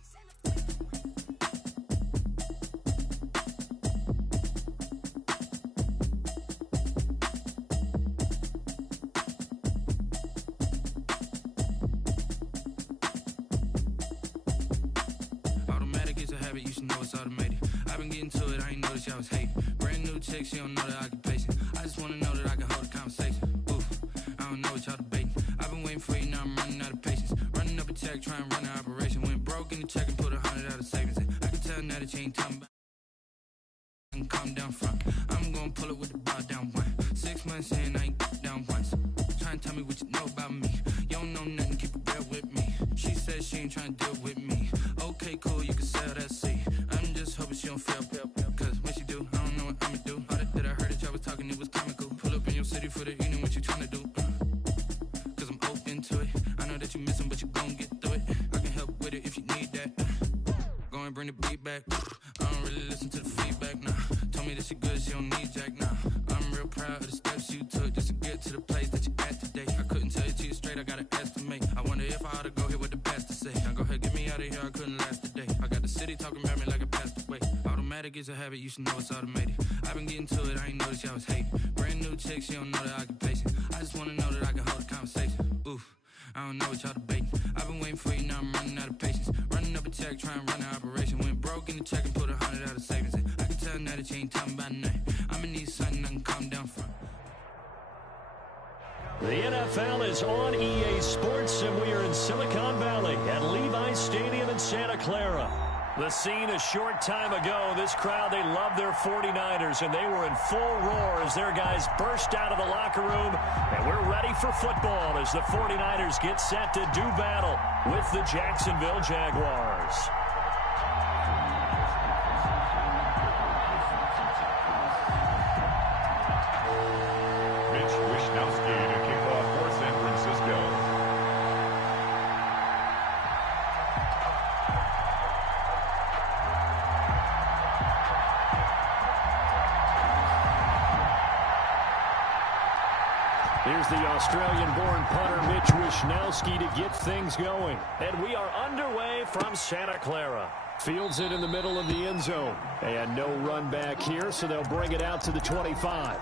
Automatic is a habit, you should know it's automated. I've been getting to it, I ain't noticed y'all was hating. Brand new chick, she don't know the occupation. I just wanna know that I can hold a conversation. Oof, I don't know what y'all debating. I've been waiting for you, now I'm running out of patience. Running up a check, trying to run an operation. Went broke in the check and put 100 out of savings in. I can tell now that you ain't talking about. Calm down front. I'm gonna pull it with the bow down one. 6 months in, I ain't down once. Trying to tell me what you know about me. You don't know nothing, keep it real with me. She said she ain't trying to deal with me. Okay, cool, you can sell that seat. I'm just hoping she don't fail. Cause when she do, I don't know what I'ma do. All that I heard that y'all was talking, it was comical. Pull up in your city for the evening, what you trying to do? Cause I'm open to it. I know that you missing, but you gon' get through it. I can help with it if you need that. Go and bring the beat back. I don't really listen to the feedback, nah. Told me that she good, she don't need jack, nah. I'm real proud of the steps you took just to get to the place that you're at today. I couldn't tell you to you straight, I gotta estimate. I wonder if I ought to go here with the pastor say. Now go ahead, get me out of here, I couldn't last a day. I got the city talking about me like I passed away. Automatic is a habit, you should know it's automated. I've been getting to it, I ain't noticed y'all was hating. Brand new chick, she don't know the occupation. I just wanna know that I can hold a conversation. Oof, I don't know what y'all debating. I've been waiting for you, now I'm running out of patience. Running up a check, trying to run an operation. Went broke in the check and put 100 out of savings in. I can tell now that you ain't talking about nothing. I'ma need something I can calm down from. The NFL is on EA Sports, and we are in Silicon Valley at Levi's Stadium in Santa Clara. The scene a short time ago, this crowd, they love their 49ers, and they were in full roar as their guys burst out of the locker room. And we're ready for football as the 49ers get set to do battle with the Jacksonville Jaguars. Here's the Australian-born punter Mitch Wishnowsky to get things going. And we are underway from Santa Clara. Fields it in the middle of the end zone. And no run back here, so they'll bring it out to the 25.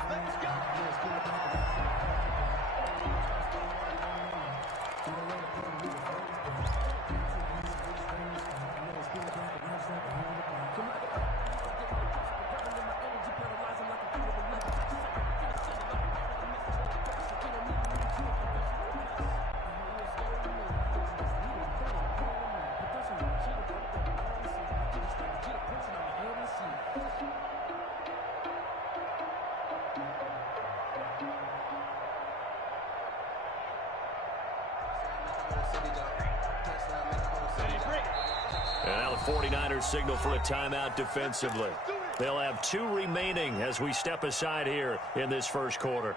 And now the 49ers signal for a timeout defensively. They'll have 2 remaining as we step aside here in this first quarter.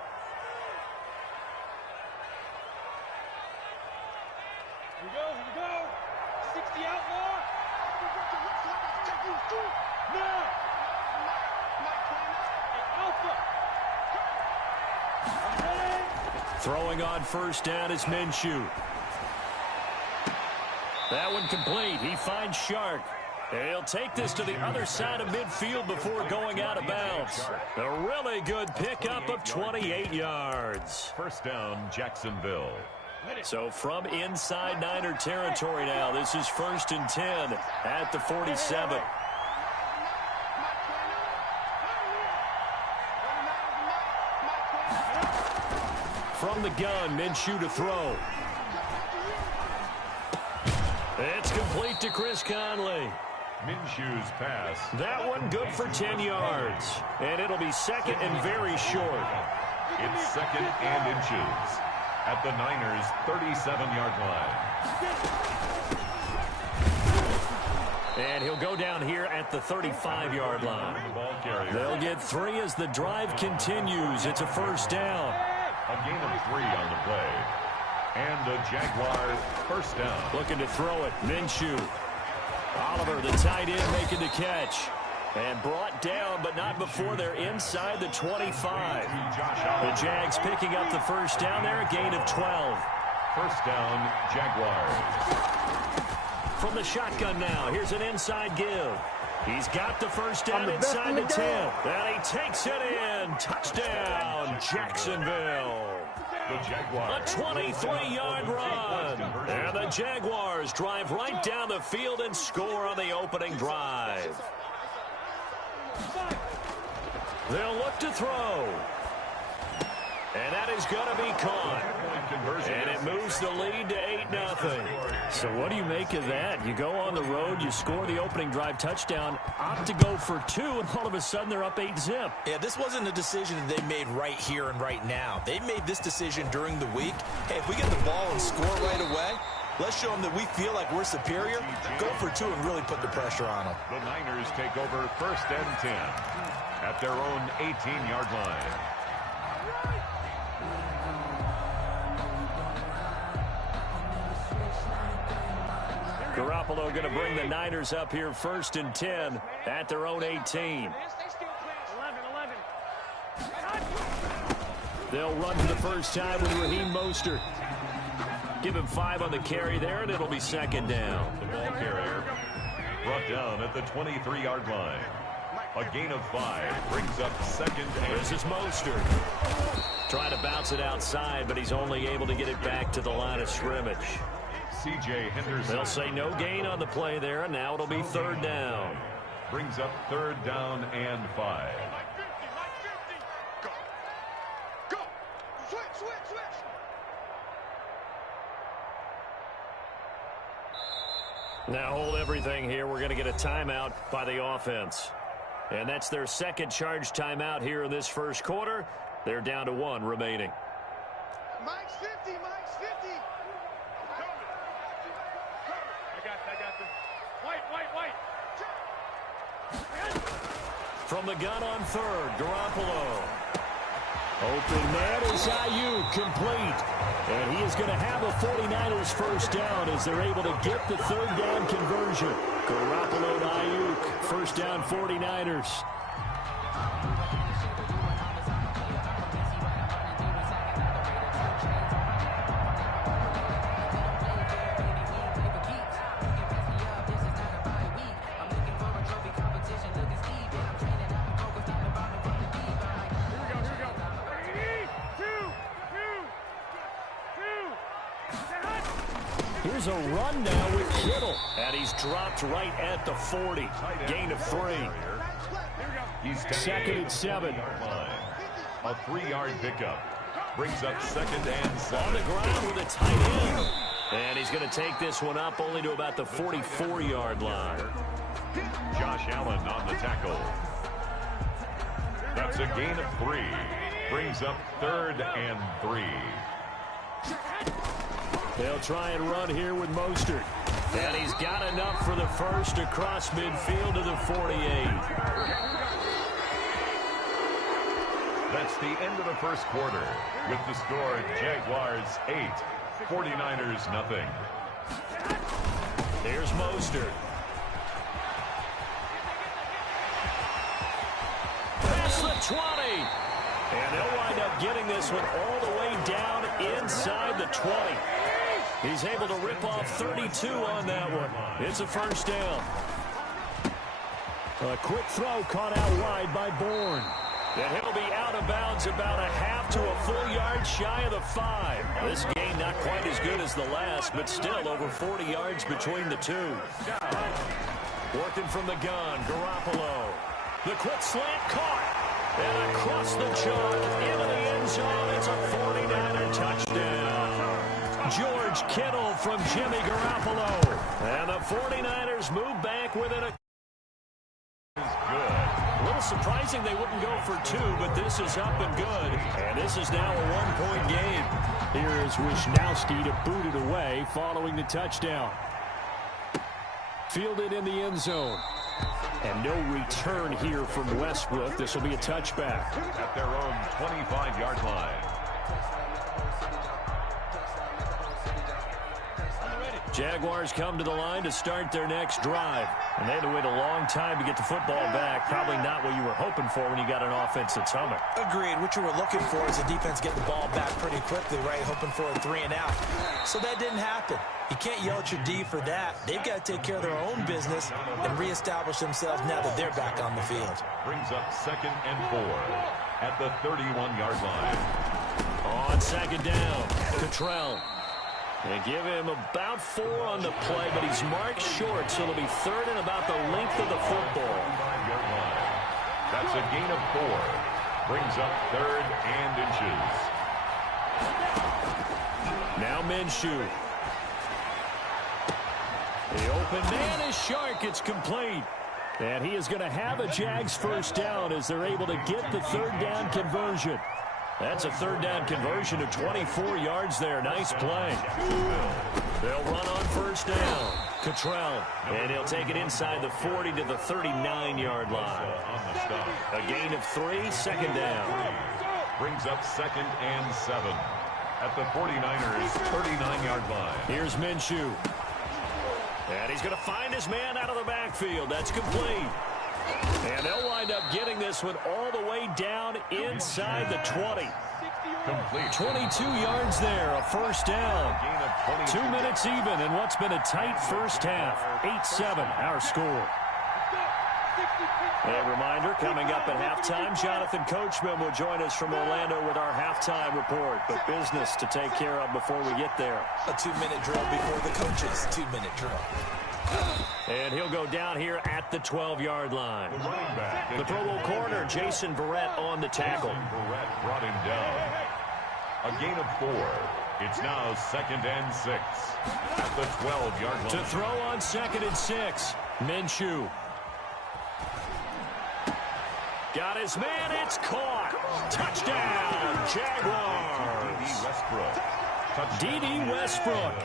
Here we go. 60 outlaw. Now. Alpha. Throwing on first down is Minshew. That one complete. He finds Shark. He'll take this to the other side of midfield before going out of bounds. A really good pickup of 28 yards. First down, Jacksonville. So from inside Niner territory now, this is 1st and 10 at the 47. From the gun, Minshew to throw. It's complete to Chris Conley. Minshew's pass. That one good for 10 yards. And it'll be second and very short. It's 2nd and inches. at the Niners' 37-yard line. And he'll go down here at the 35-yard line. They'll get 3 as the drive continues. It's a first down. A gain of 3 on the play. And the Jaguars first down. Looking to throw it. Minshew. Oliver, the tight end, making the catch. And brought down, but not before they're inside the 25. The Jags picking up the first down there, a gain of 12. First down, Jaguars. From the shotgun now, here's an inside give. He's got the first down inside the 10. And he takes it in. Touchdown, Jacksonville. The Jaguars. A 23-yard run. And the Jaguars drive right down the field and score on the opening drive. They'll look to throw. And that is going to be caught. And it moves the lead to 8-0. So what do you make of that? You go on the road, you score the opening drive touchdown, opt to go for 2, and all of a sudden they're up 8-zip. Yeah, this wasn't a decision that they made right here and right now. They made this decision during the week. Hey, if we get the ball and score right away, let's show them that we feel like we're superior. Go for 2 and really put the pressure on them. The Niners take over first and 10 at their own 18-yard line. Garoppolo going to bring the Niners up here first and 10 at their own 18. They'll run for the first time with Raheem Mostert. Give him 5 on the carry there, and it'll be second down. The ball carrier brought down at the 23-yard line. A gain of 5 brings up second and... This is Mostert. Trying to bounce it outside, but he's only able to get it back to the line of scrimmage. C.J. Henderson. They'll say no gain on the play there, and now it'll be third down. Brings up third down and 5. Go! Switch! Now hold everything here. We're going to get a timeout by the offense. And that's their second charge timeout here in this first quarter. They're down to 1 remaining. Mike's 50. I got this. White. From the gun on third, Garoppolo. Open man is Ayuk, complete. And he is going to have a 49ers first down as they're able to get the third down conversion. Garoppolo to Ayuk, first down 49ers. Here's a run now with Kittle. And he's dropped right at the 40. Gain of 3. He's second and 7. A 3-yard pickup. Brings up second and 7. On the ground with a tight end. And he's going to take this one up only to about the 44-yard line. Josh Allen on the tackle. That's a gain of 3. Brings up third and 3. They'll try and run here with Mostert. And he's got enough for the first across midfield to the 48. That's the end of the first quarter. With the score, Jaguars 8, 49ers nothing. There's Mostert. Past the 20. And they'll wind up getting this one all the way down inside the 20. He's able to rip off 32 on that one. It's a first down. A quick throw caught out wide by Bourne. And he'll be out of bounds about a half to a full yard shy of the 5. This game not quite as good as the last, but still over 40 yards between the two. Working from the gun, Garoppolo. The quick slant caught. And across the chalk into the end zone. It's a 49er touchdown. George Kittle from Jimmy Garoppolo. And the 49ers move back with it. Good. A little surprising they wouldn't go for two, but this is up and good. And this is now a one-point game. Here is Wisnowski to boot it away following the touchdown. Fielded in the end zone. And no return here from Westbrook. This will be a touchback. At their own 25-yard line. Jaguars come to the line to start their next drive. And they had to wait a long time to get the football back. Probably not what you were hoping for when you got an offense that's humming. Agreed. What you were looking for is the defense get the ball back pretty quickly, right? Hoping for a 3 and out. So that didn't happen. You can't yell at your D for that. They've got to take care of their own business and reestablish themselves now that they're back on the field. Brings up 2nd and 4 at the 31-yard line. On second down, Cottrell. They give him about 4 on the play, but he's marked short, so it'll be 3rd and about the length of the football. That's a gain of 4. Brings up 3rd and inches. Now Minshew. The open man is Shark. It's complete. And he is going to have a Jags first down as they're able to get the 3rd down conversion. That's a 3rd down conversion of 24 yards there. Nice play. They'll run on first down. Cottrell. And he'll take it inside the 40 to the 39-yard line. A gain of 3, 2nd down. Brings up 2nd and 7 at the 49ers' 39-yard line. Here's Minshew. And he's going to find his man out of the backfield. That's complete. And they'll wind up getting this one all the way down inside the 20. Complete. 22 yards there, a first down. 2 minutes even in what's been a tight first half. 8-7, our score. A reminder, coming up at halftime, Jonathan Coachman will join us from Orlando with our halftime report. But business to take care of before we get there. A 2-minute drill before the coaches' 2-minute drill. And he'll go down here at the 12-yard line. The Pro Bowl corner, Jason Verrett, on the tackle. Verrett brought him down. A gain of 4. It's now 2nd and 6 at the 12-yard line. To throw on 2nd and 6, Minshew. Got his man, it's caught. Touchdown, Jaguars. D.D. Westbrook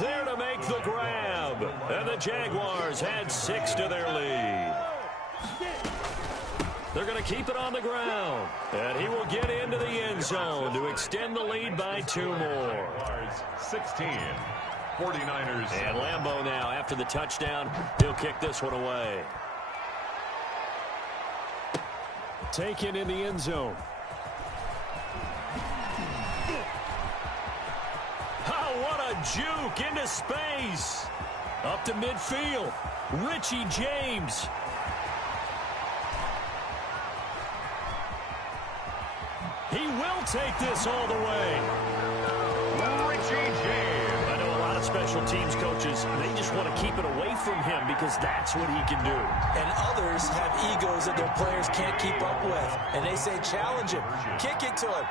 there to make the grab. And the Jaguars had 6 to their lead. They're going to keep it on the ground. And he will get into the end zone to extend the lead by 2 more. 16. 49ers. And Lambeau now, after the touchdown, he'll kick this one away. Taken in the end zone. Oh, what a juke into space. Up to midfield. Richie James. He will take this all the way. Richie James. I know a lot of special teams coaches, they just want to keep it away from him because that's what he can do. And others have egos that their players can't keep up with. And they say, challenge him. Kick it to him.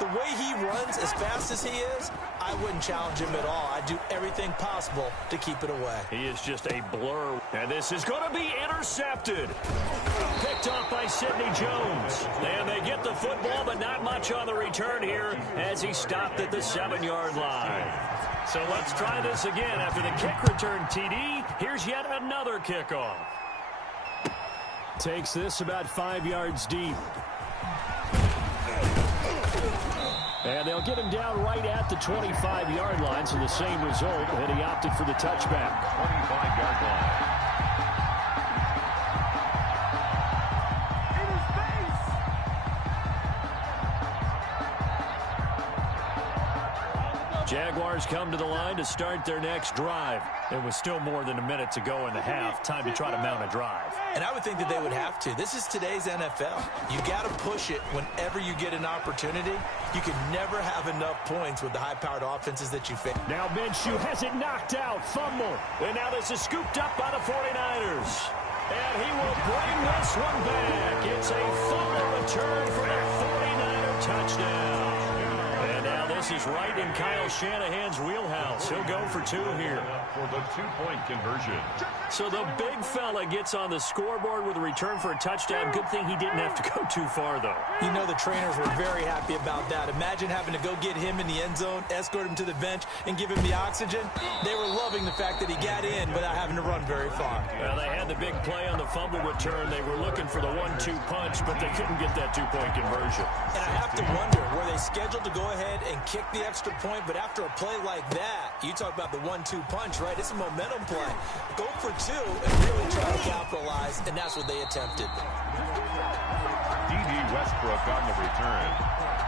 The way he runs as fast as he is, I wouldn't challenge him at all. I'd do everything possible to keep it away. He is just a blur. And this is going to be intercepted. Picked off by Sidney Jones. And they get the football, but not much on the return here as he stopped at the 7-yard line. So let's try this again. After the kick return, TD, here's yet another kickoff. Takes this about 5 yards deep. And they'll get him down right at the 25-yard line, so the same result, and he opted for the touchback. 25-yard line. Jaguars come to the line to start their next drive. There was still more than a minute to go in the half. Time to try to mount a drive. And I would think that they would have to. This is today's NFL. You got to push it whenever you get an opportunity. You can never have enough points with the high-powered offenses that you face. Now Minshew has it knocked out. Fumble. And now this is scooped up by the 49ers. And he will bring this one back. It's a fumble return for a 49er touchdown. And now this this is right in Kyle Shanahan's wheelhouse. He'll go for 2 here. For the 2-point conversion. So the big fella gets on the scoreboard with a return for a touchdown. Good thing he didn't have to go too far, though. You know the trainers were very happy about that. Imagine having to go get him in the end zone, escort him to the bench, and give him the oxygen. They were loving the fact that he got in without having to run very far. Well, they had the big play on the fumble return. They were looking for the 1-2 punch, but they couldn't get that 2-point conversion. And I have to wonder, were they scheduled to go ahead and kick the extra point, but after a play like that, you talk about the 1-2 punch, right? It's a momentum play. Go for 2 and really try to capitalize, and that's what they attempted. D.D. Westbrook on the return.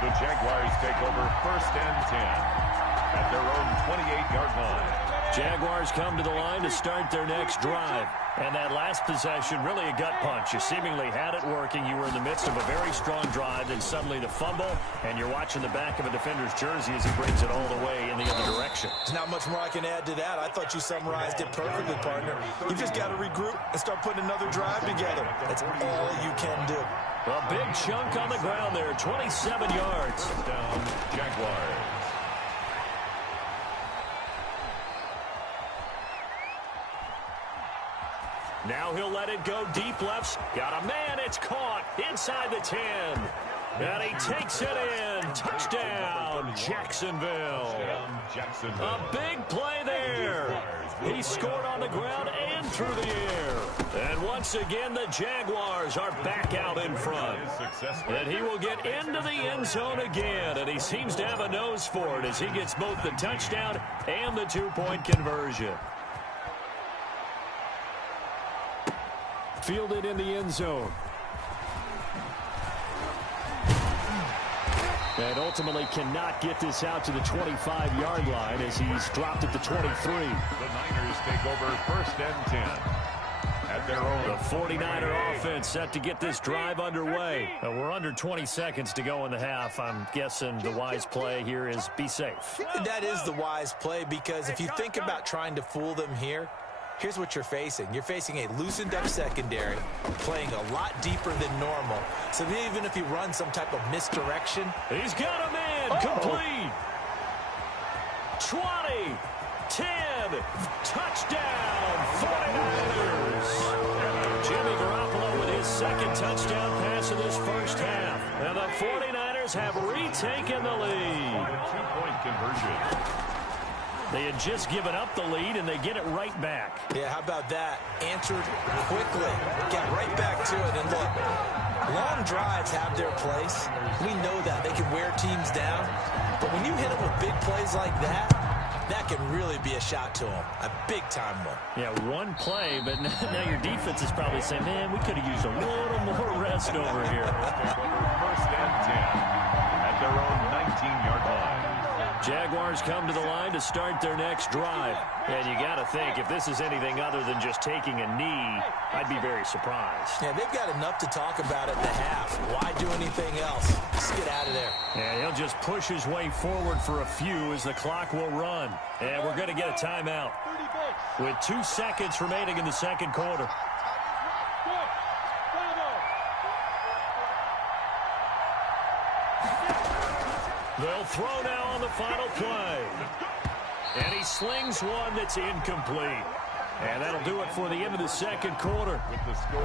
The Jaguars take over 1st and 10 at their own 28-yard line. Jaguars come to the line to start their next drive. And that last possession, really a gut punch. You seemingly had it working. You were in the midst of a very strong drive, then suddenly the fumble, and you're watching the back of a defender's jersey as he brings it all the way in the other direction. There's not much more I can add to that. I thought you summarized it perfectly, partner. You've just got to regroup and start putting another drive together. That's all you can do. A big chunk on the ground there, 27 yards. Down, Jaguars. Now he'll let it go deep left. Got a man. It's caught inside the 10. And he takes it in. Touchdown, Jacksonville. A big play there. He scored on the ground and through the air. And once again, the Jaguars are back out in front. And he will get into the end zone again. And he seems to have a nose for it as he gets both the touchdown and the 2-point conversion. Fielded in the end zone. And ultimately cannot get this out to the 25-yard line as he's dropped at the 23. The Niners take over 1st and 10 at their own. The 49er offense set to get this drive underway. We're under 20 seconds to go in the half. I'm guessing the wise play here is be safe. That is the wise play, because if you think about trying to fool them here, here's what you're facing. You're facing a loosened-up secondary, playing a lot deeper than normal. So even if you run some type of misdirection. He's got a man. Complete. 20, 10, touchdown, 49ers. Jimmy Garoppolo with his second touchdown pass of this first half. And the 49ers have retaken the lead. 2-point conversion. They had just given up the lead, and they get it right back. Yeah, how about that? Answered quickly. Got right back to it. And look, long drives have their place. We know that. They can wear teams down. But when you hit them with big plays like that, that can really be a shot to them. A big-time one. Yeah, one play, but now your defense is probably saying, man, we could have used a little more rest over here. 1st and 10 at their own 19-yard line. Jaguars come to the line to start their next drive. And you got to think, if this is anything other than just taking a knee, I'd be very surprised. Yeah, they've got enough to talk about at the half. Why do anything else? Just get out of there. And he'll just push his way forward for a few as the clock will run. And we're going to get a timeout with 2 seconds remaining in the second quarter. They'll throw now on the final play. And he slings one that's incomplete. And that'll do it for the end of the second quarter.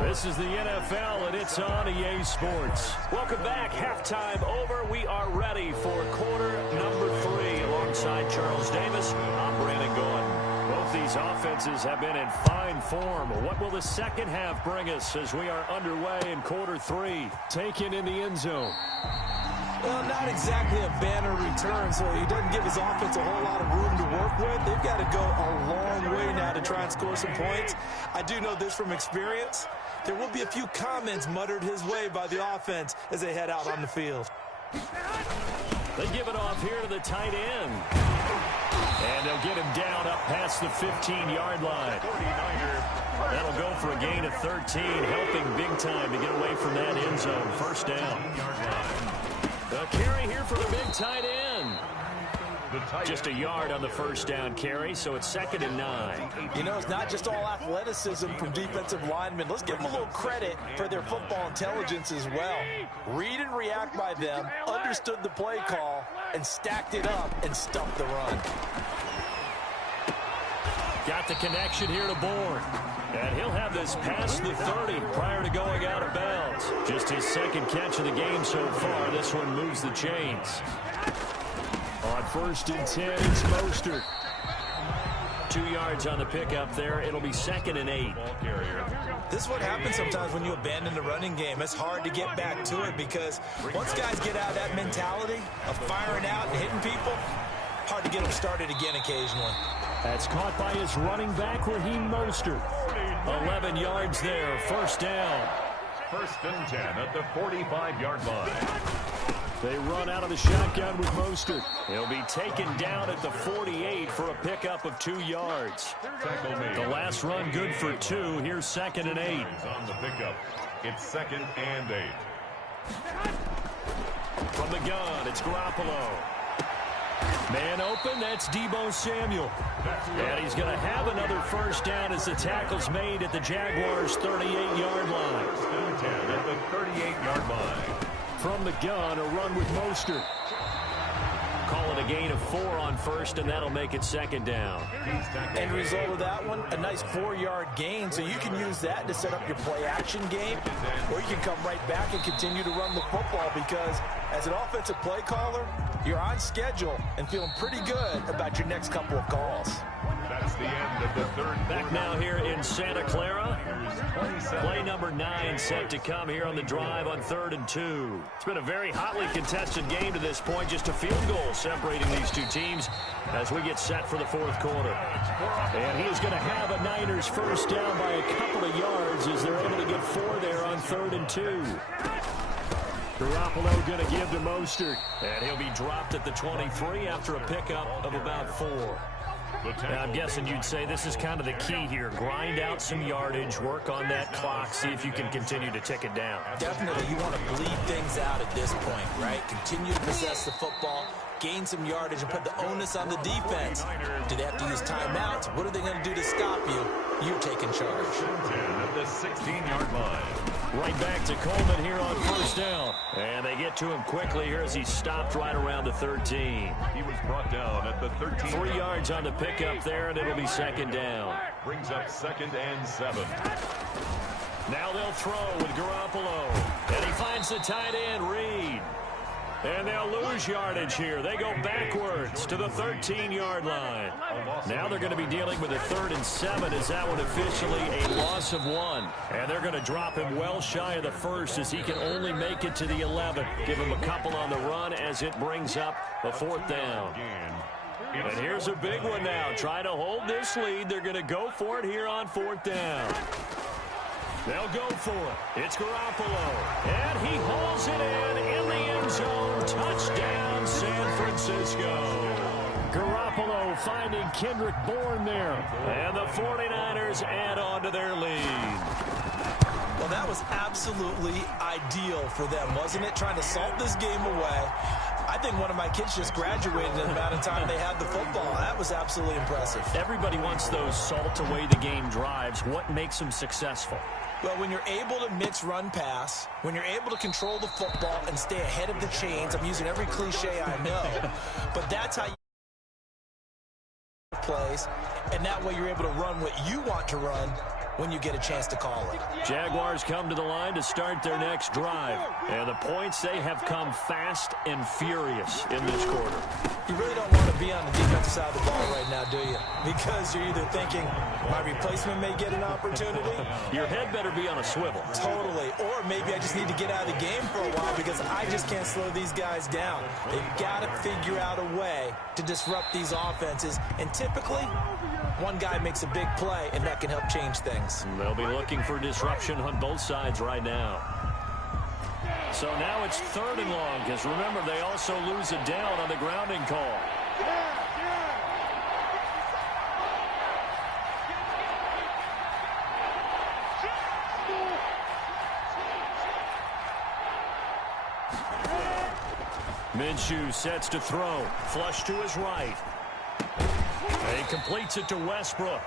This is the NFL, and it's on EA Sports. Welcome back. Halftime over. We are ready for quarter number 3. Alongside Charles Davis, I'm Brandon Gordon. Both these offenses have been in fine form. What will the second half bring us as we are underway in quarter 3? Taken in the end zone. Well, not exactly a banner return, so he doesn't give his offense a whole lot of room to work with. They've got to go a long way now to try and score some points. I do know this from experience. There will be a few comments muttered his way by the offense as they head out on the field. They give it off here to the tight end. And they'll get him down up past the 15-yard line. That'll go for a gain of 13, helping big time to get away from that end zone. First down. A carry here for the big tight end. Just a yard on the first down carry, so it's 2nd and 9. You know, it's not just all athleticism from defensive linemen. Let's give them a little credit for their football intelligence as well. Read and react by them, understood the play call, and stacked it up and stuffed the run. Got the connection here to Bourne. And he'll have this past the 30 prior to going out of bounds. Just his 2nd catch of the game so far. This one moves the chains. On 1st and 10, it's Mostert. 2 yards on the pickup there. It'll be 2nd and 8. This is what happens sometimes when you abandon the running game. It's hard to get back to it because once guys get out of that mentality of firing out and hitting people, hard to get them started again occasionally. That's caught by his running back, Raheem Mostert. 11 yards there, 1st down. 1st and 10 at the 45-yard line. They run out of the shotgun with Mostert. He'll be taken down at the 48 for a pickup of 2 yards. The last run good for 2. Here's 2nd and 8. On the pickup, it's 2nd and 8. From the gun, it's Garoppolo. Man open, that's Deebo Samuel. And he's going to have another 1st down as the tackle's made at the Jaguars' 38-yard line. 10 at the 38-yard line. From the gun, a run with Mostert. Call it a gain of 4 on 1st, and that'll make it 2nd down. End result of that one, a nice 4-yard gain, so you can use that to set up your play-action game, or you can come right back and continue to run the football because as an offensive play caller, you're on schedule and feeling pretty good about your next couple of calls. That's the end of the 3rd. Back now here in Santa Clara. Play number 9 set to come here on the drive on 3rd and 2. It's been a very hotly contested game to this point. Just a field goal separating these two teams as we get set for the 4th quarter. And he is going to have a Niners 1st down by a couple of yards as they're able to get 4 there on 3rd and 2. Garoppolo going to give to Mostert. And he'll be dropped at the 23 after a pickup of about 4. Now, I'm guessing you'd say this is kind of the key here. Grind out some yardage, work on that clock, see if you can continue to tick it down. Definitely, you want to bleed things out at this point, right? Continue to possess the football, gain some yardage, and put the onus on the defense. Do they have to use timeouts? What are they going to do to stop you? You're taking charge. 10 at the 16-yard line. Right back to Coleman here on 1st down. And they get to him quickly here as he stopped right around the 13. He was brought down at the 13. 3 yards on the pickup there, and it'll be 2nd down. Brings up 2nd and 7. Now they'll throw with Garoppolo. And he finds the tight end, Reed. And they'll lose yardage here. They go backwards to the 13-yard line. Now they're going to be dealing with a 3rd and 7 as that one officially a loss of 1. And they're going to drop him well shy of the 1st as he can only make it to the 11. Give him a couple on the run as it brings up the 4th down. And here's a big one now. Try to hold this lead. They're going to go for it here on 4th down. They'll go for it. It's Garoppolo. And he hauls it in the end zone. Touchdown, San Francisco. Garoppolo finding Kendrick Bourne there. And the 49ers add on to their lead. Well, that was absolutely ideal for them, wasn't it? Trying to salt this game away. I think one of my kids just graduated in the amount of time they had the football. That was absolutely impressive. Everybody wants those salt away the game drives. What makes them successful? Well, when you're able to mix run pass, when you're able to control the football and stay ahead of the chains, I'm using every cliche I know, but that's how you plays, and that way you're able to run what you want to run when you get a chance to call it. Jaguars come to the line to start their next drive. And the points, they have come fast and furious in this quarter. You really don't want to be on the defensive side of the ball right now, do you? Because you're either thinking, my replacement may get an opportunity. Your head better be on a swivel. Totally. Or maybe I just need to get out of the game for a while because I just can't slow these guys down. They've got to figure out a way to disrupt these offenses. And typically, one guy makes a big play, and that can help change things. They'll be looking for disruption on both sides right now. So now it's 3rd and long, because remember, they also lose a down on the grounding call. Minshew sets to throw. Flush to his right. He completes it to Westbrook.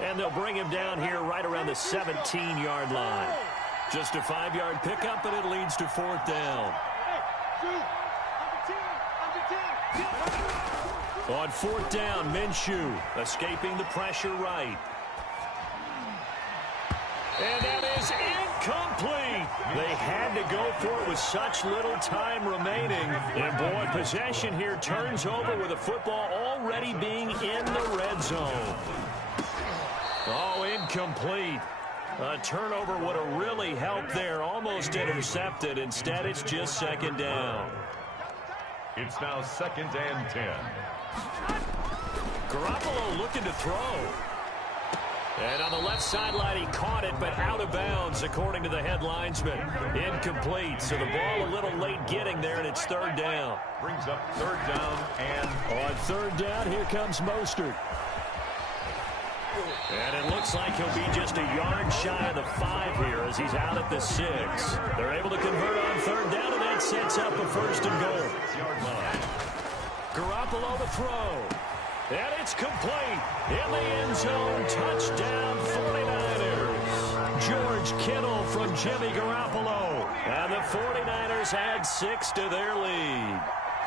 And they'll bring him down here right around the 17-yard line. Just a 5-yard pickup, and it leads to 4th down. On 4th down, Minshew escaping the pressure right. And that is incomplete. They had to go for it with such little time remaining. And boy, possession here turns over with the football already being in the red zone. Oh, incomplete. A turnover would have really helped there. Almost intercepted. Instead, it's just 2nd down. It's now 2nd and 10. Garoppolo looking to throw. And on the left sideline, he caught it, but out of bounds, according to the head linesman. Incomplete, so the ball a little late getting there, and it's 3rd down. Brings up 3rd down, and on 3rd down, here comes Mostert. And it looks like he'll be just a yard shy of the 5 here as he's out at the 6. They're able to convert on 3rd down, and that sets up a 1st and goal. 6-yard line. Garoppolo to throw. And it's complete. In the end zone, touchdown 49ers. George Kittle from Jimmy Garoppolo. And the 49ers add 6 to their lead.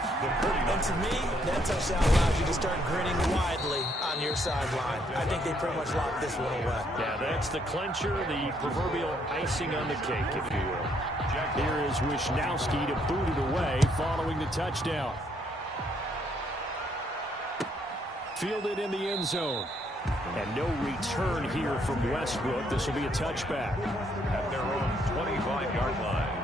And to me, that touchdown allows you to start grinning widely on your sideline. I think they pretty much locked this one away. Yeah, that's the clincher, the proverbial icing on the cake, if you will. Here is Wisnowski to boot it away following the touchdown. Fielded in the end zone. And no return here from Westbrook. This will be a touchback. At their own 25-yard line.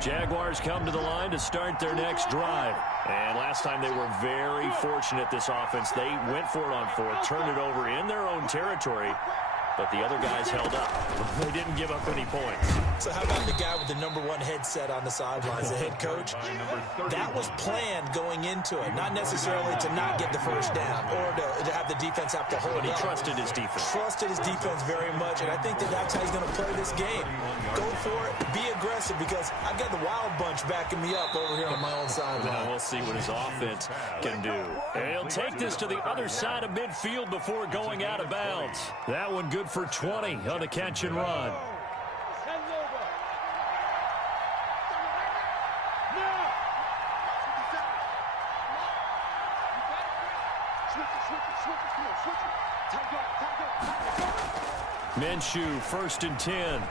Jaguars come to the line to start their next drive. And last time they were very fortunate, this offense. They went for it on 4th, turned it over in their own territory. But the other guys held up. They didn't give up any points. So how about the guy with the #1 headset on the sidelines, the head coach? That was planned going into it, not necessarily to not get the 1st down or to have the defense have to hold But he up. trusted his defense. Trusted his defense very much, and I think that's how he's going to play this game. Go for it, be aggressive, because I've got the wild bunch backing me up over here on my own sideline. Now we'll see what his offense can do. And he'll take this to the other side of midfield before going out of bounds. That one good for 20 on the catch and run. Minshew, 1st and 10.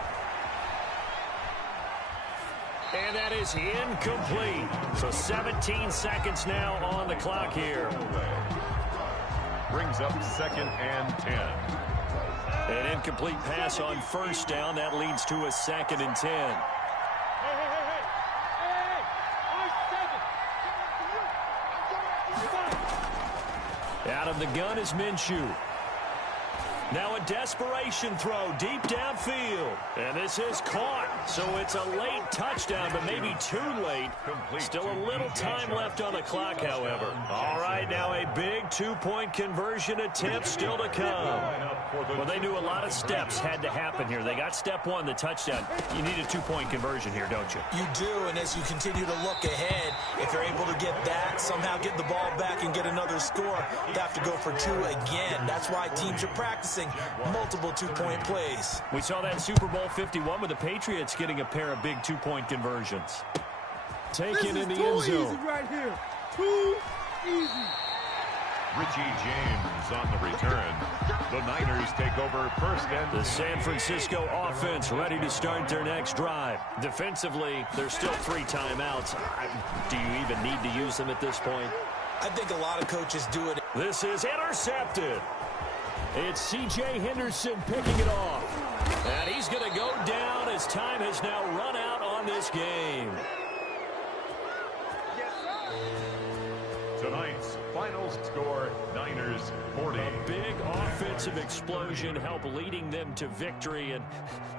And that is incomplete. So 17 seconds now on the clock here. Brings up 2nd and 10. An incomplete pass on 1st down. That leads to a 2nd and 10. Out of the gun is Minshew. Now a desperation throw deep downfield. And this is caught. So it's a late touchdown, but maybe too late. Still a little time left on the clock, however. All right, now a big 2-point conversion attempt still to come. Well, they knew a lot of steps had to happen here. They got step 1, the touchdown. You need a 2-point conversion here, don't you? You do, and as you continue to look ahead, if they're able to get that, somehow get the ball back and get another score, they have to go for 2 again. That's why teams are practicing multiple 2-point plays. We saw that Super Bowl 51 with the Patriots getting a pair of big 2-point conversions. Taken in the end zone. Easy right here. Too easy. Richie James on the return. The Niners take over 1st and the San Francisco offense ready to start their next drive. Defensively, there's still 3 timeouts. Do you even need to use them at this point? I think a lot of coaches do it. This is intercepted. It's C.J. Henderson picking it off. And he's going to go down as time has now run out on this game. Tonight's final score, Niners 40. A big offensive explosion help leading them to victory. And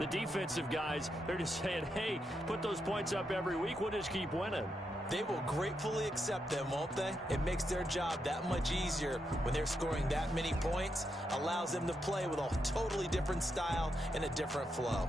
the defensive guys, they're just saying, hey, put those points up every week. We'll just keep winning. They will gratefully accept them, won't they? It makes their job that much easier when they're scoring that many points, allows them to play with a totally different style and a different flow.